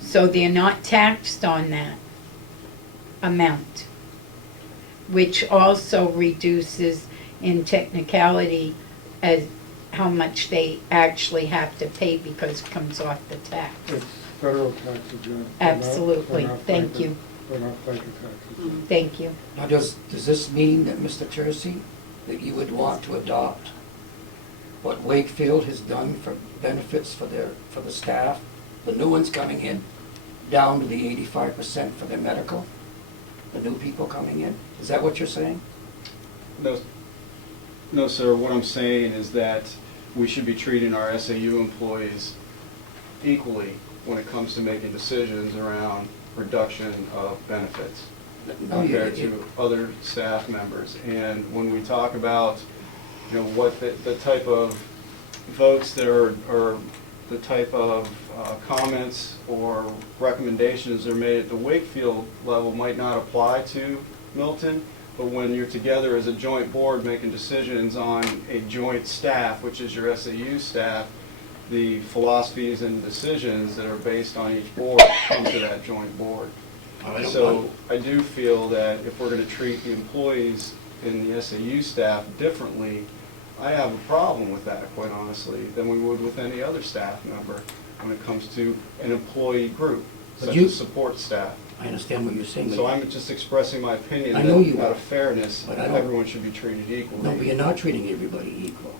so they're not taxed on that amount, which also reduces in technicality as how much they actually have to pay because it comes off the tax. It's federal taxes, yeah. Absolutely. They're not Thank FICA- you. They're not FICA taxes. Thank you. Now, does this mean that, Mr. Tursi, that you would want to adopt what Wakefield has done for benefits for the staff, the new ones coming in, down to the 85% for their medical, the new people coming in? Is that what you're saying? No, sir, what I'm saying is that we should be treating our SAU employees equally when it comes to making decisions around reduction of benefits compared to other staff members. And when we talk about, what the type of votes that are, or the type of comments or recommendations that are made at the Wakefield level might not apply to Milton, but when you're together as a joint board making decisions on a joint staff, which is your SAU staff, the philosophies and decisions that are based on each board come to that joint board. So I do feel that if we're going to treat the employees in the SAU staff differently, I have a problem with that, quite honestly, than we would with any other staff member when it comes to an employee group, such as support staff. I understand what you're saying. So I'm just expressing my opinion I know you that out are, of fairness, but I don't- everyone should be treated equally. No, but you're not treating everybody equal,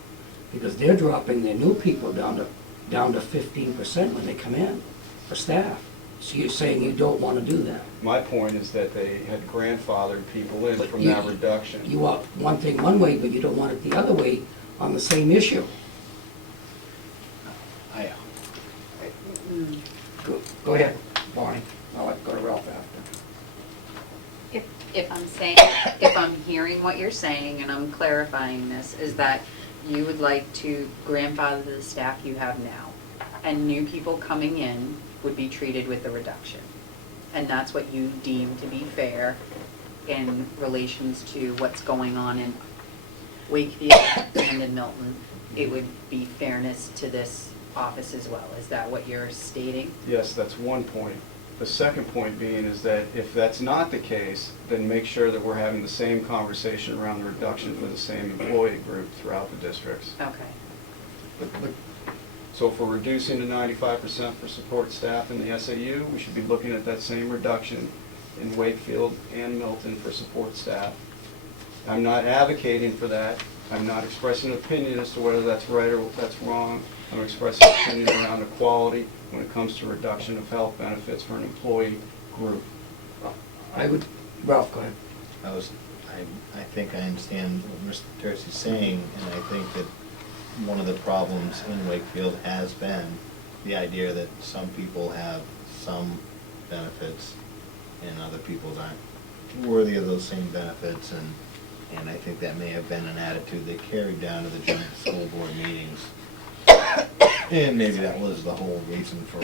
because they're dropping their new people down to 15% when they come in for staff. So you're saying you don't want to do that? My point is that they had grandfathered people in But from you- that reduction. You want one thing one way, but you don't want it the other way on the same issue. Go ahead, Barney. I'll go to Ralph after. If I'm hearing what you're saying and I'm clarifying this, is that you would like to grandfather the staff you have now, and new people coming in would be treated with the reduction. And that's what you deem to be fair in relations to what's going on in Wakefield and in Milton. It would be fairness to this office as well. Is that what you're stating? Yes, that's one point. The second point being is that if that's not the case, then make sure that we're having the same conversation around the reduction for the same employee group throughout the districts. Okay. So if we're reducing to 95% for support staff in the SAU, we should be looking at that same reduction in Wakefield and Milton for support staff. I'm not advocating for that. I'm not expressing an opinion as to whether that's right or that's wrong. I'm expressing an opinion around equality when it comes to reduction of health benefits for an employee group. Ralph, go ahead. I think I understand what Mr. Tursi is saying, and I think that one of the problems in Wakefield has been the idea that some people have some benefits and other people aren't worthy of those same benefits, and I think that may have been an attitude they carried down to the joint school board meetings. And maybe that was the whole reason for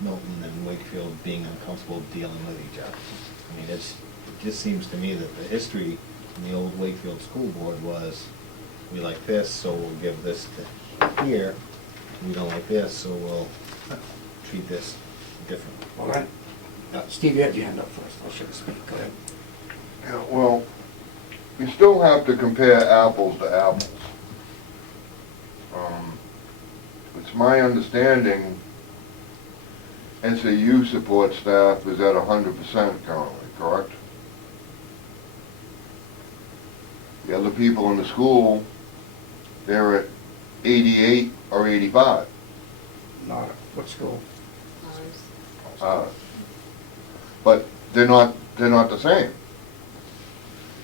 Milton and Wakefield being uncomfortable dealing with each other. I mean, it just seems to me that the history in the old Wakefield school board was, we like this, so we'll give this to here. We don't like this, so we'll treat this differently. All right. Steve, you had your hand up first. I'll shut speak. Go ahead. Yeah, well, you still have to compare apples to apples. It's my understanding SAU support staff is at 100% currently, correct? The other people in the school, they're at 88 or 85. Not what school? But they're not the same.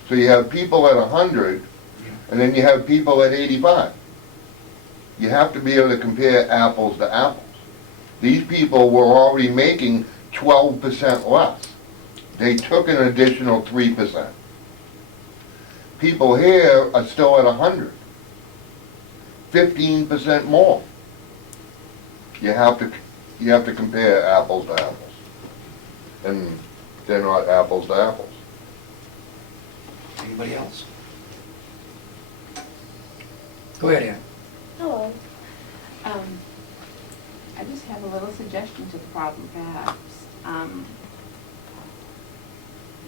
So you have people at 100, and then you have people at 85. You have to be able to compare apples to apples. These people were already making 12% less. They took an additional 3%. People here are still at 100. 15% more. You have to compare apples to apples. And they're not apples to apples. Anybody else? Go ahead, Ann. Hello. I just have a little suggestion to the problem perhaps.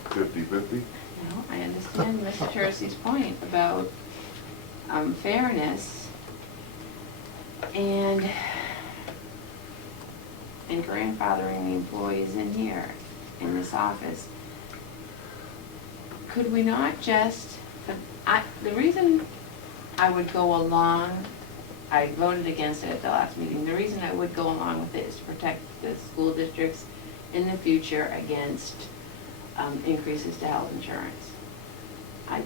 50-50? No, I understand Mr. Tursi's point about fairness and grandfathering the employees in here, in this office. Could we not just, the reason I would go along, I voted against it at the last meeting, the reason I would go along with it is to protect the school districts in the future against increases to health insurance. I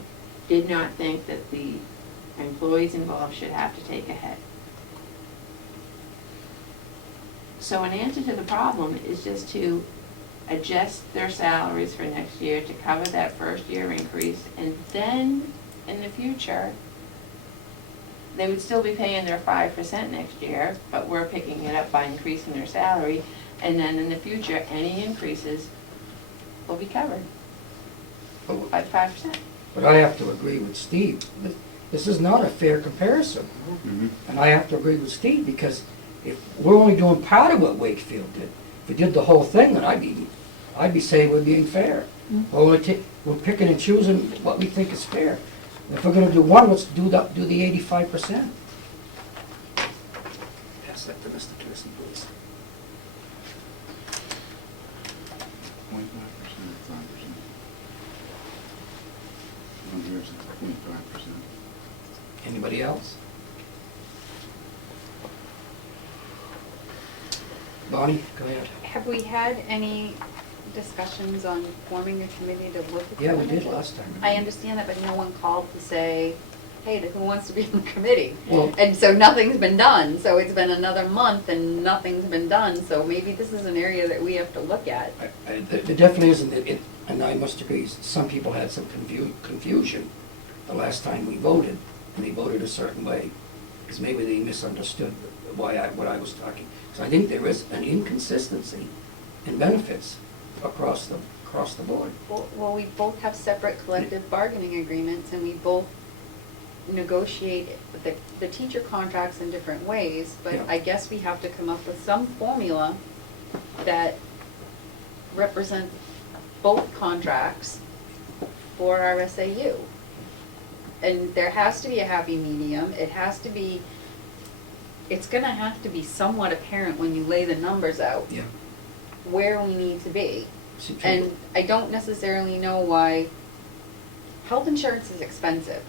did not think that the employees involved should have to take a hit. So an answer to the problem is just to adjust their salaries for next year to cover that first year increase, and then in the future, they would still be paying their 5% next year, but we're picking it up by increasing their salary, and then in the future, any increases will be covered by 5%. But I have to agree with Steve. This is not a fair comparison. And I have to agree with Steve, because if we're only doing part of what Wakefield did, if we did the whole thing, then I'd be saying we're being fair. We're picking and choosing what we think is fair. If we're gonna do one, let's do the 85%. Pass that to Mr. Tursi, please. 0.5%, 5%. One year's at 0.5%. Anybody else? Bonnie, go ahead. Have we had any discussions on forming a committee to look at the Yeah, we did benefits? last time. I understand that, but no one called to say, hey, who wants to be on the committee? Well- And so nothing's been done, so it's been another month and nothing's been done, so maybe this is an area that we have to look at. There definitely isn't, and I must agree, some people had some confusion the last time we voted, and they voted a certain way, because maybe they misunderstood what I was talking. So I think there is an inconsistency in benefits across the board. Well, we both have separate collective bargaining agreements, and we both negotiate the teacher contracts in different ways, but Yeah. I guess we have to come up with some formula that represents both contracts for our SAU. And there has to be a happy medium. It's gonna have to be somewhat apparent when you lay the numbers out Yeah. where we need to be. See, And I don't necessarily know why, health insurance is expensive.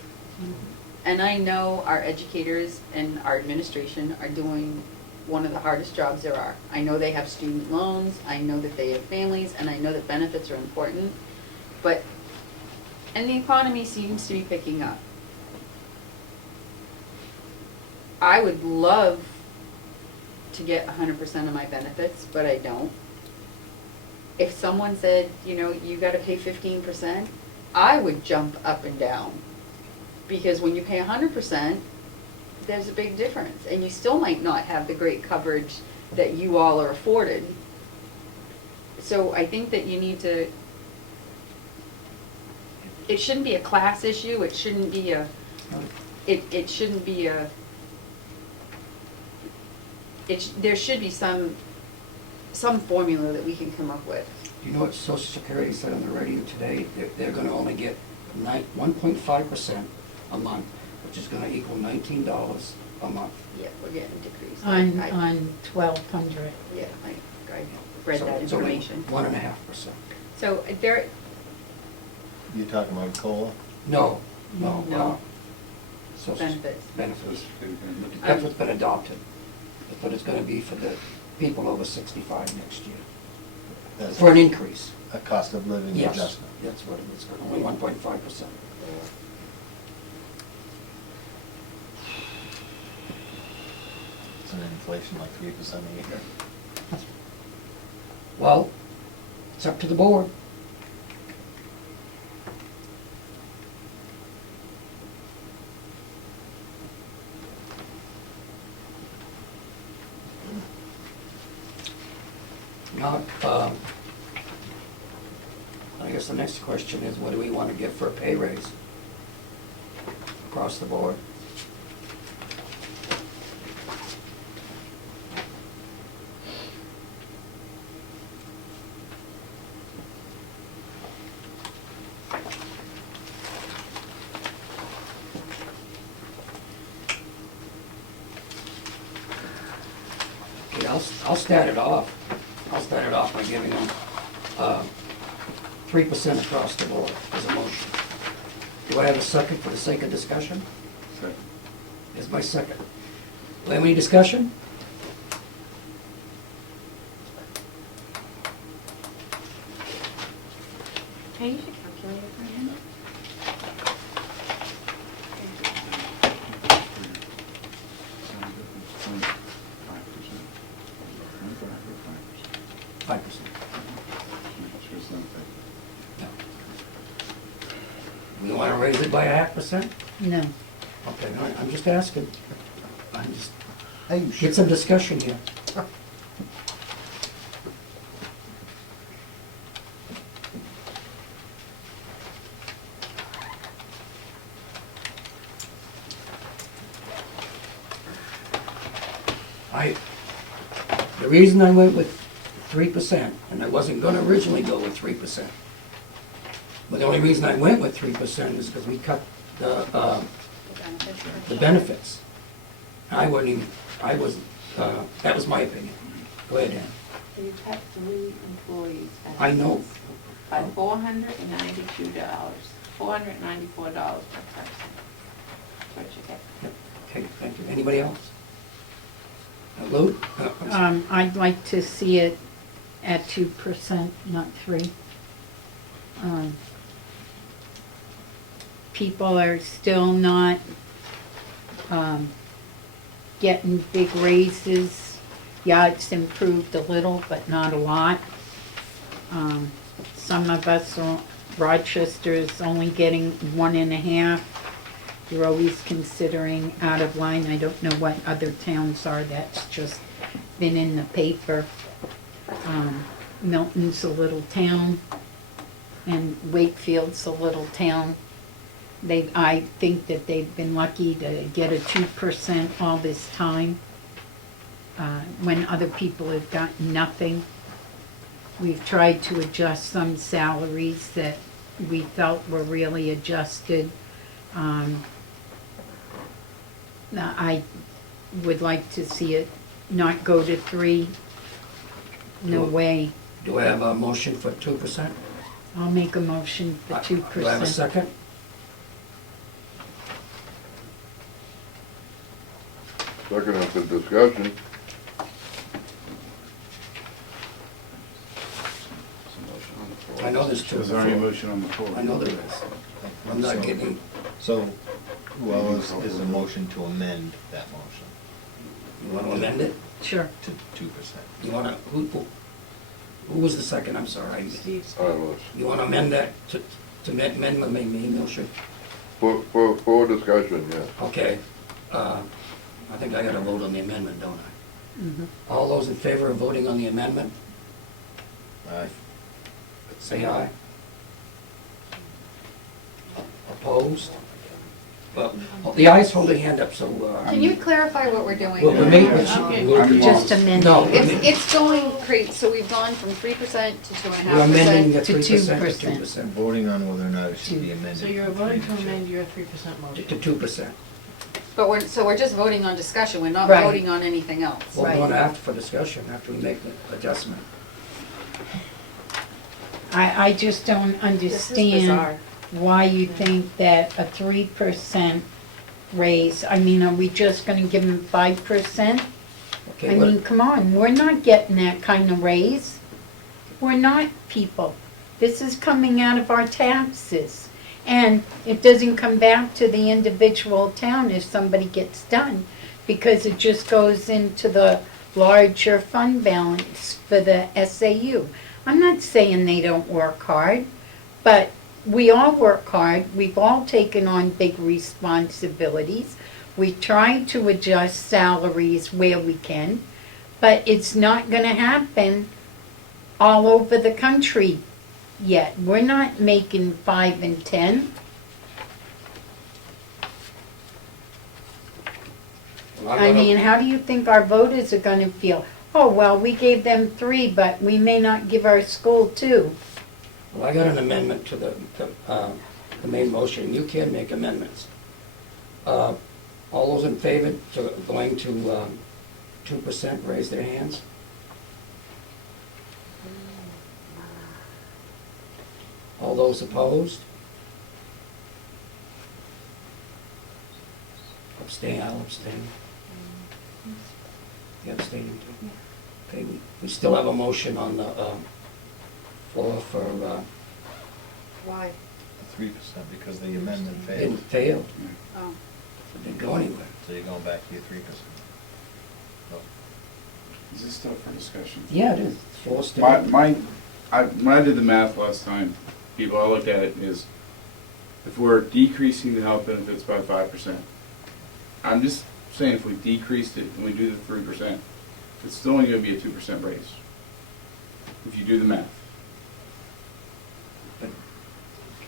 And I know our educators and our administration are doing one of the hardest jobs there are. I know they have student loans, I know that they have families, and I know that benefits are important. And the economy seems to be picking up. I would love to get 100% of my benefits, but I don't. If someone said, you gotta pay 15%, I would jump up and down. Because when you pay 100%, there's a big difference, and you still might not have the great coverage that you all are afforded. So I think that you need to, it shouldn't be a class issue, it shouldn't be it shouldn't be there should be some formula that we can come up with. Do you know what Social Security said on the radio today? They're gonna only get 1.5% a month, which is gonna equal $19 a month. Yeah, we're getting decreased. On 1,200. Yeah, I read that information. 1.5%. So there, You're talking about COLA? No. benefits. Benefits. That's what's been adopted. That's what it's gonna be for the people over 65 next year. That's For an increase. a cost of living Yes, adjustment. that's what it is, only 1.5%. 5% inflation, like 3% a year. Well, it's up to the board. Now, I guess the next question is, what do we want to get for a pay raise across the board? Okay, I'll start it off. I'll start it off by giving them 3% across the board as a motion. Do I have a second for the sake of discussion? Second. Is my second. Do we have any discussion? Can I use your calculator for a minute? Five percent. We want to raise it by 0.5%? No. Okay, I'm just asking. Get some discussion here. The reason I went with 3%, and I wasn't gonna originally go with 3%, but the only reason I went with 3% is because we cut the benefits. I wouldn't even, that was my opinion. Go ahead, Ann. You cut 3 employees. I know. By $492, $494 per person. That's what you get. Okay, thank you. Anybody else? Lou? I'd like to see it at 2%, not 3. People are still not getting big raises. Yeah, it's improved a little, but not a lot. Some of us, Rochester's only getting 1.5. You're always considering out of line. I don't know what other towns are. That's just been in the paper. Milton's a little town, and Wakefield's a little town. I think that they've been lucky to get a 2% all this time, when other people have gotten nothing. We've tried to adjust some salaries that we felt were really adjusted. I would like to see it not go to 3. No way. Do I have a motion for 2%? I'll make a motion for 2%. Do I have a second? Second after discussion. I know there's 2. There's already a motion on the floor. I know there is. I'm not getting, So, well, is a motion to amend that motion you want to amend it? Sure. to 2%. You want to, who was the second? I'm sorry. Steve. I was. You want to amend that to amend my main motion? For discussion, yes. Okay. I think I got to vote on the amendment, don't I? Mhm. All those in favor of voting on the amendment? Aye. Say aye. Opposed? Well, the ayes hold a hand up, so, Can you clarify what we're doing? well, we may, Okay. we're Just amend No, it. It's going great, so we've gone from 3% to we're amending 2.5%. the To 3% 2%. to 2%. Voting on whether or not it should be amended. So you're voting to amend your 3% motion. To 2%. But we're just voting on discussion, we're not Right. voting on anything else. We're Right. going after for discussion, after we make the adjustment. I just don't understand why you think that a 3% raise, I mean, are we just gonna give them 5%? I Okay, mean, come on, we're not getting that kind of raise. We're not, people. This is coming out of our taxes. And it doesn't come back to the individual town if somebody gets done. because it just goes into the larger fund balance for the SAU. I'm not saying they don't work hard, but we all work hard. We've all taken on big responsibilities. We try to adjust salaries where we can, but it's not going to happen all over the country yet. We're not making 5 and 10. I mean, how do you think our voters are going to feel? Oh, well, we gave them 3, but we may not give our school 2. Well, I got an amendment to the main motion. You can make amendments. All those in favor to going to 2%, raise their hands. All those opposed? Abstain, I'll abstain. You abstaining too? Okay, we still have a motion on the floor for, Why? 3% because the amendment didn't failed. fail, Oh, it didn't go anywhere. So you're going back to your 3%. Is this still for discussion? Yeah, it is, floor still. When I did the math last time, people, I looked at it is, if we're decreasing the health benefits by 5%, I'm just saying if we decreased it and we do the 3%, it's still only gonna be a 2% raise. If you do the math.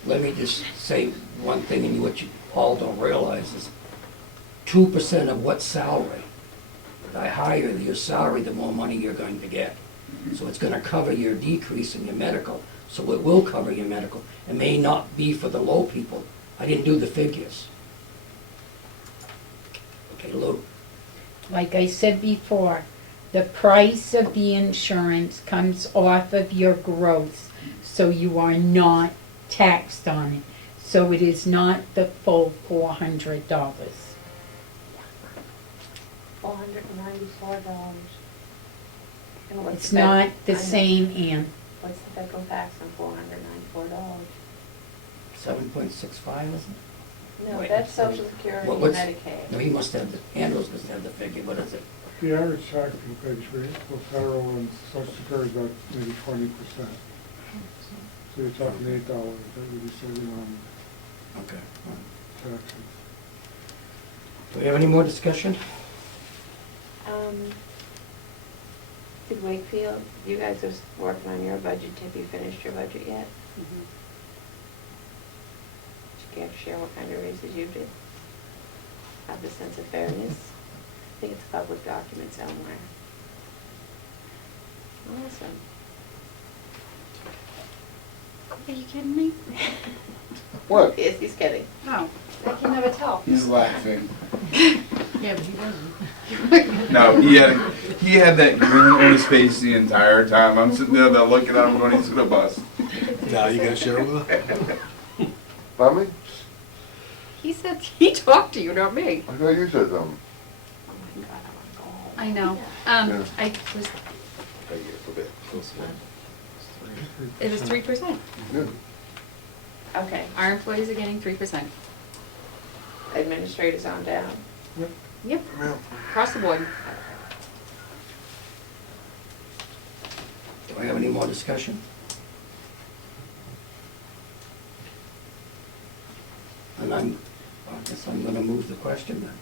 Let me just say one thing, and what you all don't realize is 2% of what salary? The higher your salary, the more money you're going to get. So it's gonna cover your decrease in your medical, so it will cover your medical. It may not be for the low people. I didn't do the figures. Okay, Lou, Like I said before, the price of the insurance comes off of your gross, so you are not taxed on it. So it is not the full $400. $494. And what's It's the fed- not the I know. same, Ann. What's the federal tax on $494? 7.65, isn't it? No, Wait, that's sorry. Social Security What- and what's- Medicaid. No, he must have, Andrews must have the figure, what is it? The average tax you pay for federal and social security is about maybe 20%. So you're talking $8 that you'd be saving on Okay. taxes. Do we have any more discussion? Did Wakefield, you guys are working on your budget, have you finished your budget yet? mhm. Did you care to share what kind of raises you did? Have the sense of fairness? I think it's a public document somewhere. Awesome. Are you kidding me? What? Yes, he's kidding. No. I can never tell. He's laughing. Yeah, but he doesn't. No, he had that grin on his face the entire time. I'm sitting there looking at him going, he's gonna bust. Now you gotta share it with her? Pardon me? He said, he talked to you, not me. I thought you said something. Oh my God, I want to go home. I know. Yeah. I was, it was 3%. Good. Okay, Our employees are getting 3%. administrators on down. Yep, across the board. Do I have any more discussion? And I guess I'm gonna move the question then.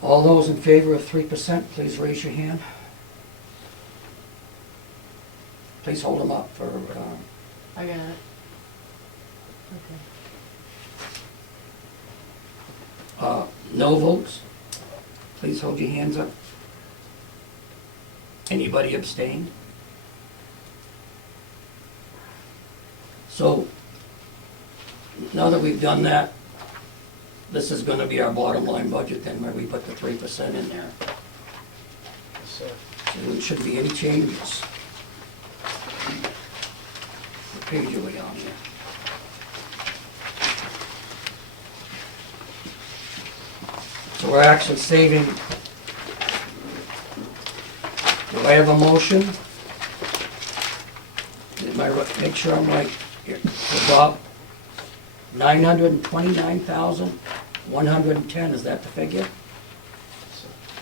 All those in favor of 3%, please raise your hand. Please hold them up for, I got it. Okay. no votes. Please hold your hands up. Anybody abstain? So, now that we've done that, this is gonna be our bottom line budget then, where we put the 3% in there. So there shouldn't be any changes. What page are we on here? So we're actually saving, do I have a motion? Make sure I'm right here. About 929,110, is that the figure?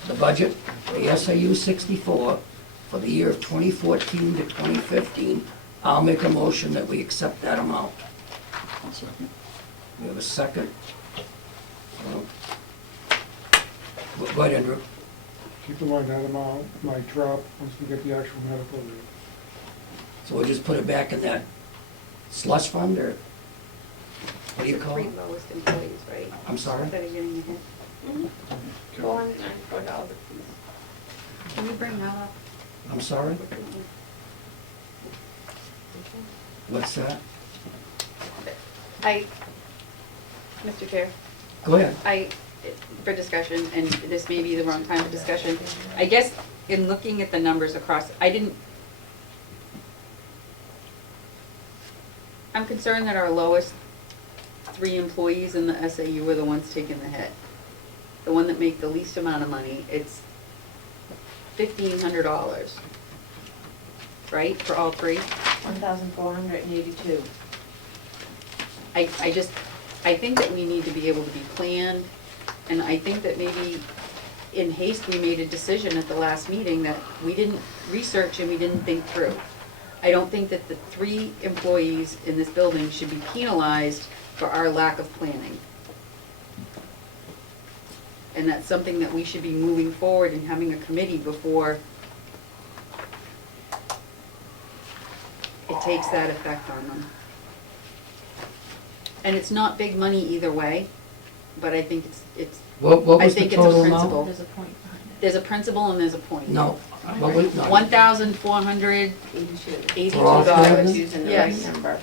the budget for the SAU 64 for the year of 2014 to 2015, I'll make a motion that we accept that amount. We have a second. Go ahead, Andrew. Keep in mind that amount might drop once we get the actual medical rate. So we'll just put it back in that slush fund, or what do you call Three it? lowest employees, right? I'm sorry? That are getting the hit. $494. Can you bring that up? I'm sorry? What's that? Mr. Chair, Go ahead. for discussion, and this may be the wrong time for discussion, I guess in looking at the numbers across, I'm concerned that our lowest 3 employees in the SAU are the ones taking the hit. The one that make the least amount of money, it's $1,500, right, for all 3? 1,482. I think that we need to be able to be planned, and I think that maybe in haste, we made a decision at the last meeting that we didn't research and we didn't think through. I don't think that the 3 employees in this building should be penalized for our lack of planning. And that's something that we should be moving forward and having a committee before it takes that effect on them. And it's not big money either way, but I think it's What I was the think it's a total principle. amount? There's a point behind it. There's a principle and there's a point. No. What was, no. $1,482. For all three of them? Using the Yes. right number.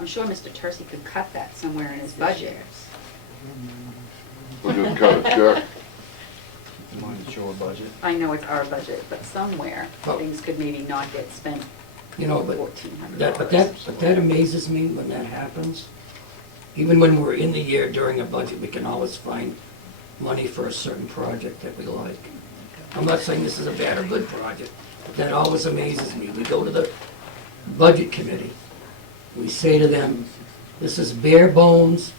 I'm sure Mr. Tursi could cut that somewhere in his budget. We'll just cut a check. Mine's your budget. I know it's our budget, but somewhere, Well- things could maybe not get spent You know, but $1,400. that amazes me when that happens. Even when we're in the year during a budget, we can always find money for a certain project that we like. I'm not saying this is a bad or good project, but that always amazes me. We go to the budget committee, we say to them, this is bare bones,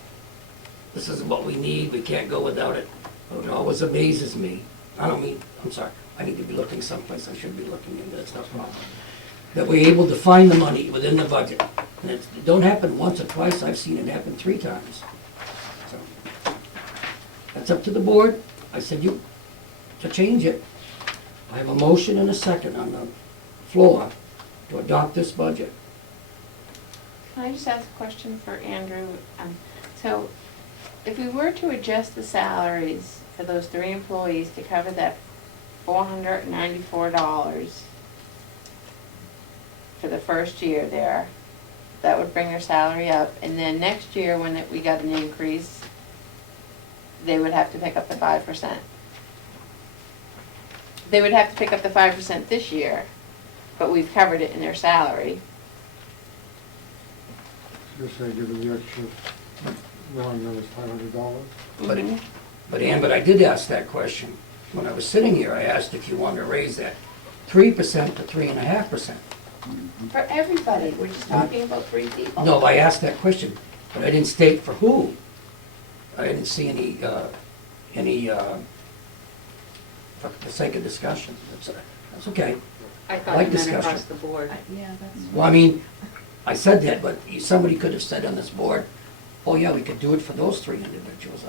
this is what we need, we can't go without it. But it always amazes me. I'm sorry, I need to be looking someplace I should be looking into, that's not a problem. That we're able to find the money within the budget. And it don't happen once or twice, I've seen it happen 3 times. So, that's up to the board. I said to change it. I have a motion and a second on the floor to adopt this budget. Can I just ask a question for Andrew? So, if we were to adjust the salaries for those 3 employees to cover that $494 for the first year there, that would bring their salary up, and then next year when we got an increase, they would have to pick up the 5%. They would have to pick up the 5% this year, but we've covered it in their salary. You're saying give them the extra, round numbers, $500? But Ann, I did ask that question. When I was sitting here, I asked if you wanted to raise that 3% to 3.5%. For everybody, we're just talking about 3 people. No, I asked that question, but I didn't state for who. I didn't see any, for the sake of discussion. That's okay. I I thought like you meant discussion. across the board. Yeah, that's. Well, I mean, I said that, but somebody could have said on this board, oh yeah, we could do it for those 3 individuals.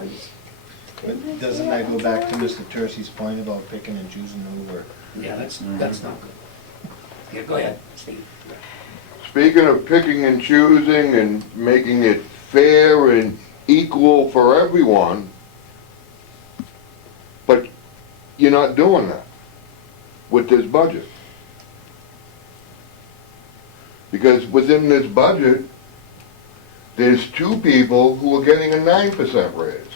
But doesn't that go back to Mr. Tursi's point about picking and choosing who we're... Yeah, that's not good. Yeah, go ahead, Steve. Speaking of picking and choosing and making it fair and equal for everyone, but you're not doing that with this budget. Because within this budget, there's 2 people who are getting a 9% raise.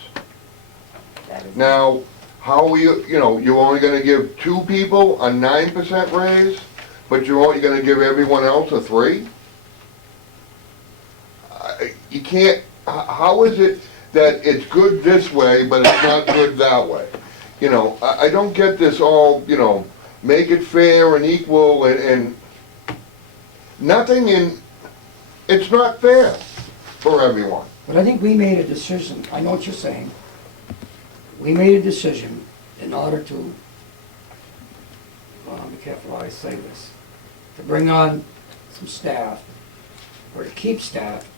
Now, how are you're only gonna give 2 people a 9% raise, but you're only gonna give everyone else a 3? You can't, how is it that it's good this way, but it's not good that way? I don't get this all, make it fair and equal and nothing in, it's not fair. for everyone. But I think we made a decision, I know what you're saying. We made a decision in order to, be careful how I say this, to bring on some staff, or to keep staff.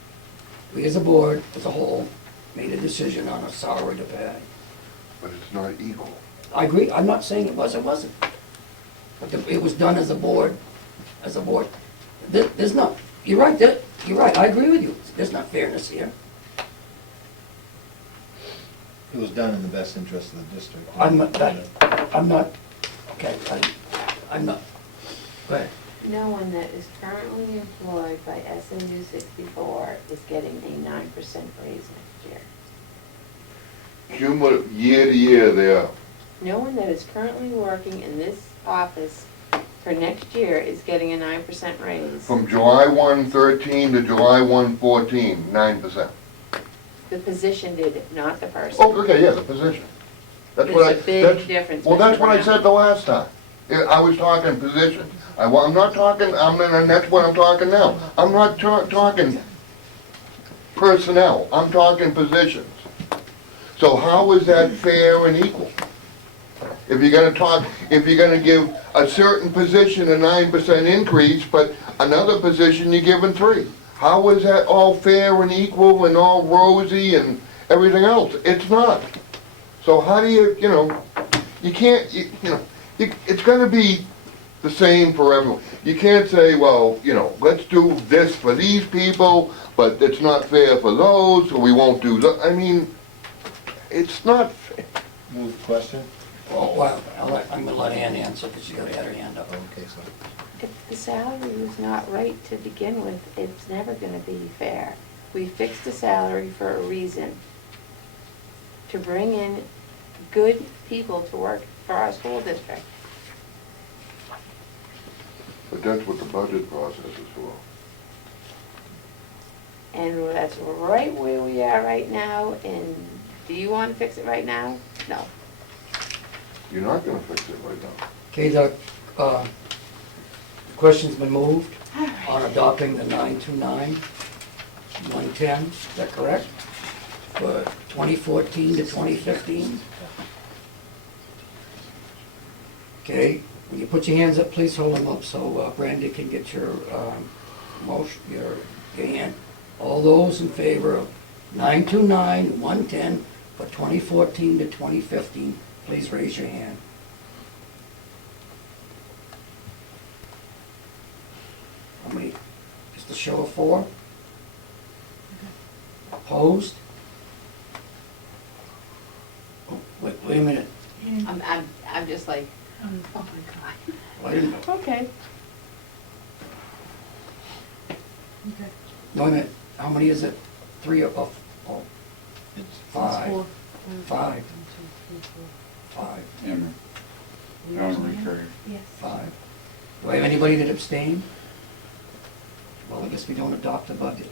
We as a board, as a whole, made a decision on a salary to pay. But it's not equal. I agree, I'm not saying it was, it wasn't. But it was done as a board, as a board. There's not, you're right, you're right, I agree with you. There's not fairness here. It was done in the best interest of the district. I'm not, okay, I'm not, go ahead. No one that is currently employed by SMU 64 is getting a 9% raise next year. Cumulative, year to year, they are. No one that is currently working in this office for next year is getting a 9% raise. From July 1/13 to July 1/14, 9%. The position did it, not the person. Oh, okay, yeah, the position. That's what I. There's a big that's- difference, Well, that's Mr. what I Brown. said the last time. Yeah, I was talking position. I'm not talking, and that's what I'm talking now. I'm not talking personnel, I'm talking positions. So how is that fair and equal? If you're gonna give a certain position a 9% increase, but another position you're giving 3. How is that all fair and equal and all rosy and everything else? It's not. So how do you you can't, it's gonna be the same for everyone. You can't say, well, let's do this for these people, but it's not fair for those, so we won't do that. I mean, it's not fair. Move the question? Oh, well, I'm gonna let Ann answer, because she got her hand up. Okay, so. If the salary was not right to begin with, it's never gonna be fair. We fixed the salary for a reason. To bring in good people to work for our school district. But that's what the budget process is for. And that's right where we are right now, and do you wanna fix it right now? No. You're not gonna fix it right now. Okay, the question's been moved on adopting the 929, 110, is that correct? For 2014 to 2015? Okay, when you put your hands up, please hold them up so Brandy can get your motion, your hand. All those in favor of 929, 110 for 2014 to 2015, please raise your hand. How many? Just a show of 4? Opposed? Oh, wait a minute. I'm just like, oh my God. Wait a minute. Okay. Okay. Wait a minute. How many is it? 3 of, oh, It's 5. Four. 5. 1, 2, 3, 4. 5. Emery. Emery Courier. Yes. 5. Do I have anybody that abstained? Well, I guess we don't adopt the budget.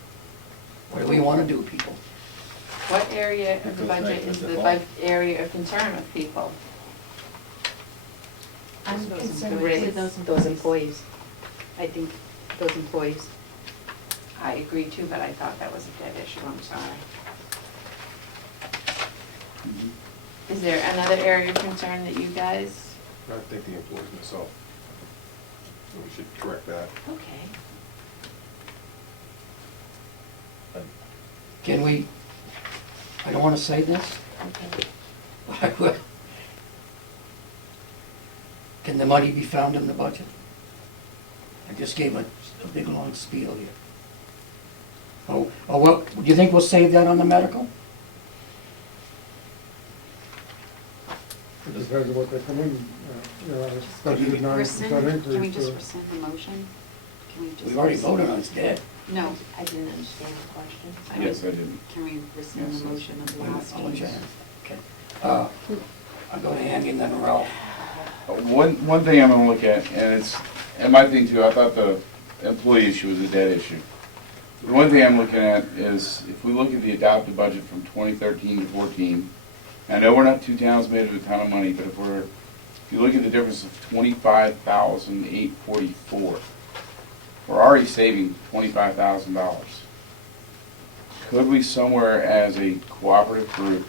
What do we want to do, people? What area of the It goes budget back to is the the default. area of concern of people? I'm Those concerned employees. with Those those employees. employees. I think those employees. I agree too, but I thought that was a dead issue, I'm sorry. Is there another area of concern that you guys? I think the employees myself. We should correct that. Okay. Can we, I don't want to say this, Okay. but I will. Can the money be found in the budget? I just gave a big long spiel here. Oh, well, do you think we'll save that on the medical? It depends on what they come in, especially the 9% increase. Can we just rescind the motion? Can we just? We've already voted on it, it's dead. No, I didn't understand the question. Yes, I did. can we rescind Yes. the motion of the Wait a minute, last I'll let you meeting? have it. Okay. I'll go to Andy and then Ralph. One thing I'm gonna look at, and my thing too, I thought the employee issue was a dead issue. The one thing I'm looking at is, if we look at the adopted budget from 2013 to 14, I know we're not 2 towns made of a ton of money, but if you look at the difference of $25,844, we're already saving $25,000. could we somewhere as a cooperative group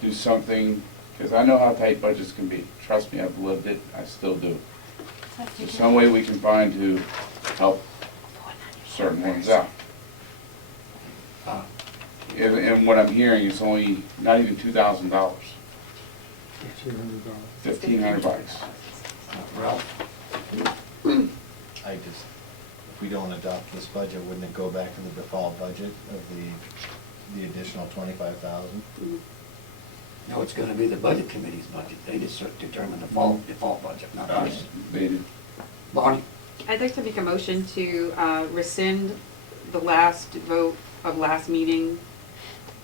do something, because I know how tight budgets can be. Trust me, I've lived it, I still do. There's some way we can find to help certain ones out. And what I'm hearing is only, not even $2,000, $1,500. $1,500. Ralph? I just, if we don't adopt this budget, wouldn't it go back to the default budget of the additional 25,000? No, it's gonna be the budget committee's budget. They just determine the default budget, not ours. They did. Bonnie? I'd like to make a motion to rescind the last vote of last meeting,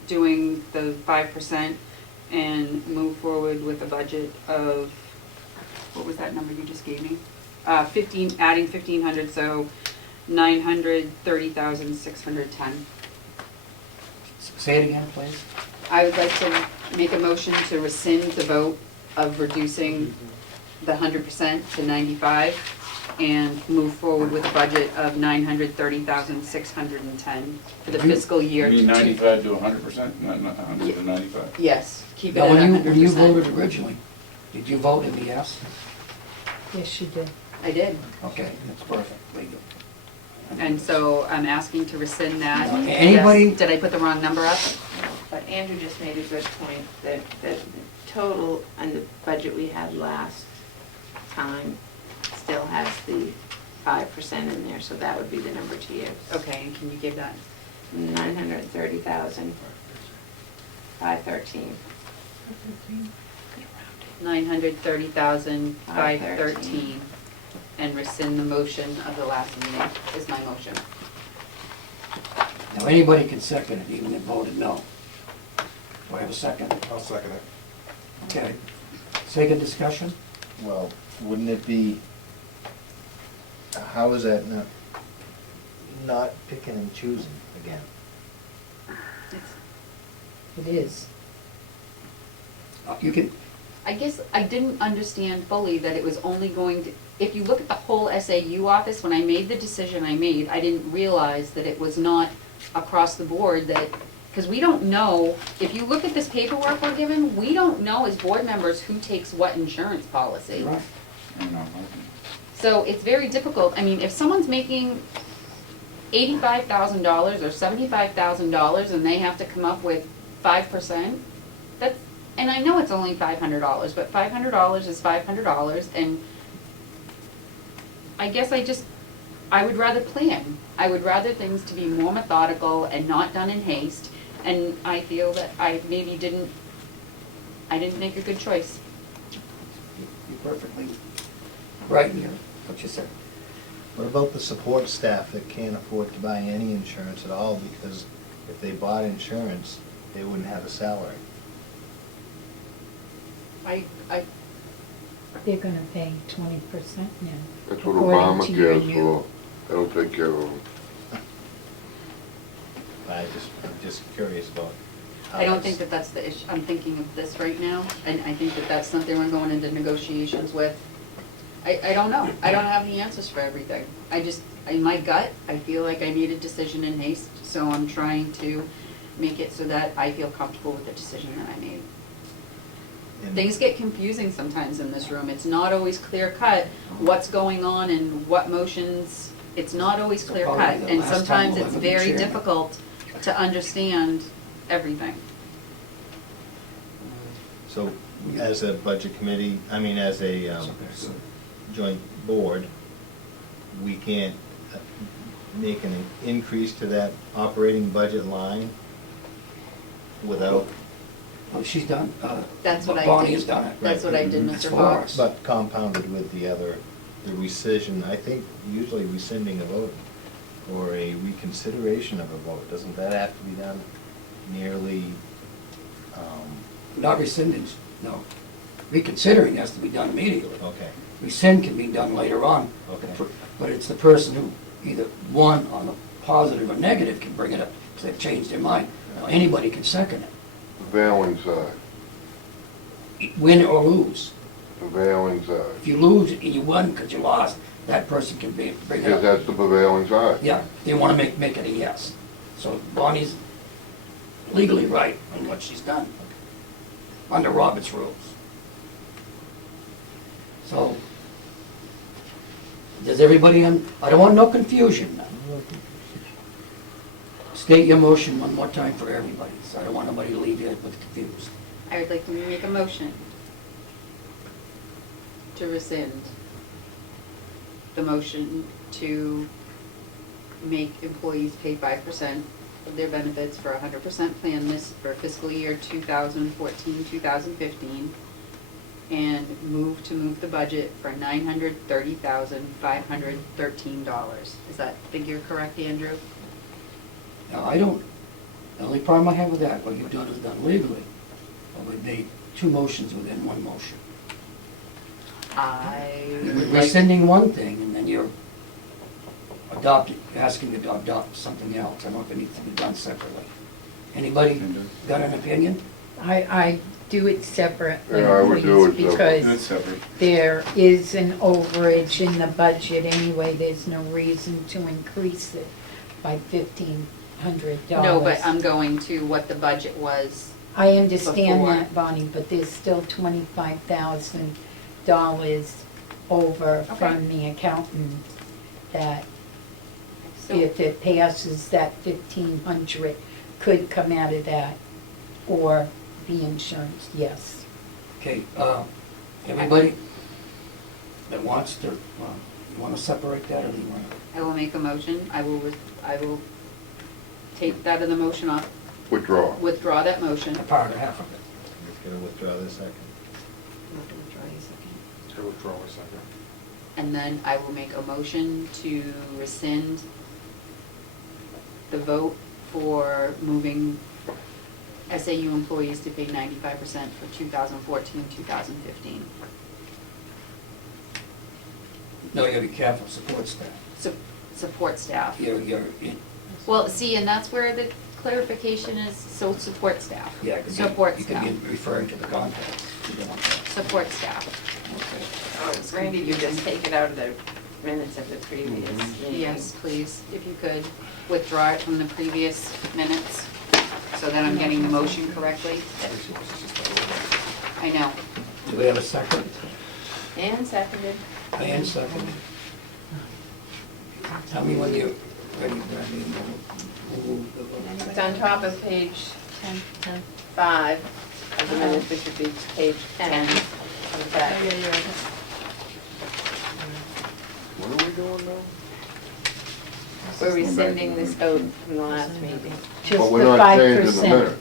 doing the 5%, and move forward with a budget of, what was that number you just gave me? 15, adding 1,500, so 930,610. Say it again, please. I would like to make a motion to rescind the vote of reducing the 100% to 95 and move forward with a budget of 930,610 for the fiscal year. You mean to 95 to 100%, not 100 to 95? Yes, keep it Now, at 100%. when you voted originally, did you vote in the yes? Yes, you did. I did. Okay, that's perfect, legal. And so I'm asking to rescind that. Now, anybody- Yes. Did I put the wrong number up? But Andrew just made a good point, that the total and the budget we had last time still has the 5% in there, so that would be the number to use. Okay, and can you give that? 930,513. 930,513, and rescind the motion of the last meeting is my motion. Now, anybody can second it, even if voted no. Do I have a second? I'll second it. Okay. Second discussion? Well, wouldn't it be, how is that not picking and choosing again? It is. You can, I guess I didn't understand fully that it was only going to, if you look at the whole SAU office, when I made the decision I made, I didn't realize that it was not across the board, that, because we don't know, if you look at this paperwork we're given, we don't know as board members who takes what insurance policy. right. I don't know. So it's very difficult. I mean, if someone's making $85,000 or $75,000 and they have to come up with 5%, that's, and I know it's only $500, but $500 is $500, and I guess I would rather plan. I would rather things to be more methodical and not done in haste, and I feel that I maybe didn't make a good choice. You're perfectly right in what you said. What about the support staff that can't afford to buy any insurance at all, because if they bought insurance, they wouldn't have a salary? They're gonna pay 20% now. That's what according to your Obamacare is new- for. That'll take care of them. I'm just curious about how I don't that's- think that that's the issue. I'm thinking of this right now, and I think that that's something we're going into negotiations with. I don't know. I don't have the answers for everything. In my gut, I feel like I made a decision in haste, so I'm trying to make it so that I feel comfortable with the decision that I made. And- Things get confusing sometimes in this room. It's not always clear cut what's going on and what motions, it's not always clear cut. Probably the And last time sometimes we'll it's have a very chairman. difficult to understand everything. So, as a budget committee, as a joint board, we can't make an increase to that operating budget line without, Oh, she's done, That's what I did. Bonnie has done it. That's what I did, It's Mr. for Fox. us. but compounded with the rescission. I think usually rescinding a vote or a reconsideration of a vote, doesn't that have to be done nearly, Not rescinding, no. Reconsidering has to be done immediately. okay, Rescind can be done later on. Okay. But it's the person who either, one, on the positive or negative, can bring it up, if they've changed their mind. Now, anybody can second it, Prevailing side, win or lose. prevailing side. If you lose and you won because you lost, that person can bring it Because up. that's the prevailing side. Yeah, they want to make it a yes. So Bonnie's legally right on what she's done, under Robert's rules. So, does everybody, I don't want no confusion now. State your motion one more time for everybody, so I don't want nobody to leave here with confused. I would like to make a motion to rescind the motion to make employees pay 5% of their benefits for 100% plan list for fiscal year 2014, 2015, and move the budget for $930,513. Is that figure correct, Andrew? Now, the only problem I have with that, what you've done is done legally, but we've made two motions within one motion. You're rescinding one thing, and then you're asking to adopt something else. I don't know if it needs to be done separately. Anybody got an opinion? I do it separately, Yeah, I would do it please, separate. because separate. there is an overage in the budget anyway. There's no reason to increase it by $1,500. No, but I'm going to what the budget was. I understand before. that, Bonnie, but there's still $25,000 over Okay. from the accountant that So- if it passes, that 1,500 could come out of that, or the insurance, yes. Okay, everybody that wants to, you want to separate that, or do you want to? I will make a motion. I will take that of the motion off, withdraw that motion. A part or half of it. Just gonna withdraw this second. I withdraw a second. And then I will make a motion to rescind the vote for moving SAU employees to pay 95% for 2014, 2015. No, you gotta be careful, support staff. Support staff. Well, see, and that's where the clarification is, so support staff. yeah, because Support you staff. could be referring to the contract. You don't want that. Support staff. Okay. Randy, you just take it out of the minutes of the previous meeting. Yes, please, if you could withdraw it from the previous minutes, so that I'm getting the motion correctly. I know. Do we have a second? And seconded. Diane seconded. Tell me when you're ready, Brandy. It's on top of page 5 of the minutes, which should be page 10 of the back. What are we doing now? We're rescinding this vote from the last meeting. Just But the we're not changing the 5%. minutes.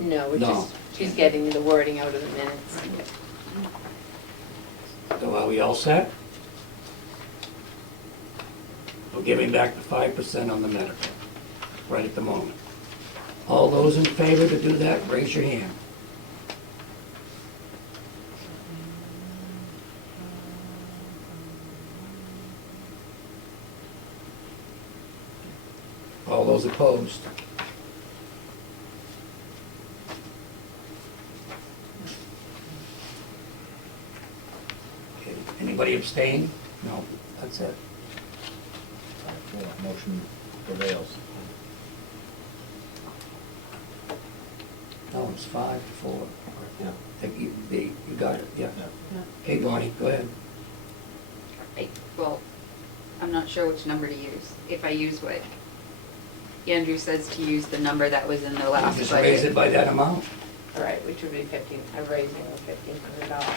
No, we're No. just, she's getting the wording out of the minutes. So are we all set? We're giving back the 5% on the medical, right at the moment. All those in favor to do that, raise your hand. All those opposed? Okay, anybody abstain? No, that's it. 5-4, motion prevails. No, it's 5-4. Yeah. You got it, yeah. Yeah. Okay, Bonnie, go ahead. Well, I'm not sure which number to use. If I use what Andrew says to use, the number that was in the last Just budget. raise it by that amount. All right, which would be raising the $1,500.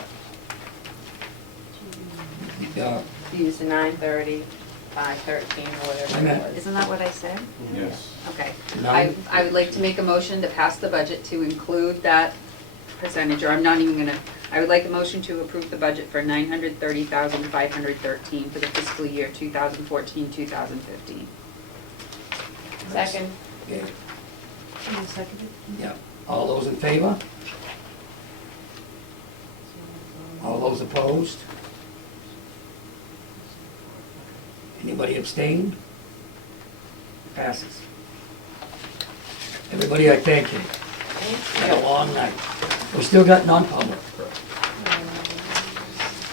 Yeah, Use the 930, 513, or whatever I it meant- was. Isn't that what I said? Yes. Okay. Nine- I would like to make a motion to pass the budget to include that percentage, or I'm not even gonna, I would like a motion to approve the budget for $930,513 for the fiscal year 2014, 2015. Second. okay, Seconded? yeah. All those in favor? All those opposed? Anybody abstained? Passes. Everybody, I thank you. Had a long night. We still got non-public.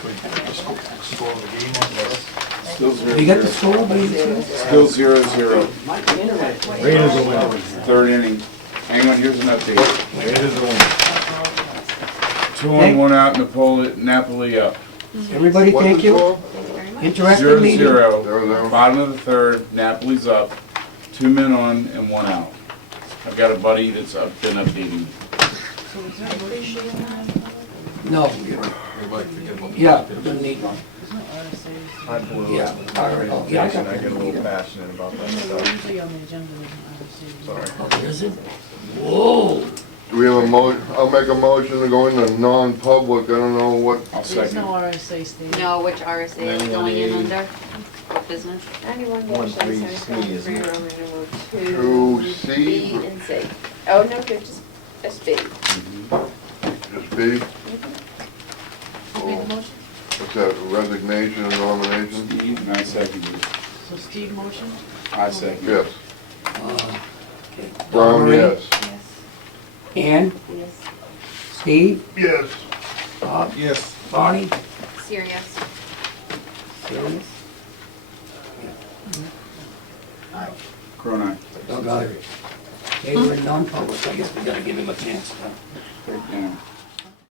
Score of the game on this. Still zero, You got the zero. score, buddy? Still 0-0. Raiders will win. Third inning. Hang on, here's an update. Raiders will win. 2 on, 1 out, Napoli up. Everybody, What's thank the you. score? Interesting meeting. 0-0. 0-0. Bottom of the third, Napoli's up. 2 men on and 1 out. I've got a buddy that's been updating me. So is there a motion on that? No, Everybody forget about the- yeah, doesn't need one. There's no RSA's. I blew Yeah, it. all right, oh, yeah, I got I get a little that. passionate about that No, stuff. usually on the agenda, there's no RSA's. Sorry. Oh, is it? Whoa. Do we have a I'll make a motion to go into non-public, I don't know what, I'll There's second. no RSA stated. Know which RSA is going in under, what business? 1-3C, isn't it? Two, To C. B and C. Oh, no, they're just B. just B, Who made the motion? what's that, resignation and nomination? Steve, and I second it. So Steve motion? I second it. Yes. Okay. Brown, Marie, yes. Yes. Ann, Yes. Steve, Yes. Bob, Yes. Bonnie, Serious. serious? Crone, Doug, aye. Okay, we're in non-public, I guess we gotta give him a chance. aye.